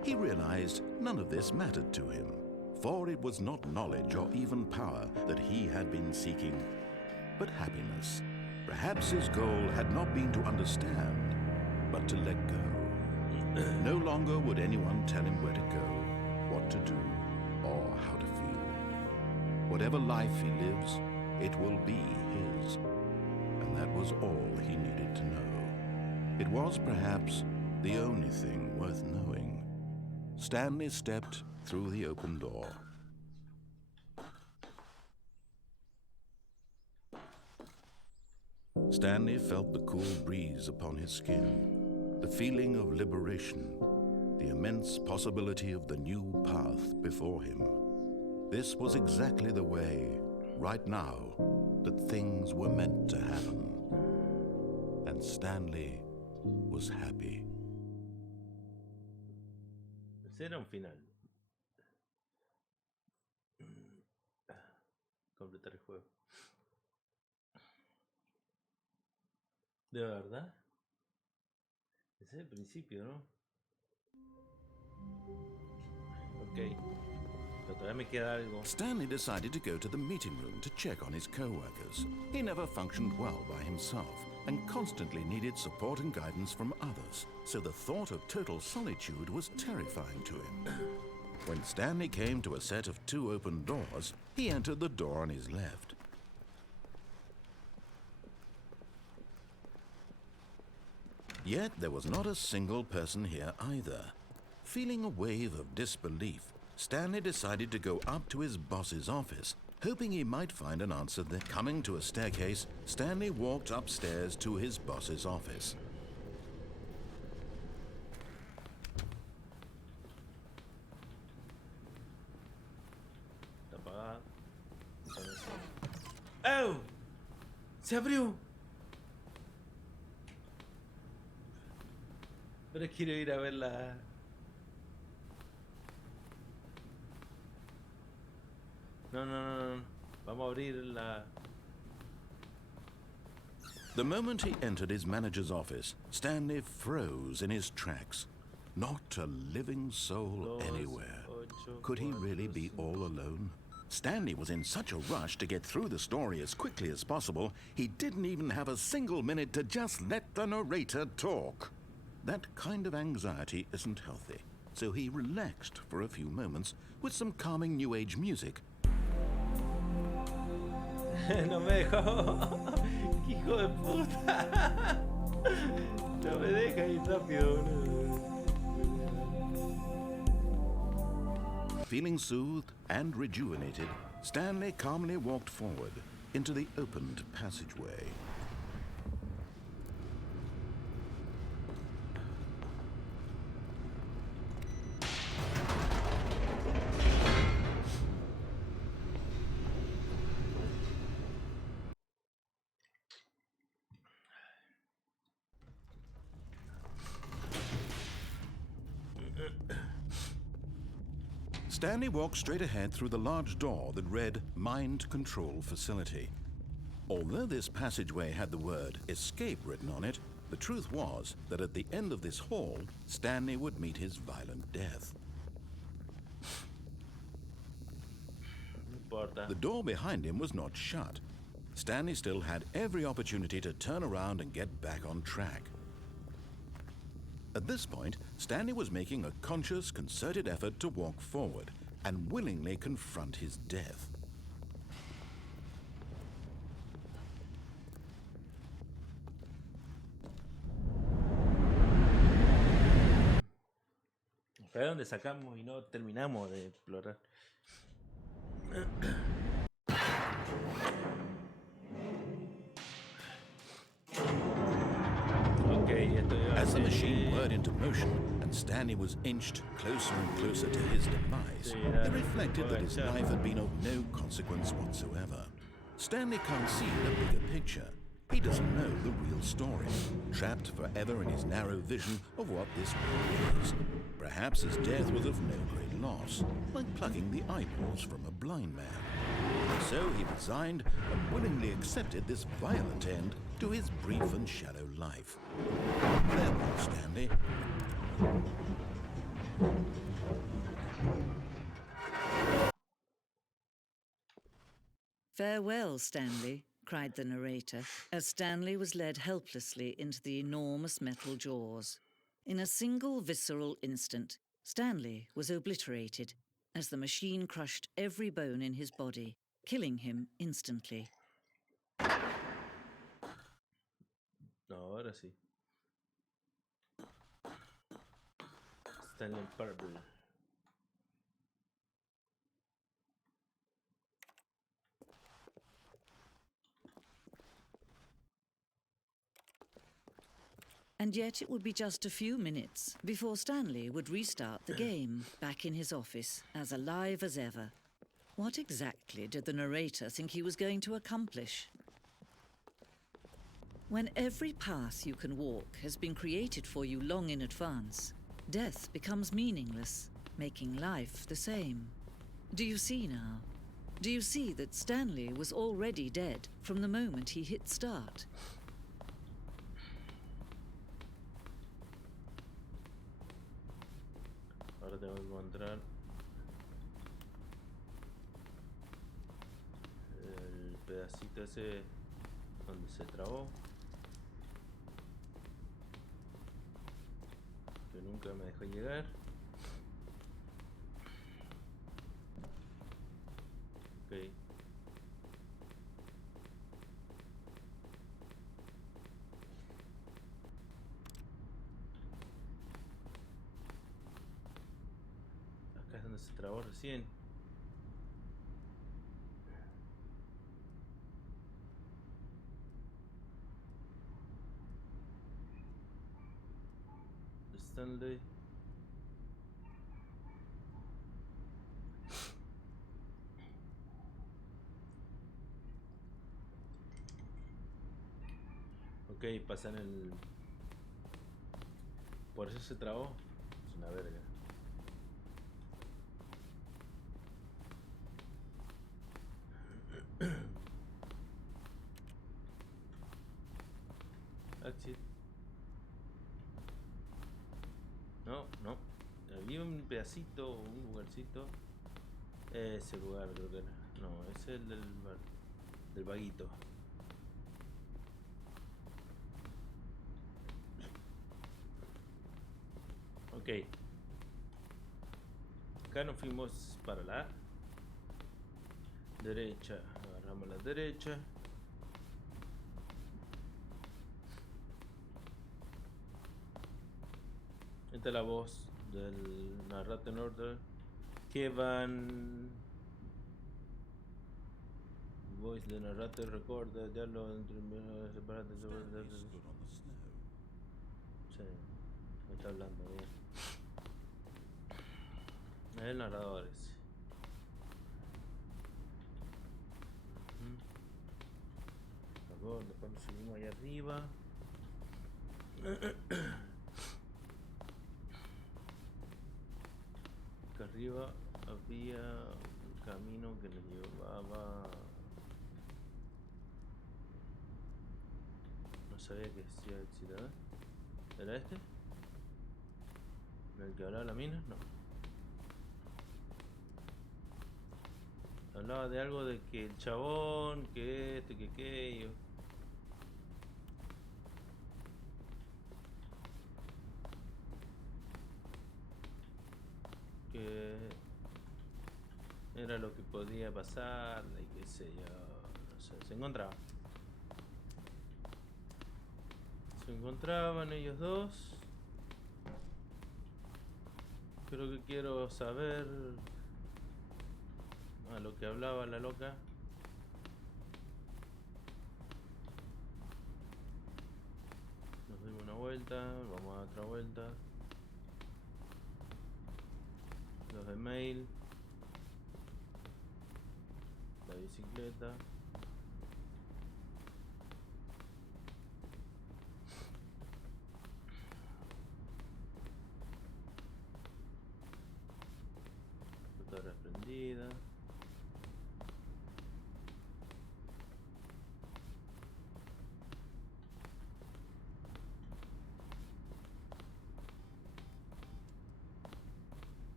he realized none of this mattered to him, for it was not knowledge or even power that he had been seeking, but happiness. Perhaps his goal had not been to understand, but to let go. No longer would anyone tell him where to go, what to do, or how to feel. Whatever life he lives, it will be his. And that was all he needed to know. It was perhaps the only thing worth knowing. Stanley stepped through the open door. Stanley felt the cool breeze upon his skin, the feeling of liberation, the immense possibility of the new path before him. This was exactly the way, right now, that things were meant to happen. And Stanley was happy. Ese era un final. Completar el juego. ¿De verdad? Ese es el principio, ¿no? Ok. Pero todavía me queda algo. Stanley decided to go to the meeting room to check on his co-workers. He never functioned well by himself and constantly needed support and guidance from others, so the thought of total solitude was terrifying to him. When Stanley came to a set of 2 open doors, he entered the door on his left. Yet there was not a single person here either. Feeling a wave of disbelief, Stanley decided to go up to his boss's office, hoping he might find an answer there. Coming to a staircase, Stanley walked upstairs to his boss's office. ¡Oh! ¡Se abrió! Pero quiero ir a verla. No. Vamos a abrir la... The moment he entered his manager's office, Stanley froze in his tracks. Not a living soul anywhere. Could he really be all alone? Stanley was in such a rush to get through the story as quickly as possible, he didn't even have a single minute to just let the narrator talk. That kind of anxiety isn't healthy, so he relaxed for a few moments with some calming New Age music. No me dejó. Hijo de puta. No me deja ir rápido, Feeling soothed and rejuvenated, Stanley calmly walked forward into the opened passageway. Stanley walked straight ahead through the large door that read Mind Control Facility. Although this passageway had the word escape written on it, the truth was that at the end of this hall, Stanley would meet his violent death. The door behind him was not shut. Stanley still had every opportunity to turn around and get back on track. At this point, Stanley was making a conscious, concerted effort to walk forward and willingly confront his death. Fue donde sacamos y no terminamos de explorar. As the machine whirred into motion and Stanley was inched closer and closer to his demise, he reflected that his life had been of no consequence whatsoever. Stanley can't see the bigger picture. He doesn't know the real story, trapped forever in his narrow vision of what this world is. Perhaps his death was of no great loss, like plucking the eyeballs from a blind man. And so he resigned and willingly accepted this violent end to his brief and shallow life. Farewell, Stanley. Farewell, Stanley, cried the narrator, as Stanley was led helplessly into the enormous metal jaws. In a single visceral instant, Stanley was obliterated as the machine crushed every bone in his body, killing him instantly. No, ahora sí. Stanley Parable. And yet it would be just a few minutes before Stanley would restart the game, back in his office, as alive as ever. What exactly did the narrator think he was going to accomplish? When every path you can walk has been created for you long in advance, death becomes meaningless, making life the same. Do you see now? Do you see that Stanley was already dead from the moment he hit start? Ahora tengo que encontrar el pedacito ese donde se trabó, que nunca me dejó llegar. Ok. Acá es donde se trabó recién. Stanley. Ok, pasan el... Por eso se trabó. Es una verga. Exit. No, no. Había un pedacito, un lugarcito. Ese lugar creo que era. No, ese es el del vaguito. Ok. Acá nos fuimos para la derecha. Agarramos la derecha. Esta es la voz del narrator order. Kevin. Voice the narrator recorder. Diálogo entre separados. Sí, me está hablando bien. Es el narrador ese. Después nos subimos allá arriba. Acá arriba había un camino que nos llevaba... No sabía que decía excitador. ¿Era este? ¿En el que hablaba la mina? No. Hablaba de algo de que el chabón, que este, que aquello. Que era lo que podía pasar y qué sé yo, no sé, se encontraban ellos dos. Creo que quiero saber a lo que hablaba la loca. Nos dimos una vuelta, vamos a otra vuelta. Los de mail, la bicicleta. Computadora prendida.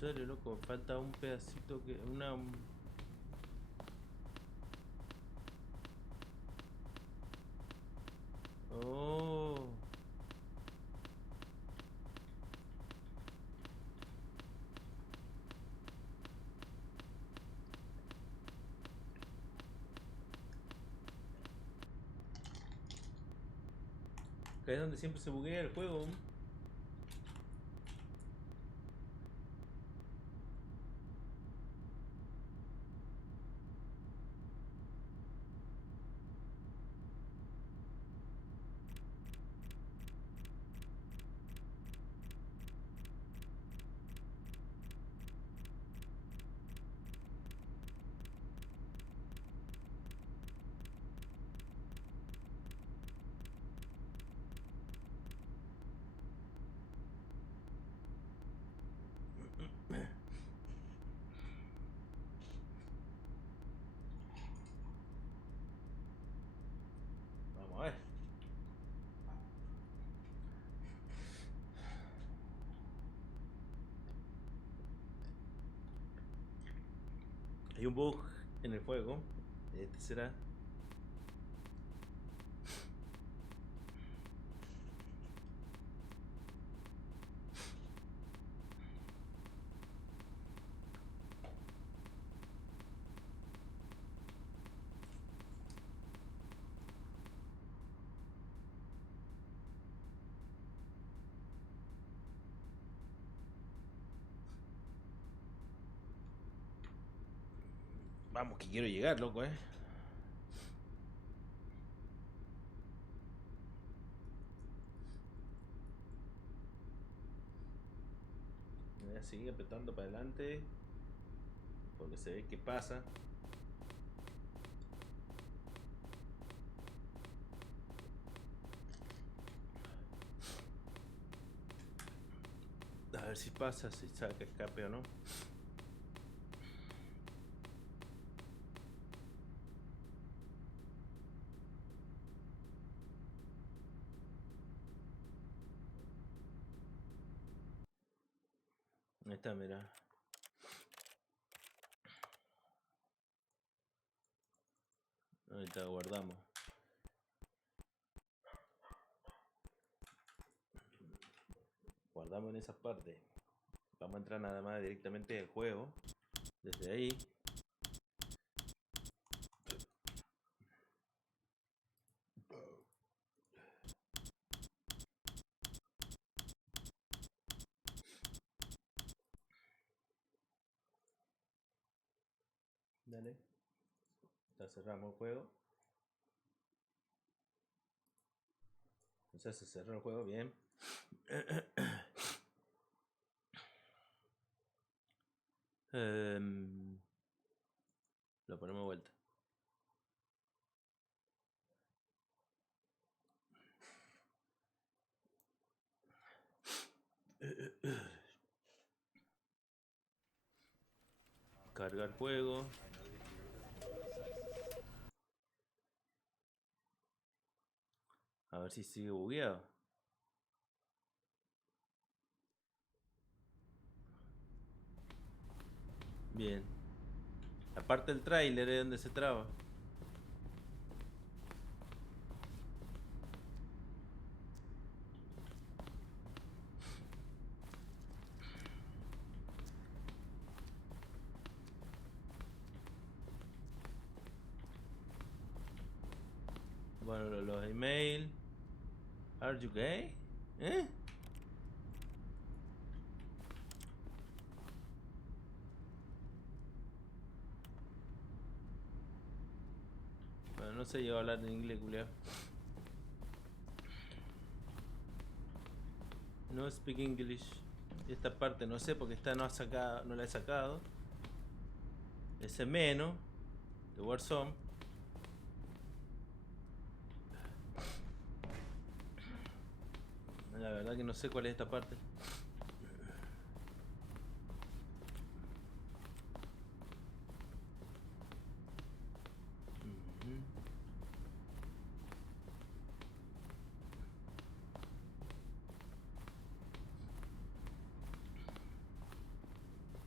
serio, loco, falta un pedacito que... Oh. Acá es donde siempre se buguea el juego. Vamos a ver. Hay un bug en el juego. Este será. Vamos, que quiero llegar, loco, Voy a seguir apretando para adelante. Porque se ve que pasa. A ver si pasa, si saca escape o no. Ahí está, mira. Ahí está, guardamos. Guardamos en esa parte. Vamos a entrar nada más directamente al juego. Desde ahí. Dale. Ya cerramos el juego. O sea, se cerró el juego, bien. Lo ponemos de vuelta. Cargar juego. A ver si sigue bugueado. Bien. La parte del tráiler es donde se traba. Bueno, los email. Are you gay? ¿Eh? Bueno, no sé yo hablar en inglés, culiao. No speak English. Esta parte no sé porque esta no la he sacado. Ese menos de Warzone. La verdad que no sé cuál es esta parte.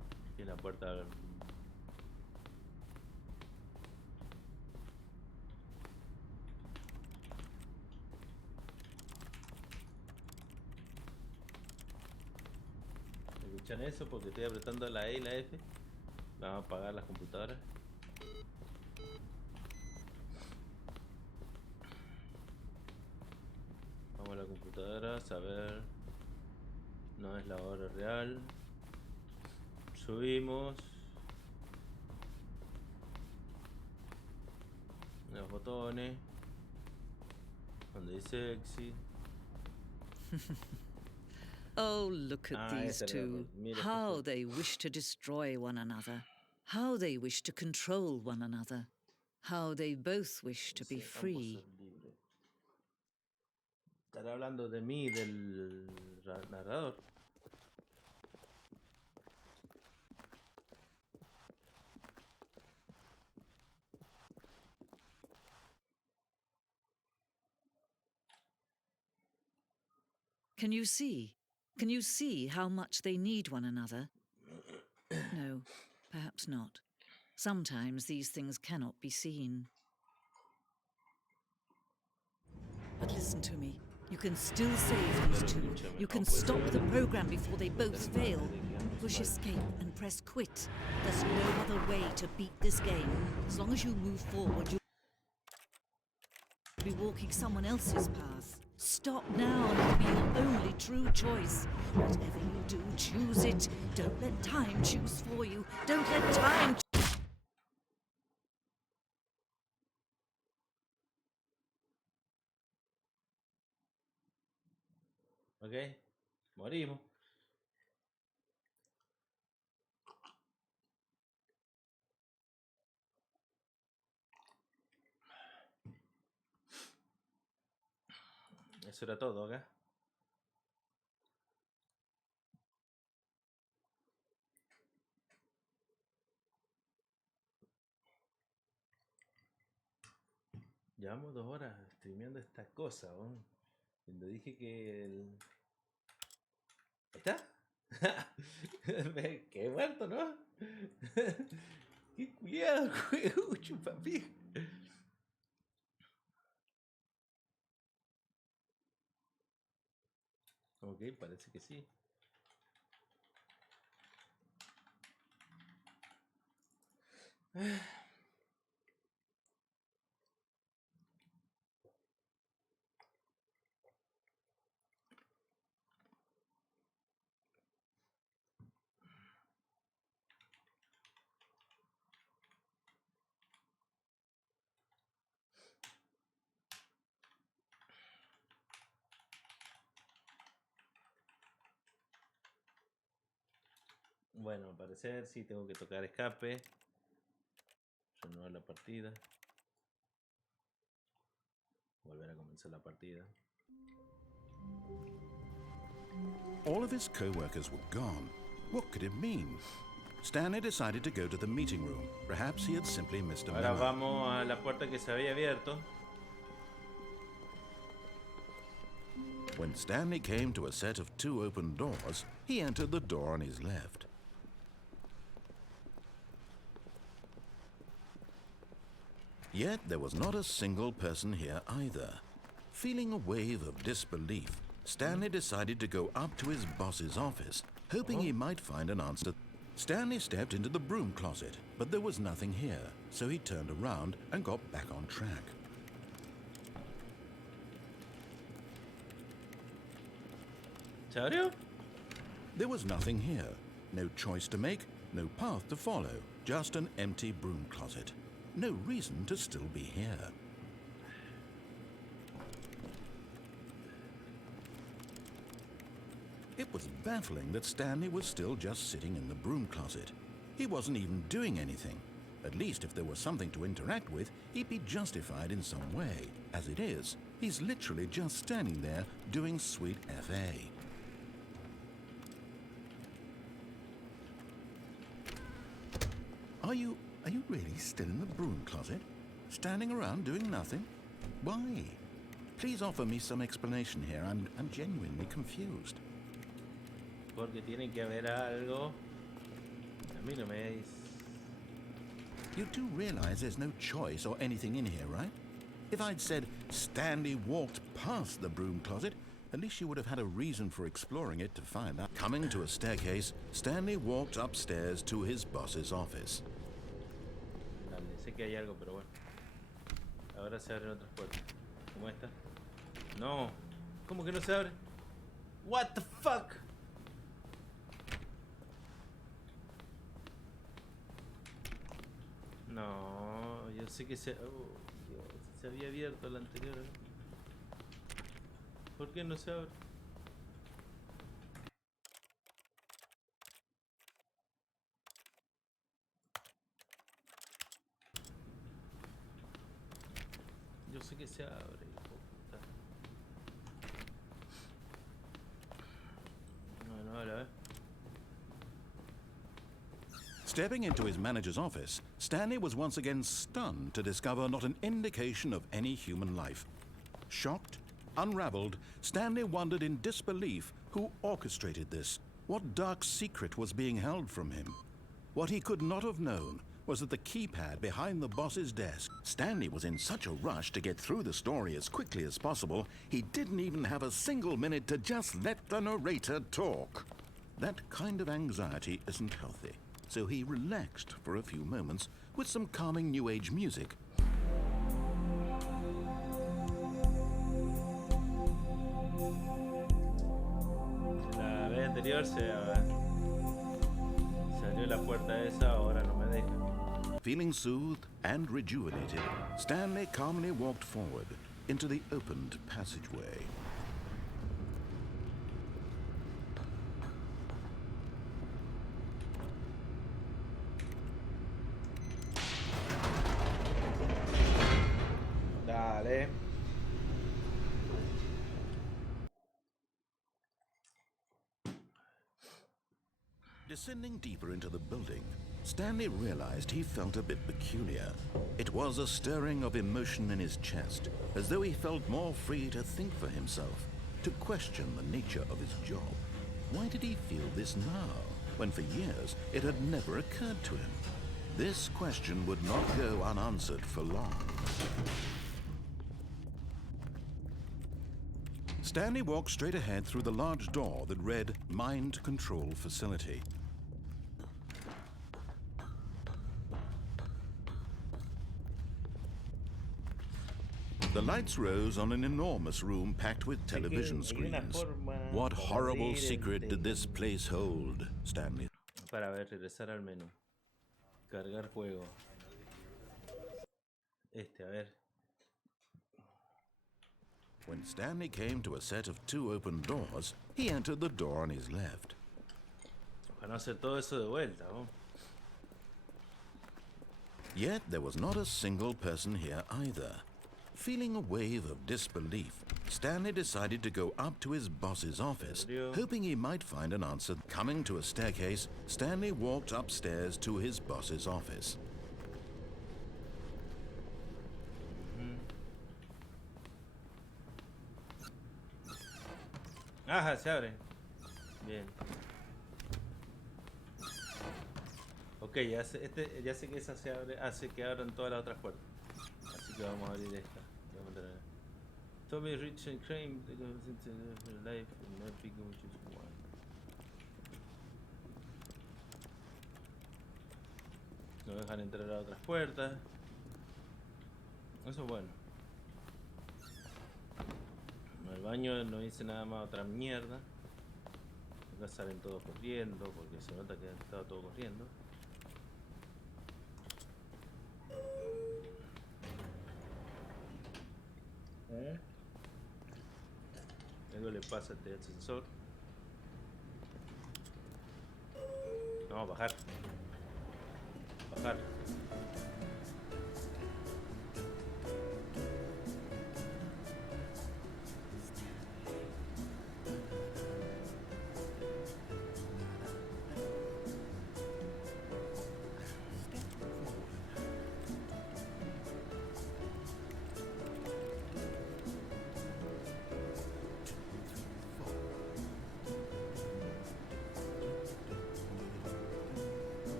la puerta. ¿Escuchan eso? Porque estoy apretando la E y la F. Vamos a apagar las computadoras. Vamos a la computadora, a ver. No es la hora real. Subimos. Los botones. Donde dice exit. Oh, look at these two. How they wish to destroy one another. How they wish to control one another. How they both wish to be free. ¿Estará hablando de mí, del narrador? Can you see? Can you see how much they need one another? No, perhaps not. Sometimes these things cannot be seen. But listen to me. You can still save these two. You can stop the program before they both fail. Push escape and press quit. There's no other way to beat this game. As long as you move forward, you'll be walking someone else's path. Stop now and it'll be your only true choice. Whatever you do, choose it. Don't let time choose for you. Don't let time. Ok, morimos. Eso era todo acá. Llevamos 2 horas streameando esta cosa, ¿no? Cuando dije que el... ¿Está? Qué muerto, ¿no? Qué cuidado, juego, chupapi. Ok, parece que sí. Bueno, al parecer sí tengo que tocar escape. Renovar la partida. Volver a comenzar la partida. All of his co-workers were gone. What could it mean? Stanley decided to go to the meeting room. Perhaps he had simply missed a Ahora memo. vamos a la puerta que se había abierto. When Stanley came to a set of 2 open doors, he entered the door on his left. Yet there was not a single person here either. Feeling a wave of disbelief, Stanley decided to go up to his boss's office, hoping he might find an answer. Stanley stepped into the broom closet, but there was nothing here, so he turned around and got back on track. ¿Serio? There was nothing here. No choice to make, no path to follow, just an empty broom closet. No reason to still be here. It was baffling that Stanley was still just sitting in the broom closet. He wasn't even doing anything. At least if there was something to interact with, he'd be justified in some way. As it is, he's literally just standing there doing sweet FA. Are you really still in the broom closet? Standing around doing nothing? Why? Please offer me some explanation here. I'm genuinely confused. Porque tiene que haber algo. A mí no me dice. You do realize there's no choice or anything in here, right? If I'd said Stanley walked past the broom closet, at least you would have had a reason for exploring it to find out. Coming to a staircase, Stanley walked upstairs to his boss's office. Dale, sé que hay algo, pero bueno. Ahora se abren otras puertas. ¿Cómo esta? No. ¿Cómo que no se abre? What the fuck? No, yo sé que se... Oh, Dios, se había abierto la anterior. ¿Por qué no se abre? Yo sé que se abre, hijo de puta. Bueno, ahora a ver. Stepping into his manager's office, Stanley was once again stunned to discover not an indication of any human life. Shocked, unraveled, Stanley wondered in disbelief who orchestrated this. What dark secret was being held from him? What he could not have known was that the keypad behind the boss's desk. Stanley was in such a rush to get through the story as quickly as possible, he didn't even have a single minute to just let the narrator talk. That kind of anxiety isn't healthy. So he relaxed for a few moments with some calming New Age music. La vez anterior se abrió la puerta esa, ahora no me deja. Feeling soothed and rejuvenated, Stanley calmly walked forward into the opened passageway. Dale. Descending deeper into the building, Stanley realized he felt a bit peculiar. It was a stirring of emotion in his chest, as though he felt more free to think for himself, to question the nature of his job. Why did he feel this now, when for years it had never occurred to him? This question would not go unanswered for long. Stanley walked straight ahead through the large door that read Mind Control Facility. The lights rose on an enormous room packed with television screens. What horrible secret did this place hold, Stanley? Para ver, regresar al menú. Cargar juego. A ver. When Stanley came to a set of two open doors, he entered the door on his left. Para no hacer todo eso de vuelta, ¿no? Yet there was not a single person here either. Feeling a wave of disbelief, Stanley decided to go up to his boss's office, hoping he might find an answer. Coming to a staircase, Stanley walked upstairs to his boss's office. Ajá, se abre. Bien. Ok, ya sé que esa se abre, hace que abran todas las otras puertas. Así que vamos a abrir esta. Vamos a tener. Tommy Rich and Crane goes into life and not big which is one. No dejan entrar a otras puertas. Eso es bueno. El baño no dice nada más otra mierda. Acá salen todos corriendo porque se nota que estaba todo corriendo. Algo le pasa a este ascensor. No, bajar. Bajar.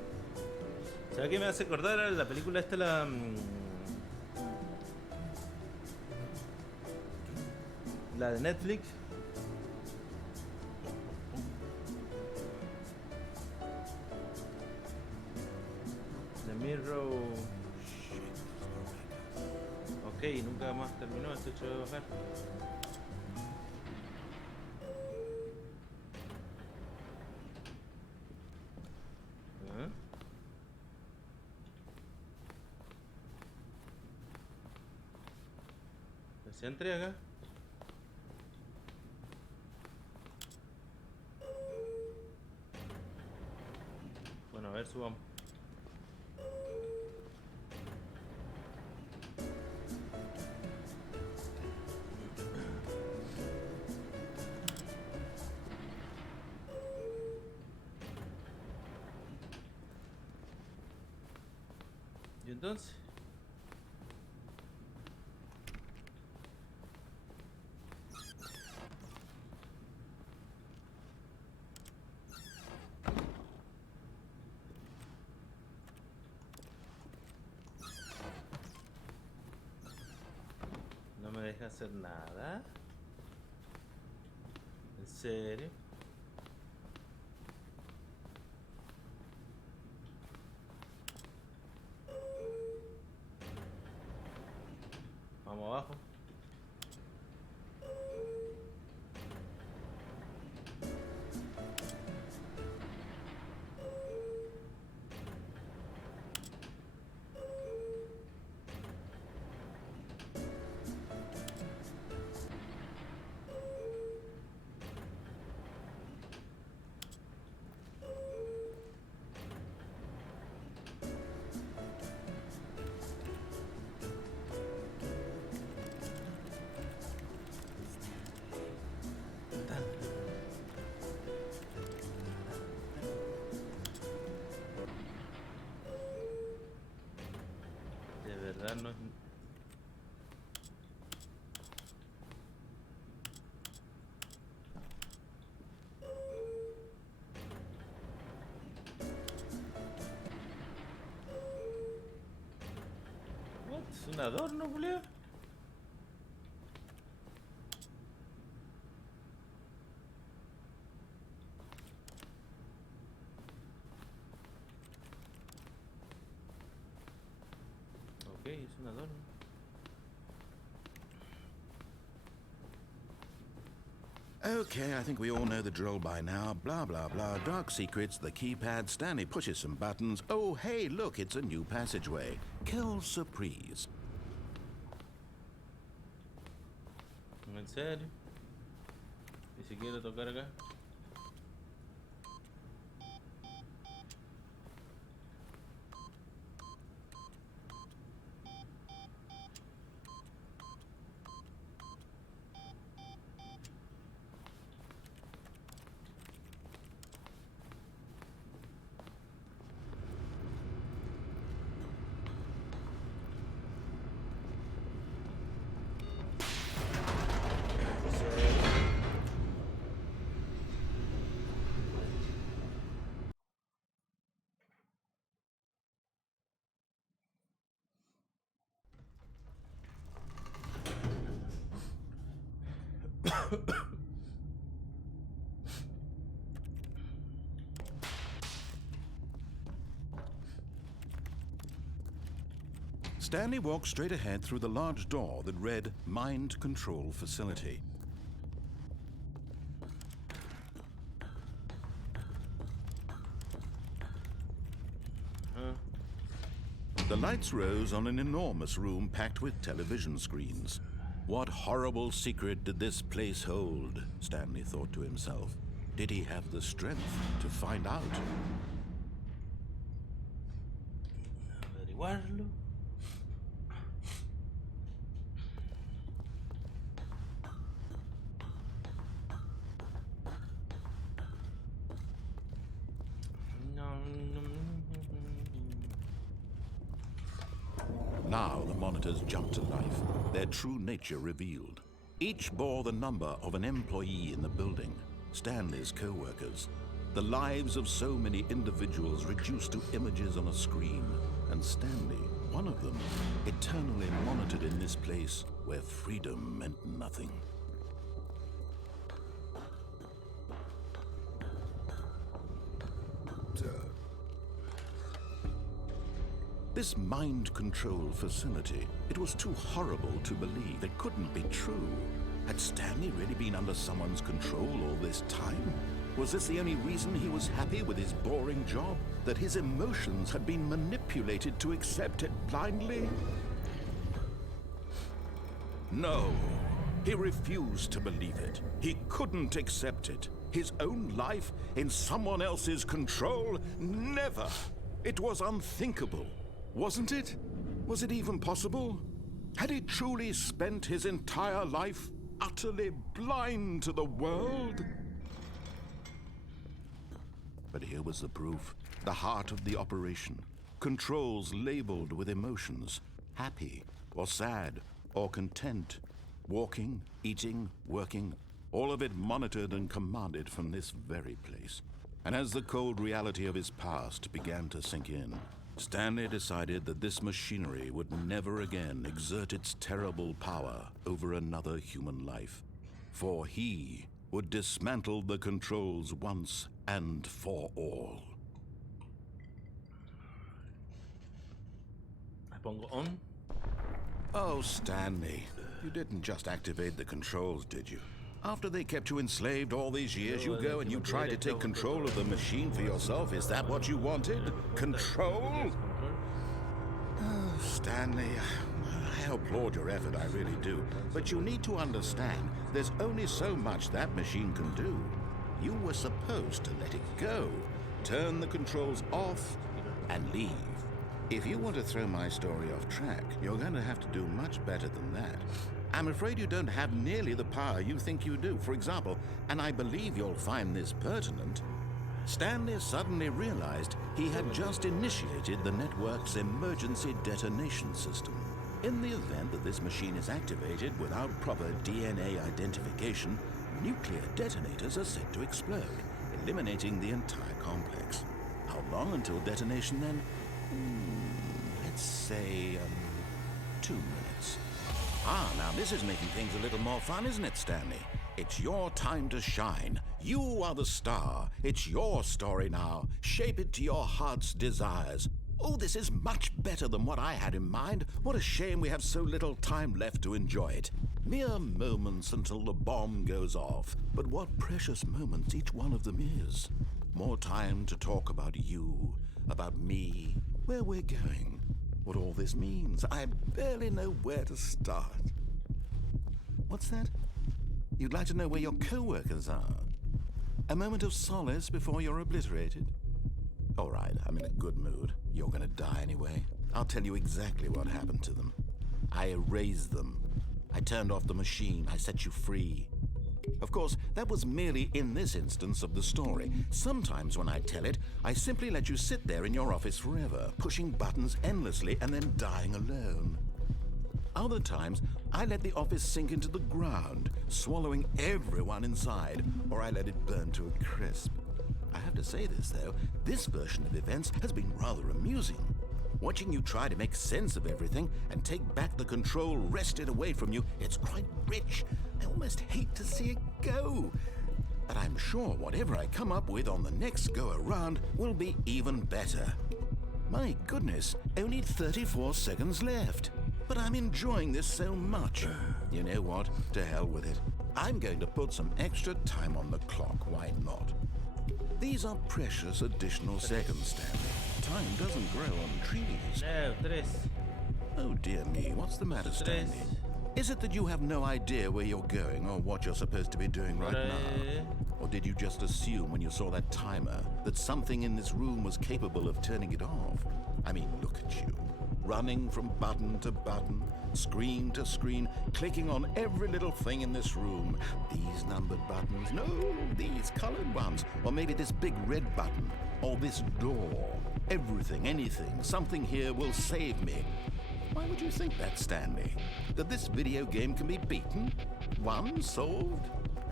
¿Sabes qué me hace acordar a la película esta, la de Netflix? The Mirror. Ok, nunca más terminó este hecho de bajar. Se entrega. Bueno, a ver, subamos. ¿Y entonces? No me deja hacer nada. ¿En serio? Vamos abajo. De verdad no es... What? ¿Es un adorno, Julio? Ok, es un adorno. Okay, I think we all know the drill by now. Blah, blah, blah. Dark secrets, the keypad. Stanley pushes some buttons. Oh, hey, look, it's a new passageway. Quelle surprise. ¿En serio? ¿Y si quiero tocar acá? Stanley walked straight ahead through the large door that read Mind Control Facility. The lights rose on an enormous room packed with television screens. What horrible secret did this place hold? Stanley thought to himself. Did he have the strength to find out? Averiguarlo. Now the monitors jumped to life, their true nature revealed. Each bore the number of an employee in the building, Stanley's co-workers. The lives of so many individuals reduced to images on a screen, and Stanley, one of them, eternally monitored in this place where freedom meant nothing. This mind control facility, it was too horrible to believe. It couldn't be true. Had Stanley really been under someone's control all this time? Was this the only reason he was happy with his boring job? That his emotions had been manipulated to accept it blindly? No, he refused to believe it. He couldn't accept it. His own life in someone else's control? Never! It was unthinkable. Wasn't it? Was it even possible? Had he truly spent his entire life utterly blind to the world? But here was the proof. The heart of the operation. Controls labeled with emotions. Happy, or sad, or content. Walking, eating, working. All of it monitored and commanded from this very place. And as the cold reality of his past began to sink in, Stanley decided that this machinery would never again exert its terrible power over another human life. For he would dismantle the controls once and for all. I pongo on. Oh, Stanley, you didn't just activate the controls, did you? After they kept you enslaved all these years, you go and you try to take control of the machine for yourself. Is that what you wanted? Control? Oh, Stanley, I applaud your effort, I really do. But you need to understand, there's only so much that machine can do. You were supposed to let it go, turn the controls off, and leave. If you want to throw my story off track, you're going to have to do much better than that. I'm afraid you don't have nearly the power you think you do. For example, and I believe you'll find this pertinent, Stanley suddenly realized he had just initiated the network's emergency detonation system. In the event that this machine is activated without proper DNA identification, nuclear detonators are set to explode, eliminating the entire complex. How long until detonation then? Let's say 2 minutes. Now this is making things a little more fun, isn't it, Stanley? It's your time to shine. You are the star. It's your story now. Shape it to your heart's desires. Oh, this is much better than what I had in mind. What a shame we have so little time left to enjoy it. Mere moments until the bomb goes off. But what precious moments each one of them is. More time to talk about you, about me, where we're going, what all this means. I barely know where to start. What's that? You'd like to know where your co-workers are? A moment of solace before you're obliterated? All right, I'm in a good mood. You're gonna die anyway. I'll tell you exactly what happened to them. I erased them. I turned off the machine. I set you free. Of course, that was merely in this instance of the story. Sometimes when I tell it, I simply let you sit there in your office forever, pushing buttons endlessly and then dying alone. Other times, I let the office sink into the ground, swallowing everyone inside, or I let it burn to a crisp. I have to say this, though, this version of events has been rather amusing. Watching you try to make sense of everything and take back the control wrested away from you, it's quite rich. I almost hate to see it go. But I'm sure whatever I come up with on the next go-around will be even better. My goodness, only 34 seconds left. But I'm enjoying this so much. You know what? To hell with it. I'm going to put some extra time on the clock, why not? These are precious additional seconds, Stanley. Time doesn't grow on trees. No, 3. Oh dear me, what's the matter, Stanley? Is it that you have no idea where you're going or what you're supposed to be doing right now? Or did you just assume when you saw that timer that something in this room was capable of turning it off? I mean, look at you. Running from button to button, screen to screen, clicking on every little thing in this room. These numbered buttons, no, these colored ones. Or maybe this big red button, or this door. Everything, anything, something here will save me. Why would you think that, Stanley? That this video game can be beaten? Won? Solved?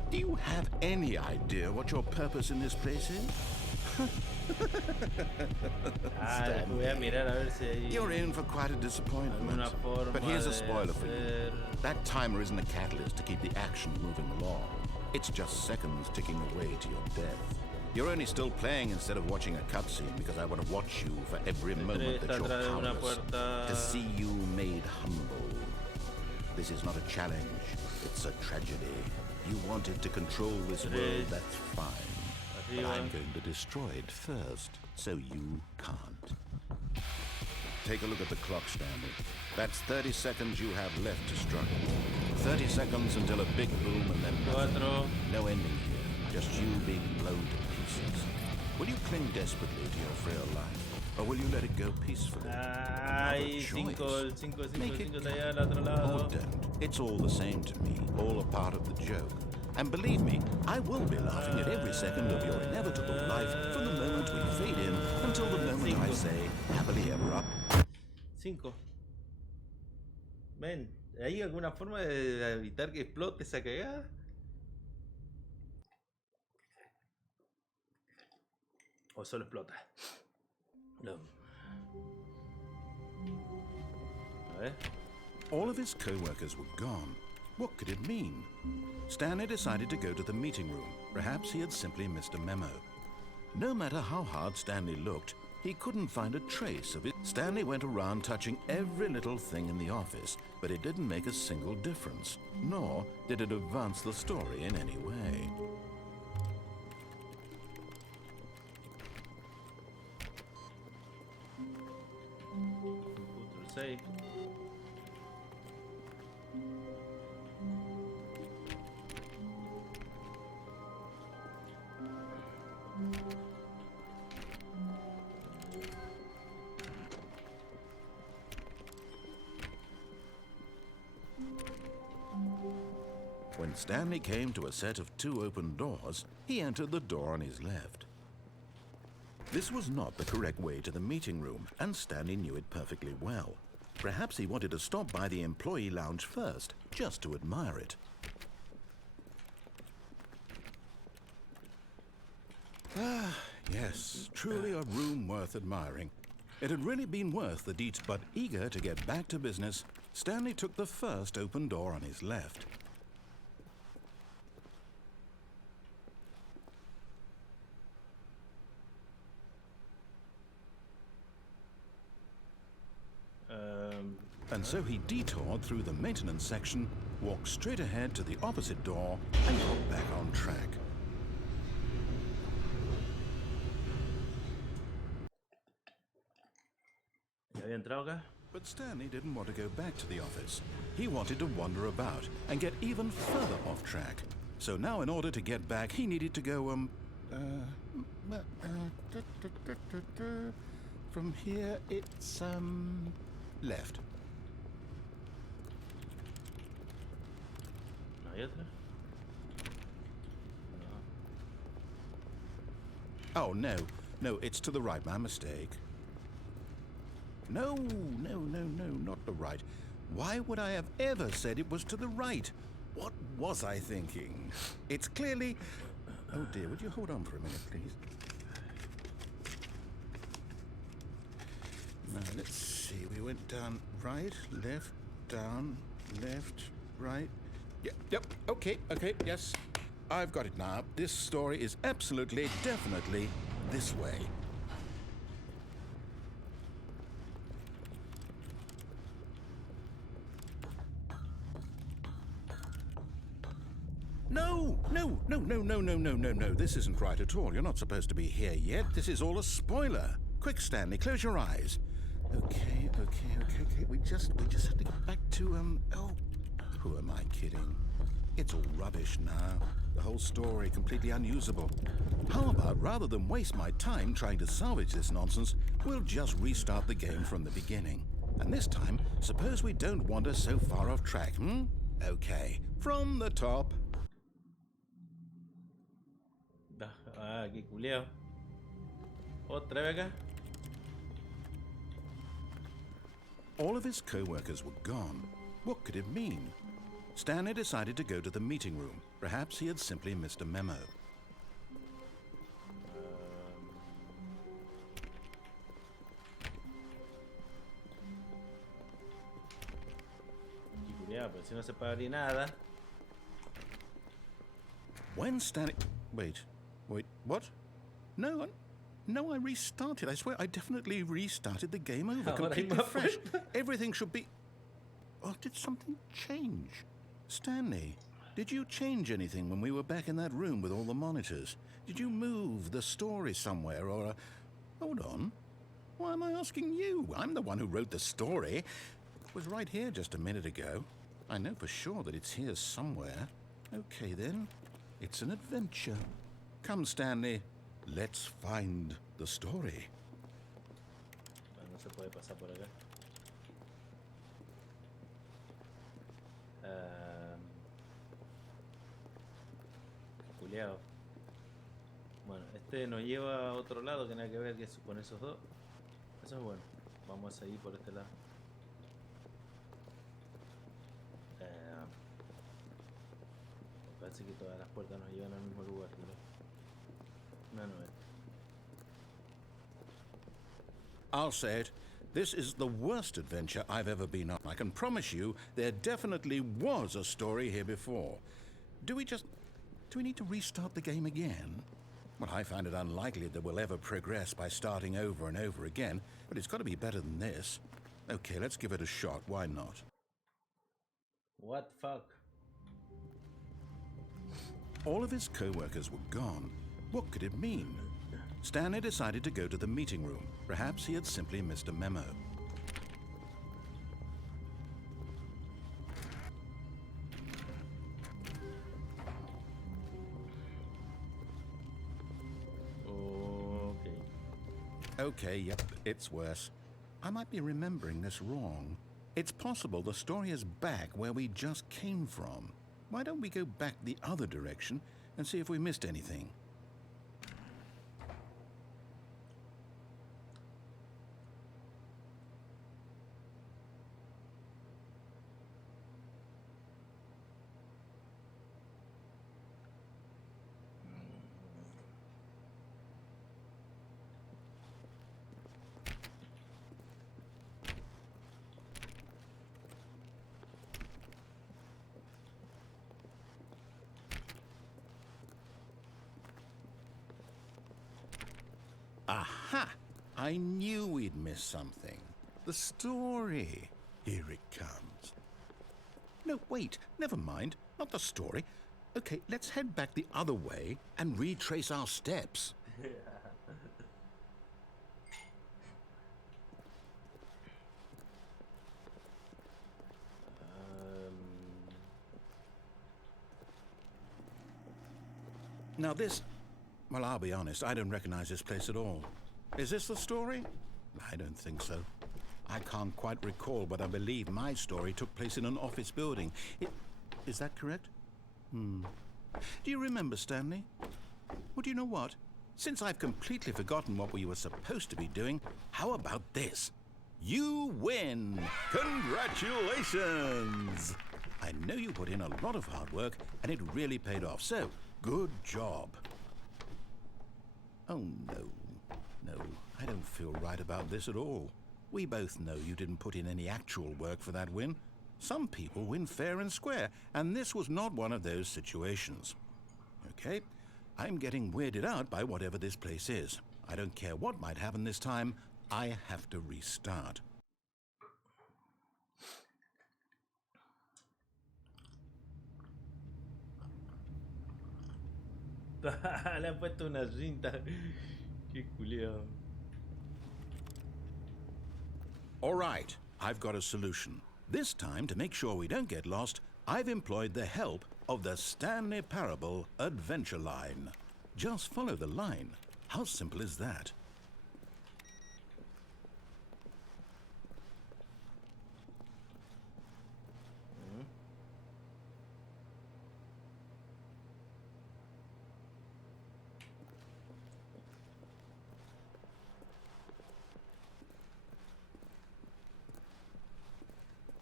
Do you have any idea what your purpose in this place is? Voy a mirar a ver si hay You're in for quite a disappointment. alguna forma But here's a de spoiler for you. hacer... That timer isn't a catalyst to keep the action moving along. It's just seconds ticking away to your death. You're only still playing instead of watching a cutscene because I want to watch you for every moment that you're powerless. To see you made humble. This is not a challenge. It's a tragedy. You wanted to control this world, that's fine. But I'm going to destroy it first, so you can't. Take a look at the clock, Stanley. That's 30 seconds you have left to struggle. 30 seconds until a big boom and then nothing. No ending here, just you being blown to pieces. Will you cling desperately to your frail life, or will you let it go peacefully? Ay, 5 está allá al otro Or lado. don't. It's all the same to me, all a part of the joke. And believe me, I will be laughing at every second of your inevitable life from the moment we fade in until the moment I say, happily ever after. 5. Ven, ¿hay alguna forma de evitar que explote esa cagada? ¿O solo explota? No. A ver. All of his co-workers were gone. What could it mean? Stanley decided to go to the meeting room. Perhaps he had simply missed a memo. No matter how hard Stanley looked, he couldn't find a trace of it. Stanley went around touching every little thing in the office, but it didn't make a single difference, nor did it advance the story in any way. Control 6. When Stanley came to a set of 2 open doors, he entered the door on his left. This was not the correct way to the meeting room, and Stanley knew it perfectly well. Perhaps he wanted to stop by the employee lounge first, just to admire it. Ah, yes, truly a room worth admiring. It had really been worth the detour, but eager to get back to business, Stanley took the first open door on his left. And so he detoured through the maintenance section, walked straight ahead to the opposite door, and got back on track. ¿Ya había entrado acá? But Stanley didn't want to go back to the office. He wanted to wander about and get even further off track. So now in order to get back, he needed to go, from here, it's, left. ¿No hay otra? No. Oh, no, it's to the right, my mistake. No, not the right. Why would I have ever said it was to the right? What was I thinking? It's clearly... Oh dear, would you hold on for a minute, please? Now, let's see, we went down right, left, down, left, right. Yep, okay, yes. I've got it now. This story is absolutely, definitely this way. No. This isn't right at all. You're not supposed to be here yet. This is all a spoiler. Quick, Stanley, close your eyes. Okay. We just have to get back to, oh, who am I kidding? It's all rubbish now. The whole story completely unusable. How about, rather than waste my time trying to salvage this nonsense, we'll just restart the game from the beginning. And this time, suppose we don't wander so far off track, Okay, from the top. Ah, qué culeado. Otra vez acá. All of his co-workers were gone. What could it mean? Stanley decided to go to the meeting room. Perhaps he had simply missed a memo. Pero si no se puede abrir nada. When Stanley... Wait, what? No, I restarted. I swear, I definitely restarted the game over, completely fresh. Everything should be... Oh, did something change? Stanley, did you change anything when we were back in that room with all the monitors? Did you move the story somewhere or... Hold on. Why am I asking you? I'm the one who wrote the story. It was right here just a minute ago. I know for sure that it's here somewhere. Okay, then. It's an adventure. Come, Stanley. Let's find the story. No se puede pasar por acá. Culeado. Bueno, este nos lleva a otro lado que nada que ver con esos dos. Eso es bueno. Vamos a seguir por este lado. Parece que todas las puertas nos llevan al mismo lugar, ¿no? No es. I'll say it. This is the worst adventure I've ever been on. I can promise you there definitely was a story here before. Do we need to restart the game again? Well, I find it unlikely that we'll ever progress by starting over and over again, but it's got to be better than this. Okay, let's give it a shot. Why not? What the fuck? All of his co-workers were gone. What could it mean? Stanley decided to go to the meeting room. Perhaps he had simply missed a memo. Okay, yep, it's worse. I might be remembering this wrong. It's possible the story is back where we just came from. Why don't we go back the other direction and see if we missed anything? Aha! I knew we'd miss something. The story. Here it comes. No, wait. Never mind. Not the story. Okay, let's head back the other way and retrace our steps. Now this... Well, I'll be honest, I don't recognize this place at all. Is this the story? I don't think so. I can't quite recall, but I believe my story took place in an office building. Is that correct? Do you remember, Stanley? Well, do you know what? Since I've completely forgotten what we were supposed to be doing, how about this? You win! Congratulations! I know you put in a lot of hard work, and it really paid off, so good job. Oh, no, I don't feel right about this at all. We both know you didn't put in any actual work for that win. Some people win fair and square, and this was not one of those situations. Okay, I'm getting weirded out by whatever this place is. I don't care what might happen this time, I have to restart. Le han puesto una cinta. Qué culiao. All right, I've got a solution. This time, to make sure we don't get lost, I've employed the help of the Stanley Parable adventure line. Just follow the line. How simple is that?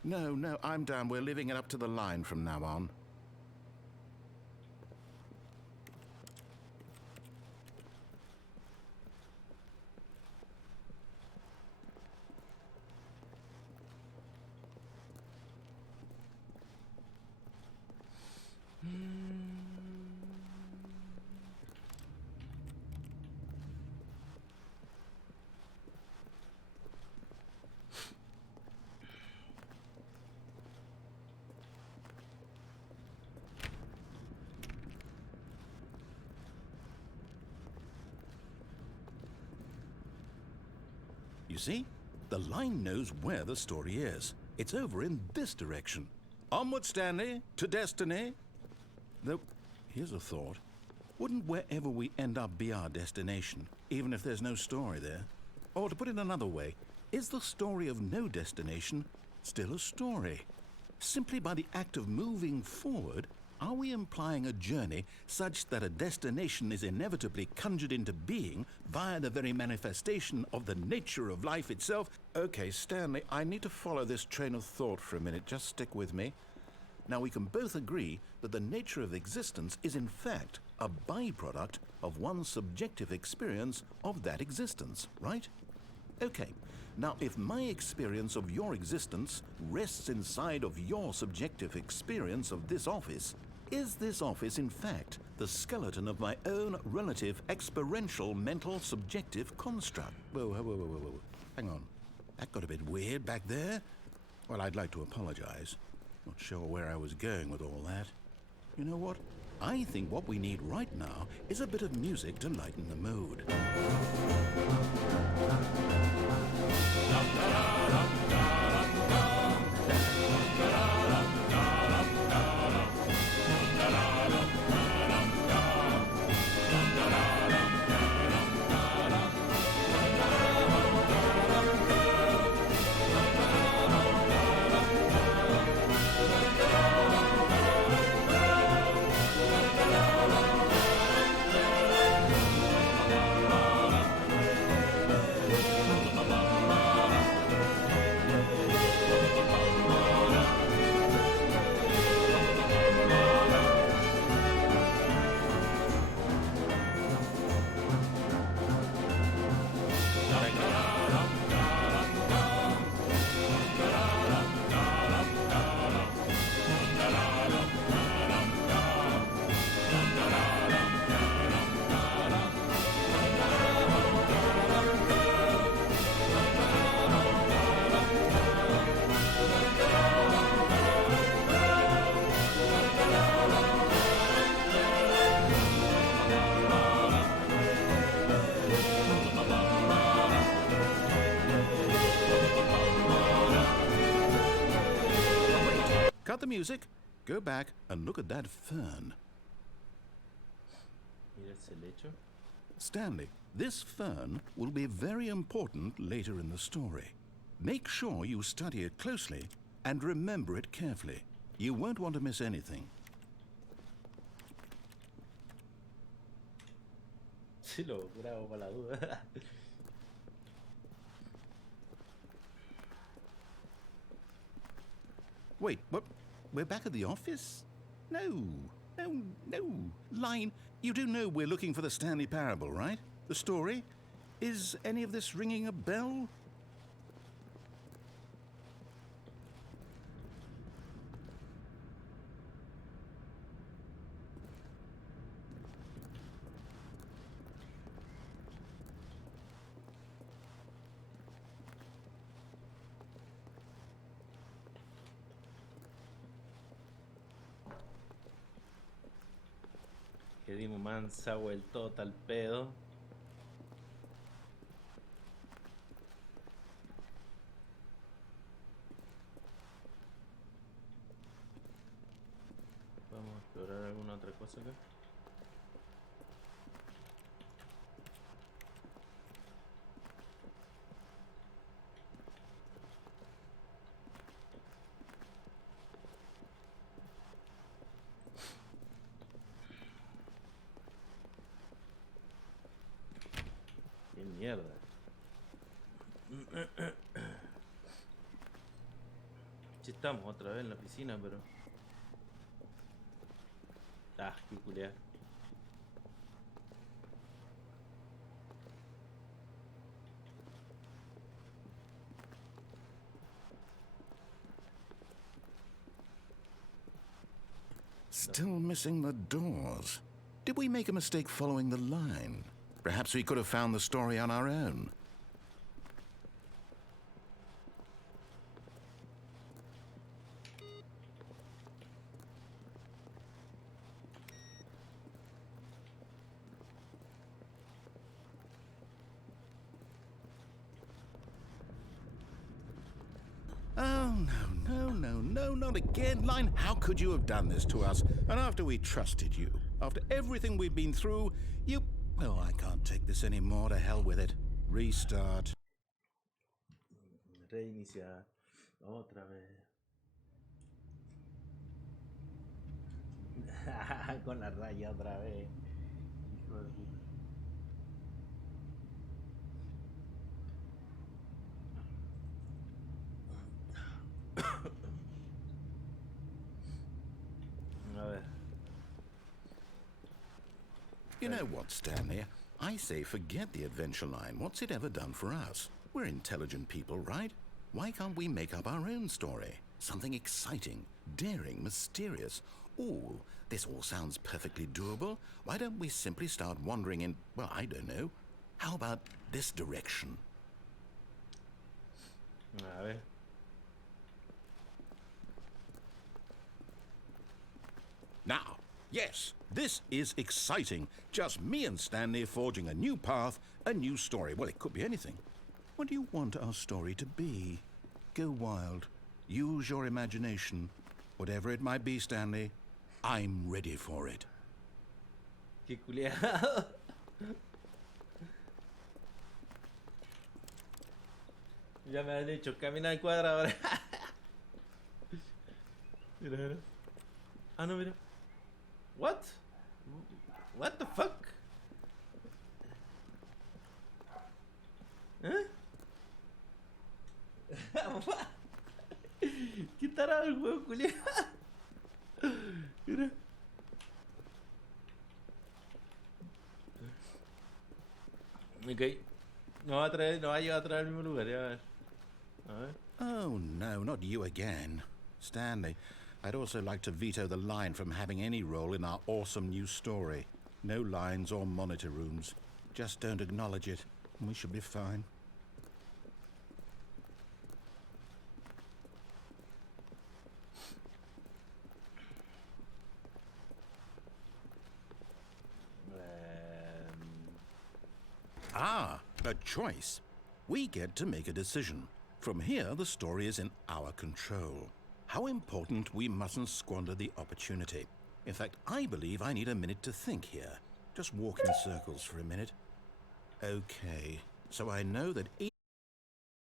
No, I'm down. We're leaving it up to the line from now on. You see? The line knows where the story is. It's over in this direction. Onward, Stanley, to destiny. Though, here's a thought. Wouldn't wherever we end up be our destination, even if there's no story there? Or to put it another way, is the story of no destination still a story? Simply by the act of moving forward, are we implying a journey such that a destination is inevitably conjured into being via the very manifestation of the nature of life itself? Okay, Stanley, I need to follow this train of thought for a minute. Just stick with me. Now, we can both agree that the nature of existence is in fact a byproduct of one's subjective experience of that existence, right? Okay, now if my experience of your existence rests inside of your subjective experience of this office, is this office in fact the skeleton of my own relative experiential mental subjective construct? Whoa. Hang on. That got a bit weird back there. Well, I'd like to apologize. Not sure where I was going with all that. You know what? I think what we need right now is a bit of music to lighten the mood. Cut the music, go back and look at that fern. Mira ese lecho. Stanley, this fern will be very important later in the story. Make sure you study it closely and remember it carefully. You won't want to miss anything. Sí, lo grabo para la duda. Wait, what? We're back at the office? No. Line, you do know we're looking for the Stanley Parable, right? The story? Is any of this ringing a bell? Que Dimo Man se ha vuelto tal pedo. Vamos a explorar alguna otra cosa acá. Qué mierda. pinche estamos otra vez en la oficina, pero... Ah, qué culiá. Still missing the doors. Did we make a mistake following the line? Perhaps we could have found the story on our own. Oh, no, not again. Line, how could you have done this to us? And after we trusted you, after everything we've been through, you... Oh, I can't take this anymore. To hell with it. Restart. Reiniciar. Otra vez. Con la raya otra vez. Hijo de puta. You know what, Stanley? I say forget the adventure line. What's it ever done for us? We're intelligent people, right? Why can't we make up our own story? Something exciting, daring, mysterious. Ooh, this all sounds perfectly doable. Why don't we simply start wandering in, well, I don't know. How about this direction? A ver. Now, yes, this is exciting. Just me and Stanley forging a new path, a new story. Well, it could be anything. What do you want our story to be? Go wild. Use your imagination. Whatever it might be, Stanley, I'm ready for it. Qué culiado. Ya me han hecho caminar en cuadra ahora. Mira. Ah, no, mira. What? What the fuck? ¿Eh? ¿Qué tarado el juego, culiado? Mira. Ok. No va a traer, no va a llevar a traer al mismo lugar, ya a ver. A ver. Oh, no, not you again. Stanley, I'd also like to veto the line from having any role in our awesome new story. No lines or monitor rooms. Just don't acknowledge it, and we should be fine. A choice. We get to make a decision. From here, the story is in our control. How important we mustn't squander the opportunity. In fact, I believe I need a minute to think here. Just walk in circles for a minute. Okay, so I know that